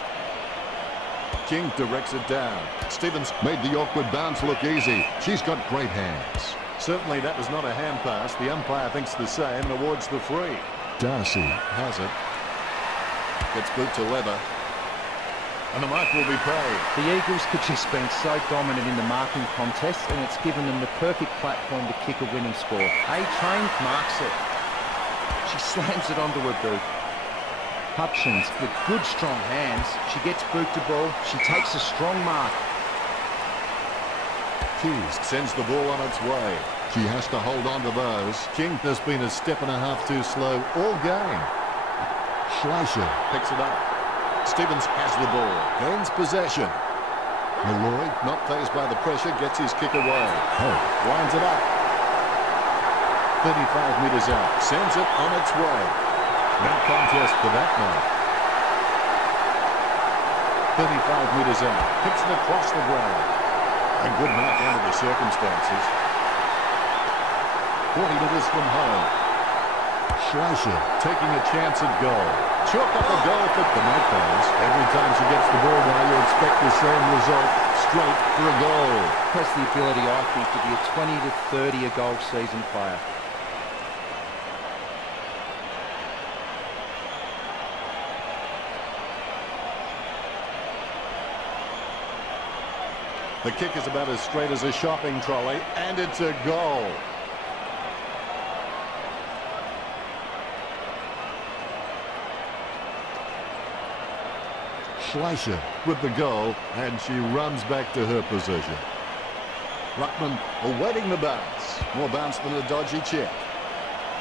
King directs it down. Stevens made the awkward bounce look easy. She's got great hands. Certainly that was not a hand pass. The umpire thinks the same and awards the free. Darcy has it. Gets boot to leather. And the mark will be paid. The Eagles could just been so dominant in the marking contest, and it's given them the perfect platform to kick a winning score. A-Train marks it. She slams it onto her boot. Hutchins with good strong hands. She gets boot to ball. She takes a strong mark. Keys sends the ball on its way. She has to hold on to those. King has been a step and a half too slow all game. Schleicher picks it up. Stevens has the ball. Gains possession. Malloy, not fazed by the pressure, gets his kick away. Winds it up. 35 metres out. Sends it on its way. No contest for that one. 35 metres out. Kicks it across the ground. A good mark under the circumstances. 40 metres from home. Schleicher taking a chance at goal. Chalk up a goal for the Magpies. Every time she gets the ball now, you expect the same result. Straight for a goal. Has the ability, I think, to be a 20 to 30 a goal season player. The kick is about as straight as a shopping trolley, and it's a goal. Schleicher with the goal, and she runs back to her position. Ruckman awaiting the bounce. More bounce than a dodgy check.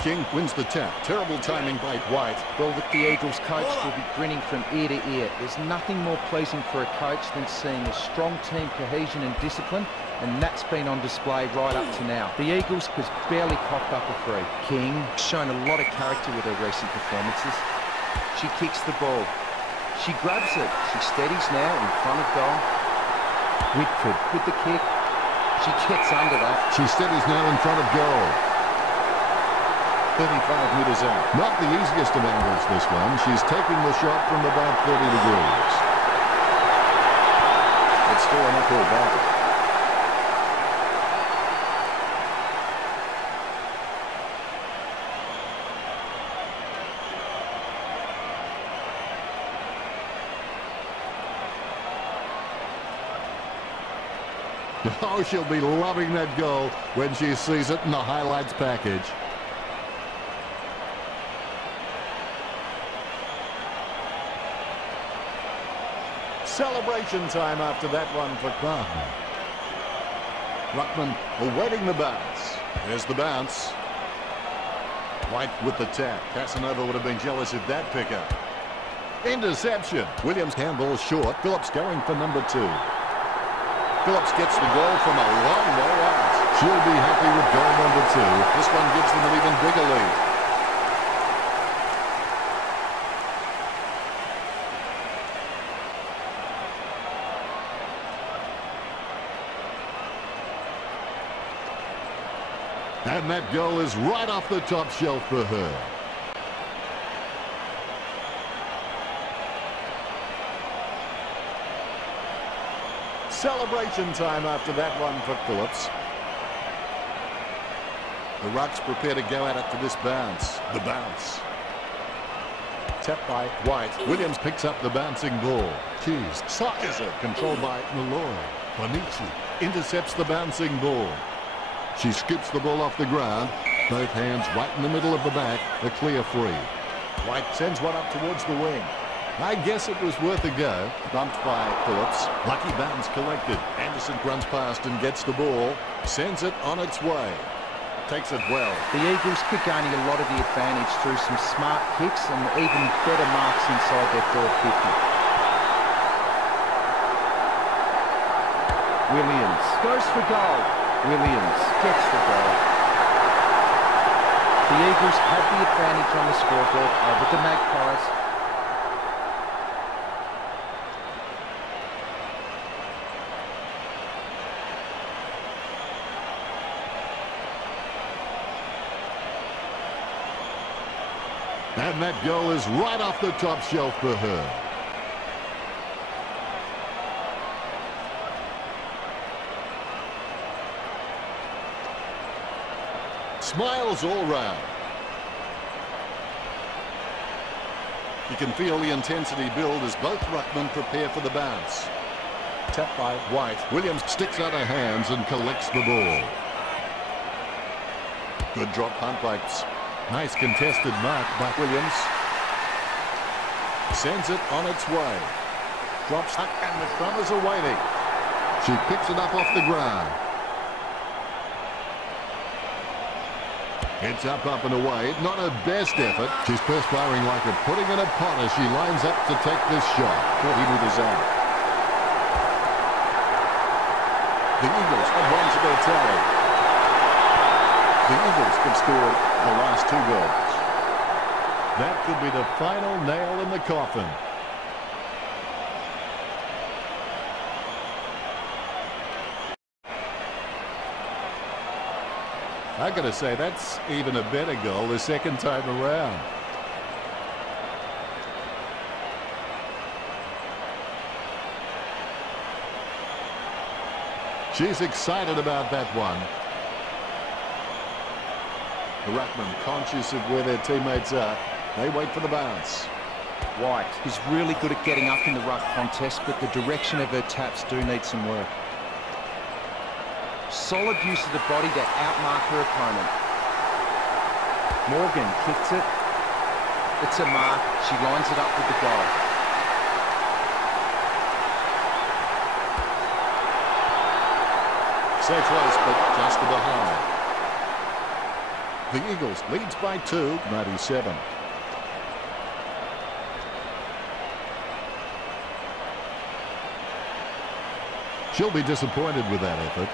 King wins the tap. Terrible timing by White. Well, the Eagles coach will be grinning from ear to ear. There's nothing more pleasing for a coach than seeing a strong team cohesion and discipline, and that's been on display right up to now. The Eagles has barely coughed up a free. King shown a lot of character with her recent performances. She kicks the ball. She grabs it. She steadies now in front of goal. Whitford with the kick. She gets under that. She steadies now in front of goal. 35 metres out. Not the easiest of angles, this one. She's taking the shot from about 30 degrees. It's still an uphill battle. Oh, she'll be loving that goal when she sees it in the highlights package. Celebration time after that one for Gardner. Ruckman awaiting the bounce. There's the bounce. White with the tap. Casanova would have been jealous of that pickup. Interception. Williams handball short. Phillips going for number 2. Phillips gets the goal from a long way out. She'll be happy with goal number the two. This one gives them an even bigger lead. And that goal is right off the top shelf for her. Celebration time after that one for Phillips. The Rucks prepare to go at it for this bounce. The bounce. Tapped by White. Williams picks up the bouncing ball. Hughes sockers it. Controlled by Malloy. Bonici intercepts the bouncing ball. She scoops the ball off the ground. Both hands right in the middle of the back. A clear free. White sends one up towards the wing. I guess it was worth a go. Bumped by Phillips. Lucky bounce collected. Anderson runs past and gets the ball. Sends it on its way. Takes it well. The Eagles keep gaining a lot of the advantage through some smart kicks and even better marks inside their forward 50. Williams goes for goal. Williams gets the goal. The Eagles have the advantage on the scoreboard over the Magpies. And that goal is right off the top shelf for her. Smiles all round. You can feel the intensity build as both ruckmen prepare for the bounce. Tapped by White. Williams sticks out her hands and collects the ball. Good drop punt by... Nice contested mark by Williams. Sends it on its way. Drops up and the runners are waiting. She picks it up off the ground. It's up and away. Not her best effort. She's perspiring like a pudding in a pot as she lines up to take this shot. 40 metres out. The Eagles have one to their tally. The Eagles have scored the last 2 goals. That could be the final nail in the coffin. I gotta say, that's even a better goal the second time around. She's excited about that one. The ruckman conscious of where their teammates are. They wait for the bounce. White is really good at getting up in the ruck contest, but the direction of her taps do need some work. Solid use of the body to outmark her opponent. Morgan kicks it. It's a mark. She lines it up with the goal. So close, but just behind. The Eagles leads by 2, 97. She'll be disappointed with that effort.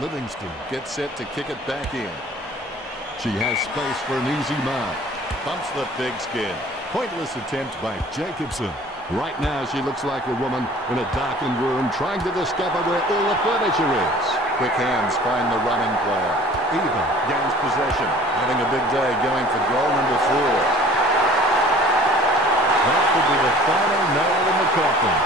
Livingston gets set to kick it back in. She has space for an easy mark. Bumps the pigskin. Pointless attempt by Jacobson. Right now she looks like a woman in a darkened room trying to discover where all the furniture is. Quick hands find the running player. Eva gains possession. Having a big day going for goal number 4. That could be the final nail in the coffin.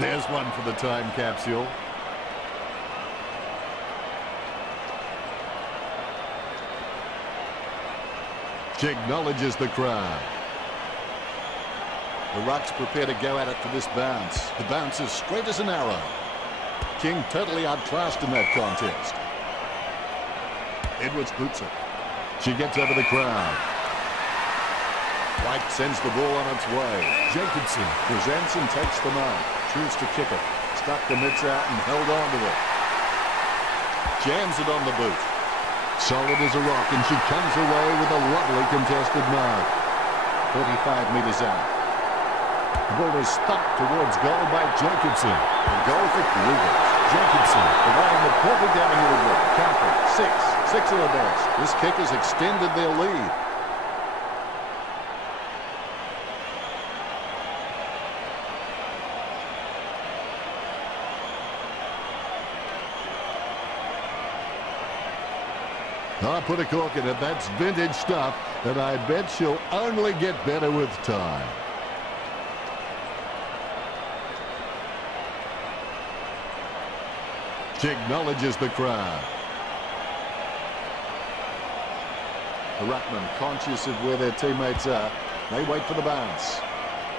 There's one for the time capsule. She acknowledges the crowd. The Rucks prepare to go at it for this bounce. The bounce is straight as an arrow. King totally outclassed in that contest. Edwards boots it. She gets over the crowd. White sends the ball on its way. Jacobson presents and takes the mark. Chooses to kick it. Stuck the mitts out and held on to it. Jams it on the boot. Solid as a rock, and she comes away with a lovely contested mark. 45 metres out. The ball is thumped towards goal by Jacobson. And goal for Collingwood. Jacobson providing the perfect avenue of goal. Count it. 6 of the best. This kick has extended their lead. I put a cork in it. That's vintage stuff, and I bet she'll only get better with time. She acknowledges the crowd. The ruckman, conscious of where their teammates are, they wait for the bounce.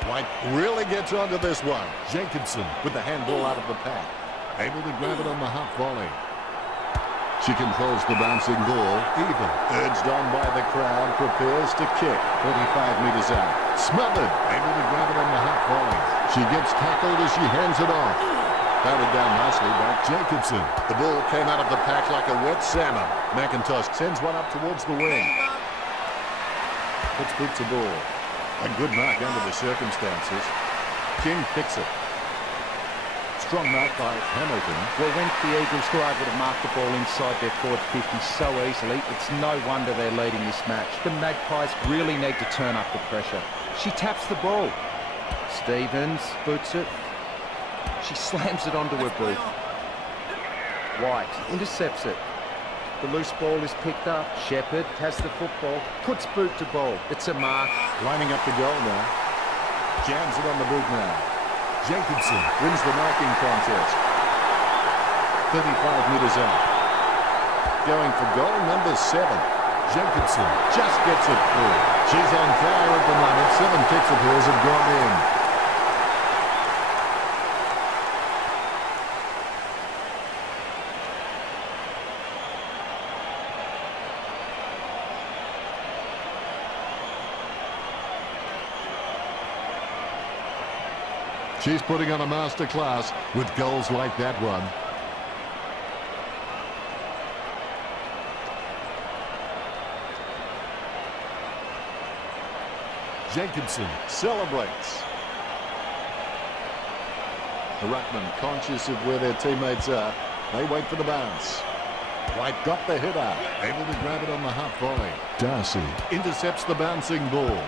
White really gets onto this one. Jacobson with the handball out of the pack. Able to grab it on the half volley. She controls the bouncing ball. Even. Urged on by the crowd, prepares to kick. 45 metres out. Smothered. Able to grab it on the half volley. She gets tackled as she hands it off. Batted down nicely by Jacobson. The ball came out of the pack like a wet salmon. McIntosh sends one up towards the wing. Puts boot to ball. A good mark under the circumstances. King picks it. Strong mark by Hamilton. Well, when the Eagles were able to mark the ball inside their forward 50 so easily, it's no wonder they're leading this match. The Magpies really need to turn up the pressure. She taps the ball. Stevens boots it. She slams it onto her boot. White intercepts it. The loose ball is picked up. Shepherd has the football. Puts boot to ball. It's a mark. Lining up the goal now. Jams it on the boot now. Jacobson wins the marking contest. 35 metres out. Going for goal number 7. Jacobson just gets it through. She's on fire at the moment. 7 kicks of hers have gone in. She's putting on a masterclass with goals like that one. Jacobson celebrates. The ruckman, conscious of where their teammates are, they wait for the bounce. White got the hit out, able to grab it on the half volley. Darcy intercepts the bouncing ball.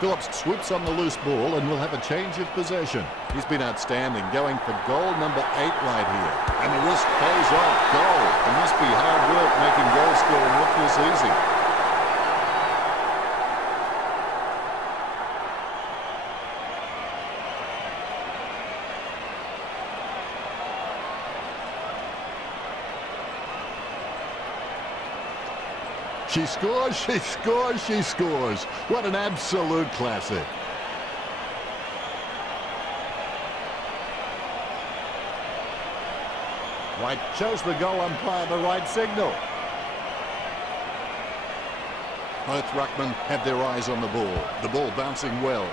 Phillips sweeps on the loose ball and will have a change of possession. He's been outstanding, going for goal number 8 right here. And the risk pays off. Goal. It must be hard work making goal scoring look this easy. She scores, she scores, she scores. What an absolute classic. White shows the goal umpire the right signal. Both ruckmen have their eyes on the ball bouncing well.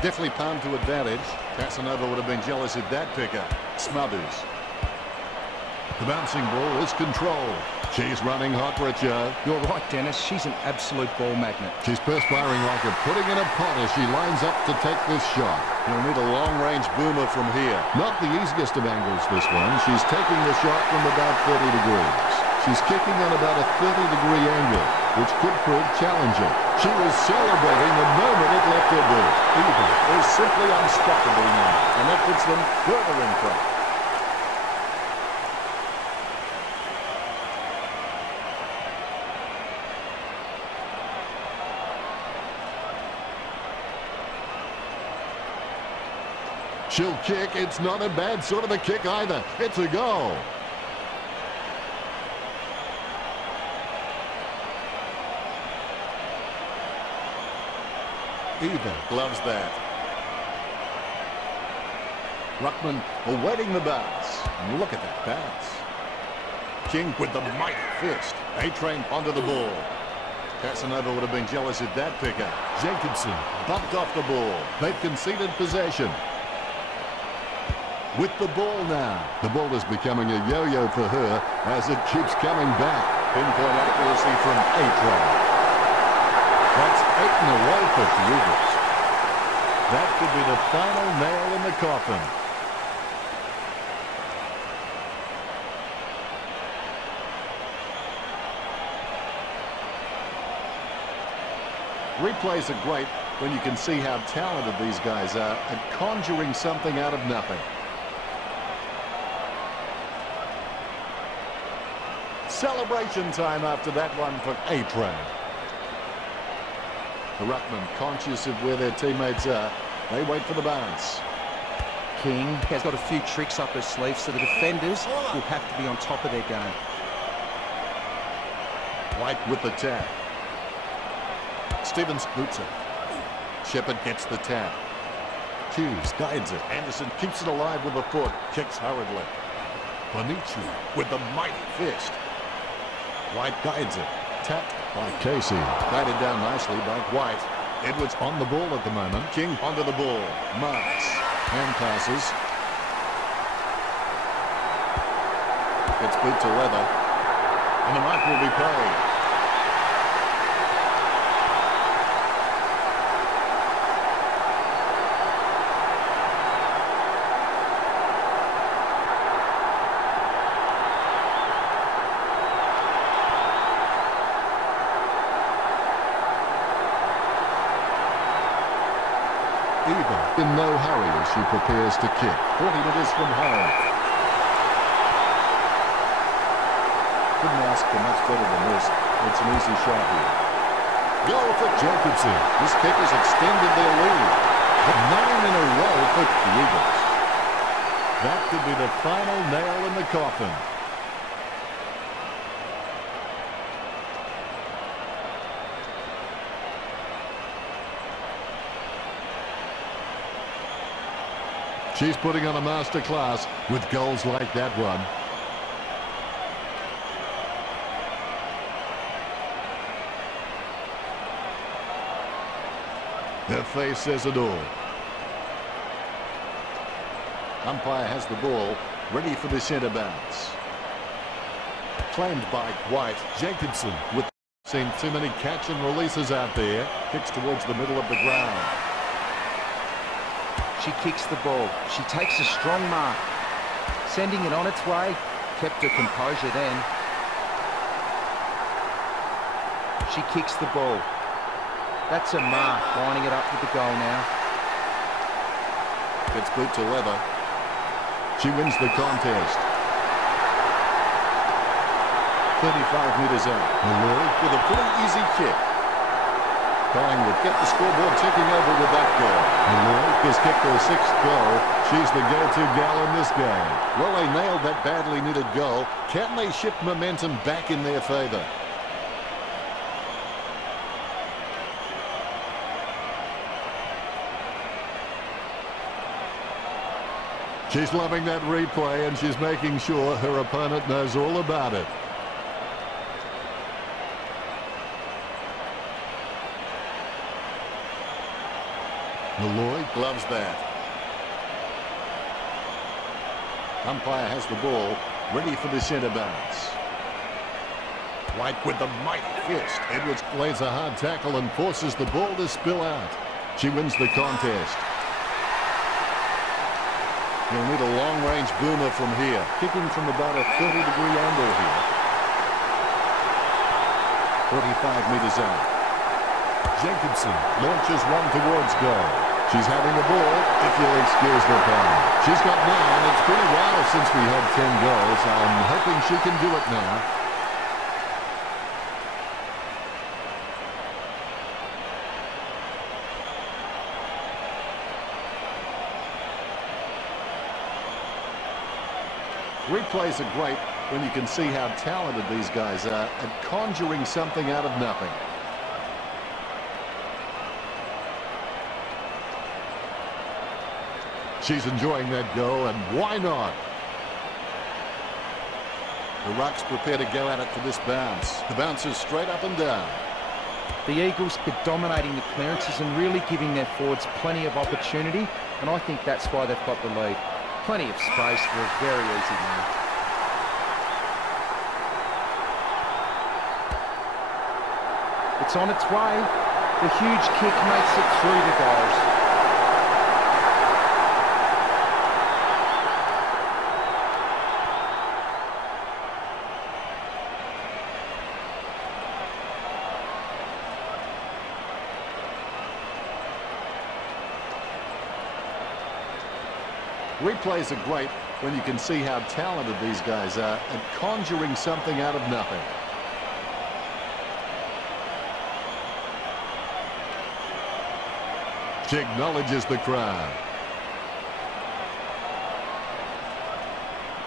Definitely palmed to advantage. Casanova would have been jealous of that pickup. Smothers. The bouncing ball is controlled. She's running hot, Richard. You're right, Dennis. She's an absolute ball magnet. She's perspiring like a pudding in a pot as she lines up to take this shot. You'll need a long-range boomer from here. Not the easiest of angles, this one. She's taking the shot from about 30 degrees. She's kicking on about a 30-degree angle, which could prove challenging. She was celebrating the moment it left her boot. Even is simply unstoppable now, and that puts them further in front. She'll kick. It's not a bad sort of a kick either. It's a goal. Eva loves that. Ruckman awaiting the bounce. And look at that bounce. King with the mighty fist. A-Train onto the ball. Casanova would have been jealous at that pickup. Jenkinson bumped off the ball. They've conceded possession. With the ball now. The ball is becoming a yo-yo for her as it keeps coming back. Pinpoint accuracy from 8 That's 8 in a row for the Eagles. That could be the final nail in the coffin. Replays are great when you can see how talented these guys are at conjuring something out of nothing. Celebration time after that one for A-Train. The ruckman, conscious of where their teammates are, they wait for the bounce. King has got a few tricks up her sleeve, so the defenders will have to be on top of their game. White with the tap. Stevens boots it. Shepherd gets the tap. Hughes guides it. Anderson keeps it alive with a foot. Kicks hurriedly. Bonici with the mighty fist. White guides it. Tapped by Casey. Guided down nicely by White. Edwards on the ball at the moment. King onto the ball. Marks. Hand passes. Gets boot to leather. And the mark will be paid. In no hurry as she prepares to kick. 40 meters from home. Couldn't ask for much better than this. It's an easy shot here. Goal for Jenkinson. This kick has extended their lead. But 9 in a row for the Eagles. That could be the final nail in the coffin. She's putting on a masterclass with goals like that one. Her face says it all. Umpire has the ball, ready for the centre bounce. Claimed by White. Jenkinson with seen too many catch and releases out there. Kicks towards the middle of the ground. She kicks the ball. She takes a strong mark. Sending it on its way. Kept her composure then. She kicks the ball. That's a mark. Lining it up with the goal now. Gets boot to leather. She wins the contest. 35 metres out. Malloy with a pretty easy kick. Collingwood get the scoreboard ticking over with that goal. Malloy has kicked her 6th goal. She's the go-to gal in this game. Well, they nailed that badly needed goal. Can they shift momentum back in their favour? She's loving that replay and she's making sure her opponent knows all about it. Malloy gloves that. Umpire has the ball, ready for the centre bounce. White with the mighty fist. Edwards lays a hard tackle and forces the ball to spill out. She wins the contest. You'll need a long-range boomer from here. Kicking from about a 30-degree angle here. 45 metres out. Jenkinson launches one towards goal. She's having the ball, if you'll excuse the pun. She's got 9. It's been a while since we had 10 goals. I'm hoping she can do it now. Replays are great when you can see how talented these guys are at conjuring something out of nothing. She's enjoying that goal, and why not? The Rucks prepare to go at it for this bounce. The bounce is straight up and down. The Eagles are dominating the clearances and really giving their forwards plenty of opportunity, and I think that's why they've got the lead. Plenty of space for a very easy mark. It's on its way. The huge kick makes it through the goals. Replays are great when you can see how talented these guys are at conjuring something out of nothing. She acknowledges the crowd.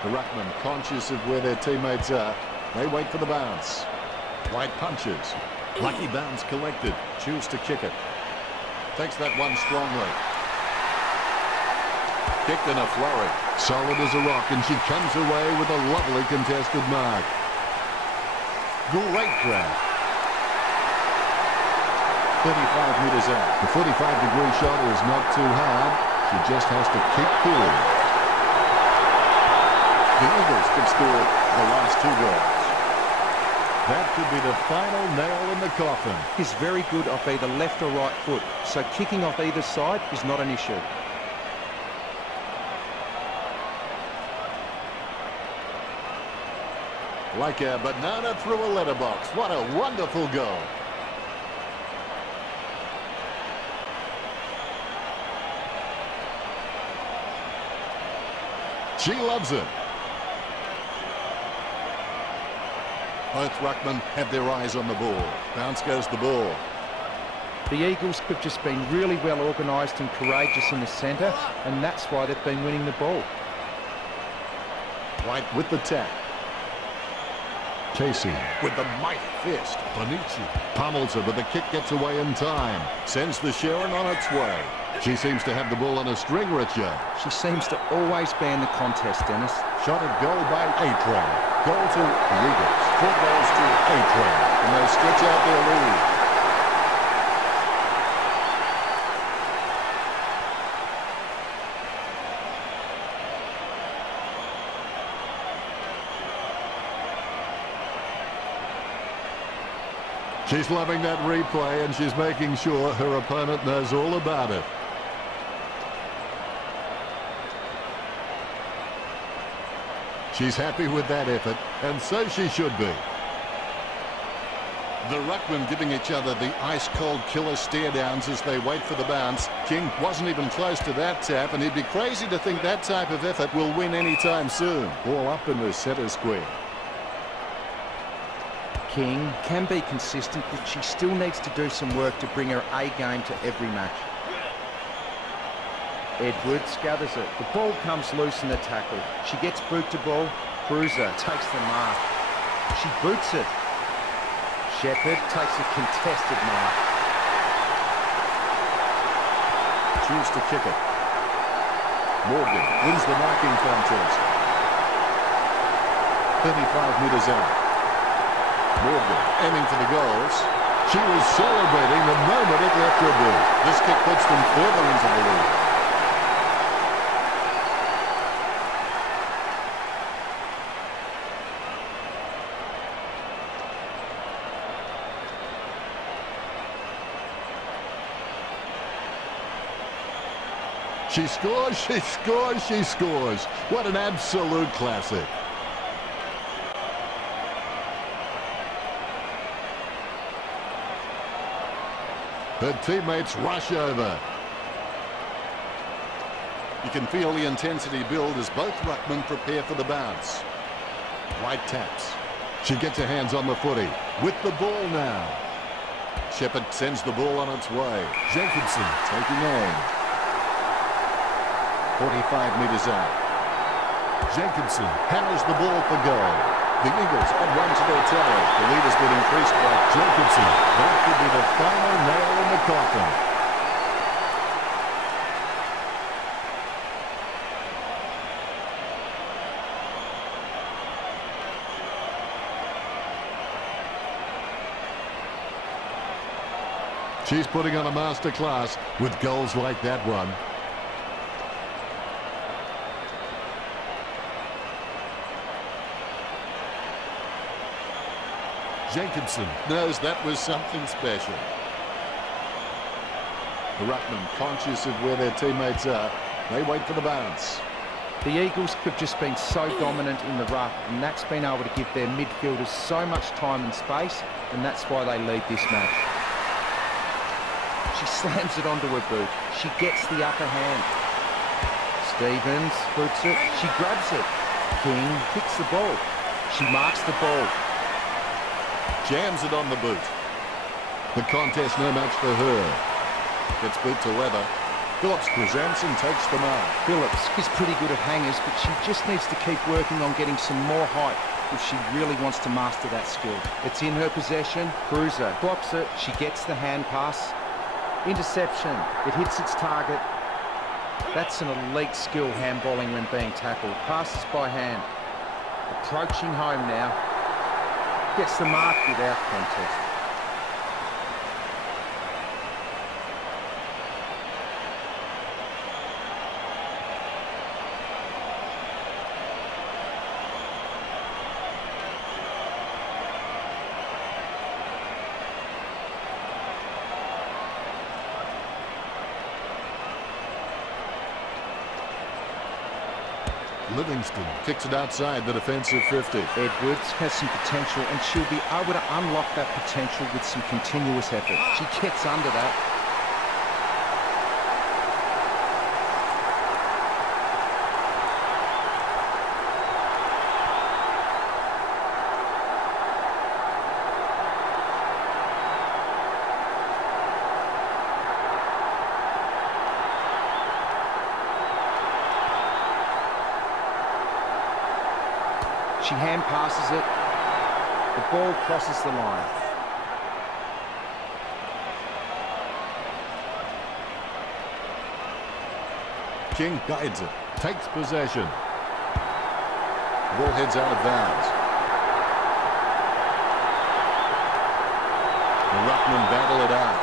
The ruckman, conscious of where their teammates are, they wait for the bounce. White punches. Lucky bounce collected. Choose to kick it. Takes that one strongly. Kicked in a flurry. Solid as a rock, and she comes away with a lovely contested mark. Great grab. 35 metres out. The 45-degree shot is not too hard. She just has to keep cool. The Eagles could score the last 2 goals. That could be the final nail in the coffin. He's very good off either left or right foot, so kicking off either side is not an issue. Like a banana through a letterbox. What a wonderful goal. She loves it. Both ruckmen have their eyes on the ball. Bounce goes the ball. The Eagles have just been really well organised and courageous in the centre, and that's why they've been winning the ball. White with the tap. Casey with the mighty fist. Bonici pummels her, but the kick gets away in time. Sends the Sharon on its way. She seems to have the ball on a string, Richard. She seems to always be in the contest, Dennis. Shot at goal by A-Train. Goal to the Eagles. 4 goals to A-Train. And they stretch out their lead. She's loving that replay, and she's making sure her opponent knows all about it. She's happy with that effort, and so she should be. The ruckmen giving each other the ice-cold killer stare-downs as they wait for the bounce. King wasn't even close to that tap, and he'd be crazy to think that type of effort will win anytime soon. Ball up in the centre square. King can be consistent, but she still needs to do some work to bring her A game to every match. Edwards gathers it. The ball comes loose in the tackle. She gets boot to ball. Cruiser takes the mark. She boots it. Shepherd takes a contested mark. Choose to kick it. Morgan wins the marking contest. 35 metres out. Morgan aiming for the goals. She was celebrating the moment it left her boot. This kick puts them further into the lead. She scores, she scores, she scores. What an absolute classic. Her teammates rush over. You can feel the intensity build as both ruckmen prepare for the bounce. White taps. She gets her hands on the footy. With the ball now. Shepherd sends the ball on its way. Jenkinson taking aim. 45 metres out. Jenkinson hammers the ball for goal. The Eagles add one to their tally. The lead has been increased by Jenkinson. That could be the final nail in the coffin. She's putting on a masterclass with goals like that one. Jacobson knows that was something special. The ruckman, conscious of where their teammates are, they wait for the bounce. The Eagles have just been so dominant in the ruck, and that's been able to give their midfielders so much time and space, and that's why they lead this match. She slams it onto her boot. She gets the upper hand. Stevens boots it. She grabs it. King kicks the ball. She marks the ball. Jams it on the boot. The contest no match for her. Gets boot to leather. Phillips presents and takes the mark. Phillips is pretty good at hangers, but she just needs to keep working on getting some more height if she really wants to master that skill. It's in her possession. Cruiser blocks it. She gets the hand pass. Interception. It hits its target. That's an elite skill, handballing when being tackled. Passes by hand. Approaching home now. Gets the mark without contest. Livingston kicks it outside the defensive 50. Edwards has some potential, and she'll be able to unlock that potential with some continuous effort. She gets under that. She hand passes it. The ball crosses the line. King guides it. Takes possession. Ball heads out of bounds. The ruckman battle it out.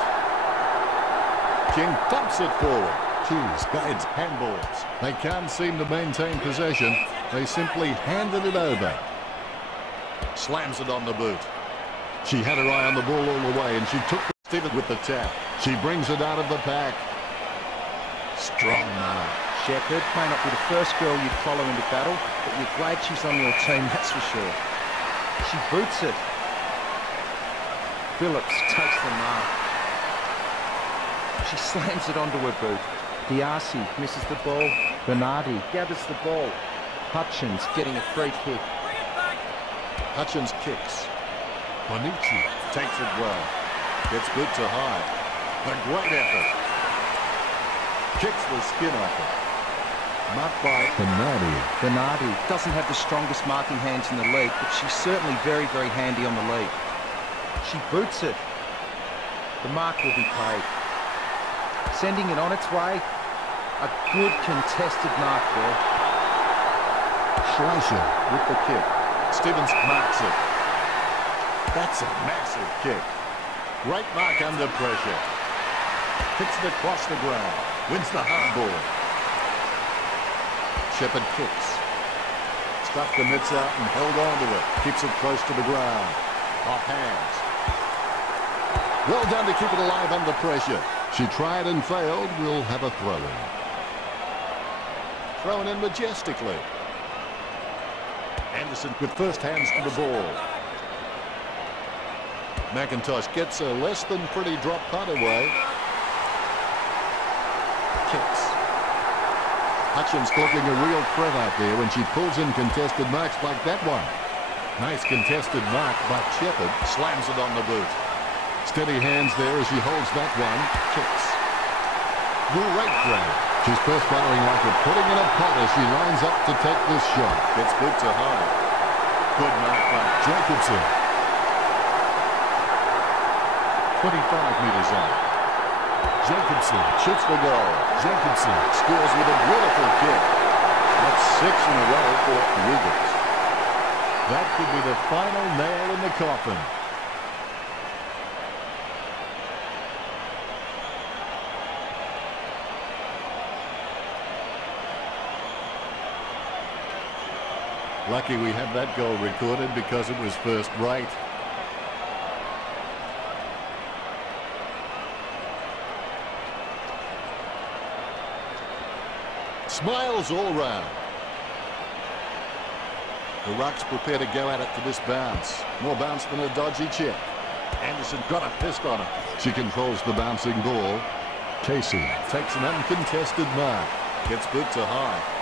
King thumps it forward. Hughes guides handballs. They can't seem to maintain possession. They simply handed it over. Slams it on the boot. She had her eye on the ball all the way, and she took the Stevens with the tap. She brings it out of the pack. Strong mark. Shepherd may not be the first girl you'd follow into battle, but you're glad she's on your team, that's for sure. She boots it. Phillips takes the mark. She slams it onto her boot. Diarcy misses the ball. Bernardi gathers the ball. Hutchins getting a free kick. Hutchins kicks. Bonucci takes it well. Gets good to high. A great effort. Kicks the skin off it. Marked by Bernardi. Bernardi doesn't have the strongest marking hands in the league, but she's certainly very, very handy on the lead. She boots it. The mark will be paid. Sending it on its way. A good contested mark there. Schleicher with the kick. Stevens marks it. That's a massive kick. Great mark under pressure. Kicks it across the ground. Wins the hard ball. Shepherd kicks. Stuck the mitts out and held on to it. Keeps it close to the ground. Off hands. Well done to keep it alive under pressure. She tried and failed. We'll have a throw-in. Thrown in majestically. Anderson with first hands to the ball. McIntosh gets a less than pretty drop punt away. Kicks. Hutchins looking a real threat out there when she pulls in contested marks like that one. Nice contested mark by Shepherd. Slams it on the boot. Steady hands there as she holds that one. Kicks. Great grab. She's perspiring like a pudding in a pot as she lines up to take this shot. Gets good to high. Good mark by Jacobson. 25 metres out. Jacobson shoots the goal. Jacobson scores with a beautiful kick. That's 6 in a row for the Eagles. That could be the final nail in the coffin. Lucky we have that goal recorded because it was first rate. Smiles all round. The Rucks prepare to go at it for this bounce. More bounce than a dodgy chip. Anderson got a fist on it. She controls the bouncing ball. Casey takes an uncontested mark. Gets boot to high.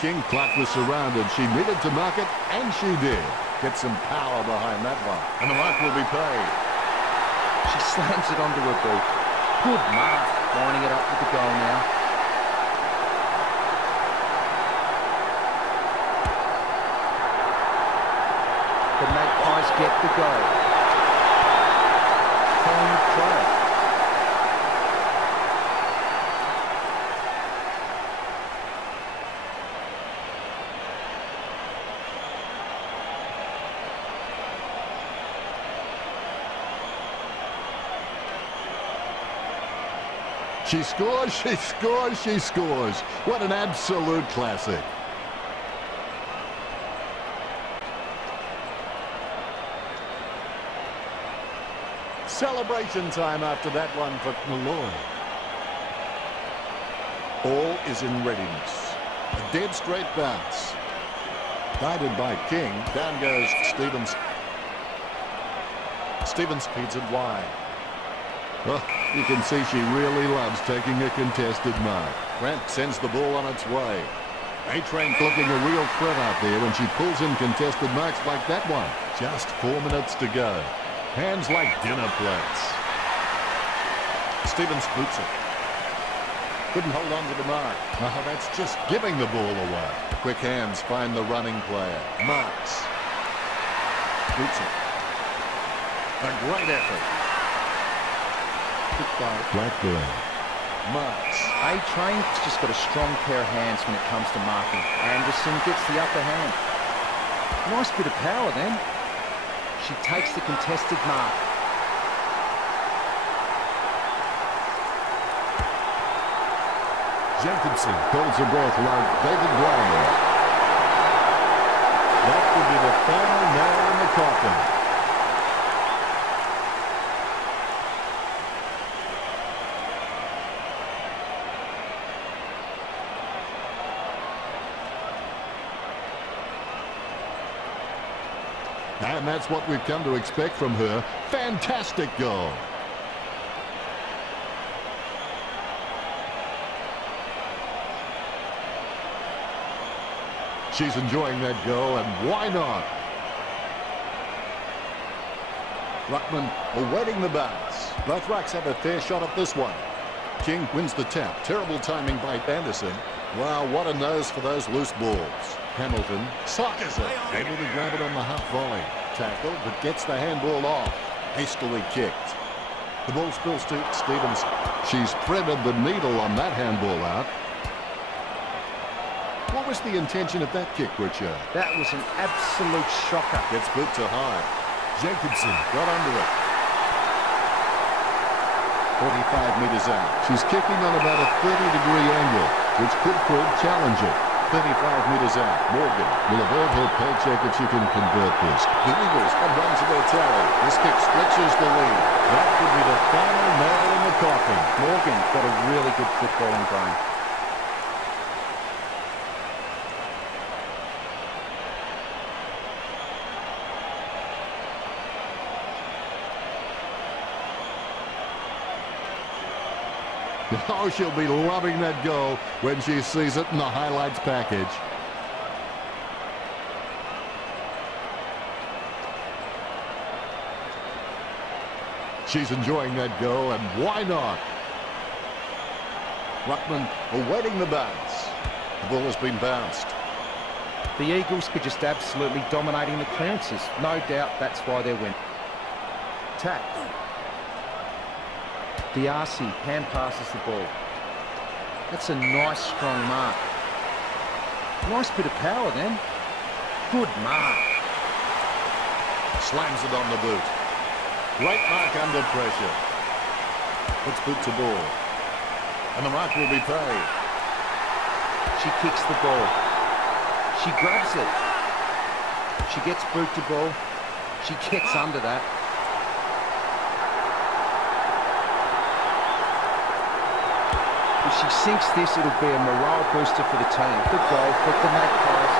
King Clark was surrounded. She needed to mark it, and she did. Get some power behind that one. And the mark will be paid. She slams it onto her boot. Good mark. Lining it up with the goal now. The Magpies get the goal. Collingwood try. She scores, she scores, she scores. What an absolute classic. Celebration time after that one for Malloy. All is in readiness. A dead straight bounce. Guided by King. Down goes Stevens. Stevens feeds it wide. Oh, you can see she really loves taking a contested mark. Grant sends the ball on its way. A-Train looking a real threat out there when she pulls in contested marks like that one. Just 4 minutes to go. Hands like dinner plates. Stevens boots it. Couldn't hold on to the mark. Oh, that's just giving the ball away. Quick hands find the running player. Marks. Boots it. A great effort. Goodbye. Blackburn. Marks. A-Train's just got a strong pair of hands when it comes to marking. Anderson gets the upper hand. Nice bit of power then. She takes the contested mark. Jenkinson holds her breath like David Brown. That could be the final nail in the coffin. And that's what we've come to expect from her. Fantastic goal. She's enjoying that goal, and why not? Ruckman awaiting the bounce. Both Rucks have a fair shot at this one. King wins the tap. Terrible timing by Anderson. Wow, what a nose for those loose balls. Hamilton sockers it. Able to grab it on the half volley. Tackle, but gets the handball off. Hastily kicked. The ball spills to Stevens. She's threaded the needle on that handball out. What was the intention of that kick, Richard? That was an absolute shocker. Gets boot to high. Jenkinson got under it. 45 metres out. She's kicking on about a 30-degree angle, which could prove challenging. 35 metres out. Morgan will avert her paycheck if she can convert this. The Eagles have run to their tally. This kick stretches the lead. That could be the final nail in the coffin. Morgan got a really good footballing brain. Oh, she'll be loving that goal when she sees it in the highlights package. She's enjoying that goal, and why not? Ruckman awaiting the bounce. The ball has been bounced. The Eagles were just absolutely dominating the clearances. No doubt that's why they win. Tap. The RC hand passes the ball. That's a nice strong mark. Nice bit of power then. Good mark. Slams it on the boot. Great mark under pressure. Puts boot to ball. And the mark will be paid. She kicks the ball. She grabs it. She gets boot to ball. She gets under that. If she sinks this, it'll be a morale booster for the team. Good goal for the Magpies.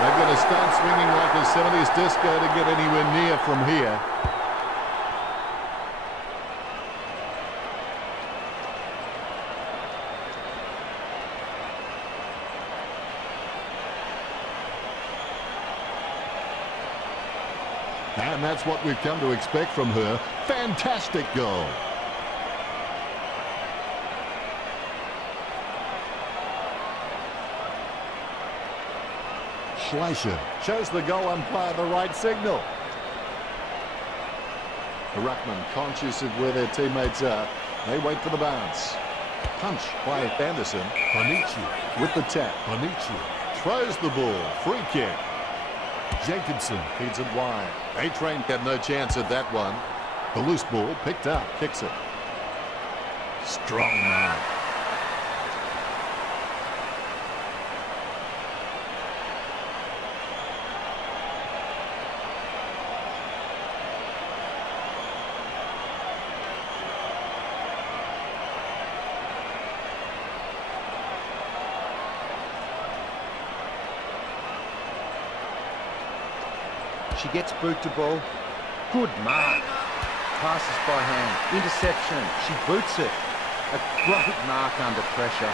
They've got to start swinging like a 70s disco to get anywhere near from here. And that's what we've come to expect from her. Fantastic goal. Schleicher shows the goal umpire the right signal. The ruckman conscious of where their teammates are. They wait for the bounce. Punch by Anderson. Bonici with the tap. Bonici throws the ball. Free kick. Jacobson feeds it wide. A-Train had no chance at that one. The loose ball picked up. Kicks it. Strong man. She gets boot to ball. Good mark. Passes by hand. Interception. She boots it. A great mark under pressure.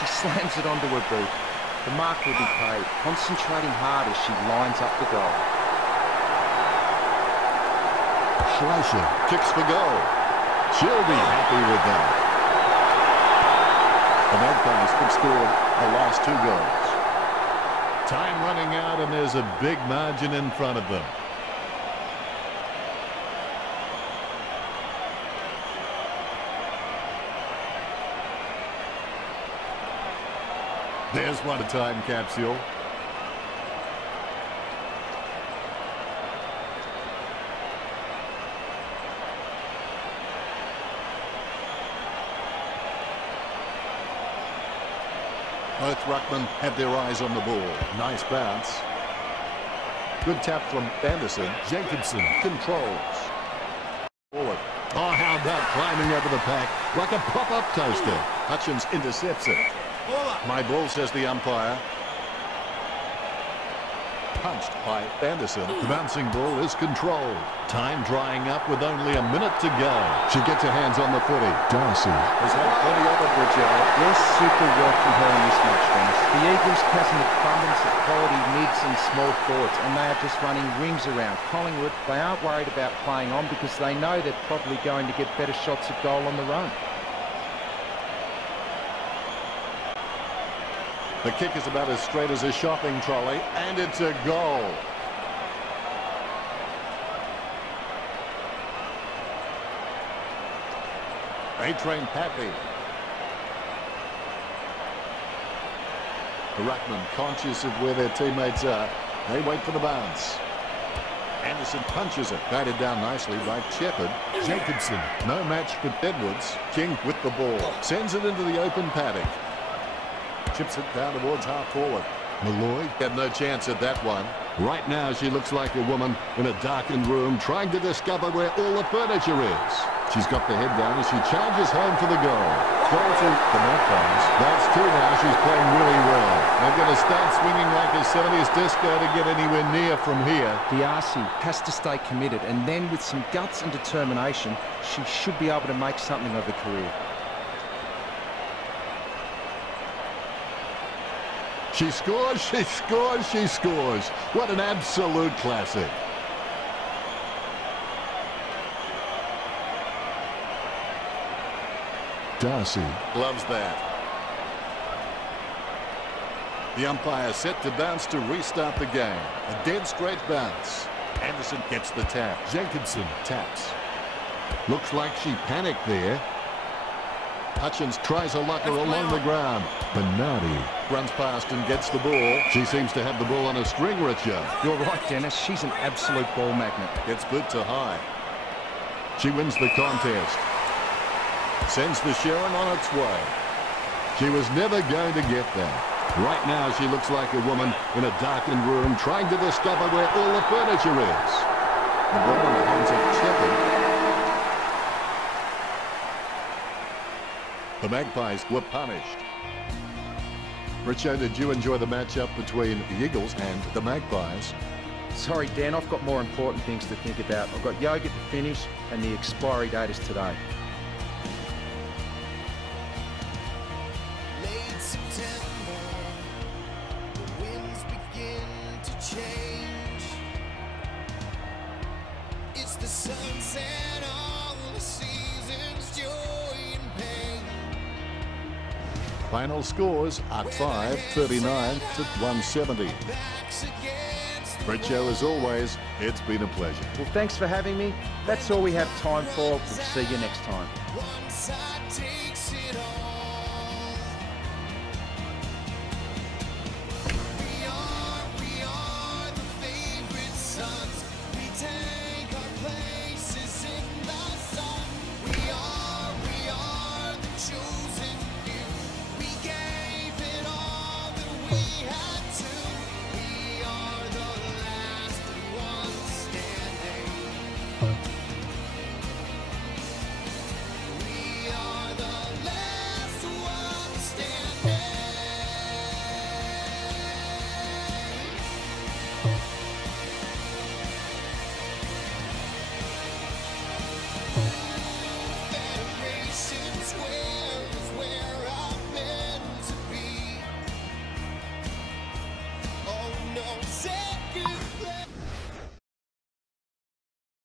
She slams it onto her boot. The mark will be paid. Concentrating hard as she lines up the goal. Schleicher kicks for goal. She'll be happy with that. The Magpies could score the last 2 goals. Time running out, and there's a big margin in front of them. There's one time capsule. Both ruckmen have their eyes on the ball. Nice bounce. Good tap from Anderson. Jacobson controls. Forward. Oh, how about climbing over the pack like a pop-up toaster. Hutchins intercepts it. My ball, says the umpire. Punched by Anderson. The bouncing ball is controlled. Time drying up with only a minute to go. She gets her hands on the footy. Darcy has had plenty of it, Richard. Yes, super work from her in this match, Dennis. The Eagles has an abundance of quality mids and small forwards, and they are just running rings around. Collingwood, they aren't worried about playing on because they know they're probably going to get better shots at goal on the run. The kick is about as straight as a shopping trolley, and it's a goal. A-Train Pappy. The ruckman conscious of where their teammates are. They wait for the bounce. Anderson punches it. Guided down nicely by Shepherd. Jacobson. No match for Edwards. King with the ball. Sends it into the open paddock. Chips it down towards half forward. Malloy had no chance at that one. Right now she looks like a woman in a darkened room trying to discover where all the furniture is. She's got the head down as she charges home for the goal. Goal to the Magpies. That's 2 now. She's playing really well. They're going to start swinging like a 70s disco to get anywhere near from here. Darcy has to stay committed, and then with some guts and determination, she should be able to make something of her career. She scores, she scores, she scores. What an absolute classic. Darcy loves that. The umpire set to bounce to restart the game. A dead straight bounce. Anderson gets the tap. Jacobson taps. Looks like she panicked there. Hutchins tries a lucker along the ground. Bernardi runs past and gets the ball. She seems to have the ball on a string, Richard. You're right, Dennis. She's an absolute ball magnet. Gets boot to high. She wins the contest. Sends the Sharon on its way. She was never going to get that. Right now, she looks like a woman in a darkened room trying to discover where all the furniture is. The woman hands it Shepherd. The Magpies were punished. Richo, did you enjoy the matchup between the Eagles and the Magpies? Sorry, Dan, I've got more important things to think about. I've got yoga to finish, and the expiry date is today. Late September, the winds begin to change. It's the sunset on the season's joy and pain. Final scores are 539 to 170. Richo, as always, it's been a pleasure. Well, thanks for having me. That's all we have time for. We'll see you next time. One side takes it all.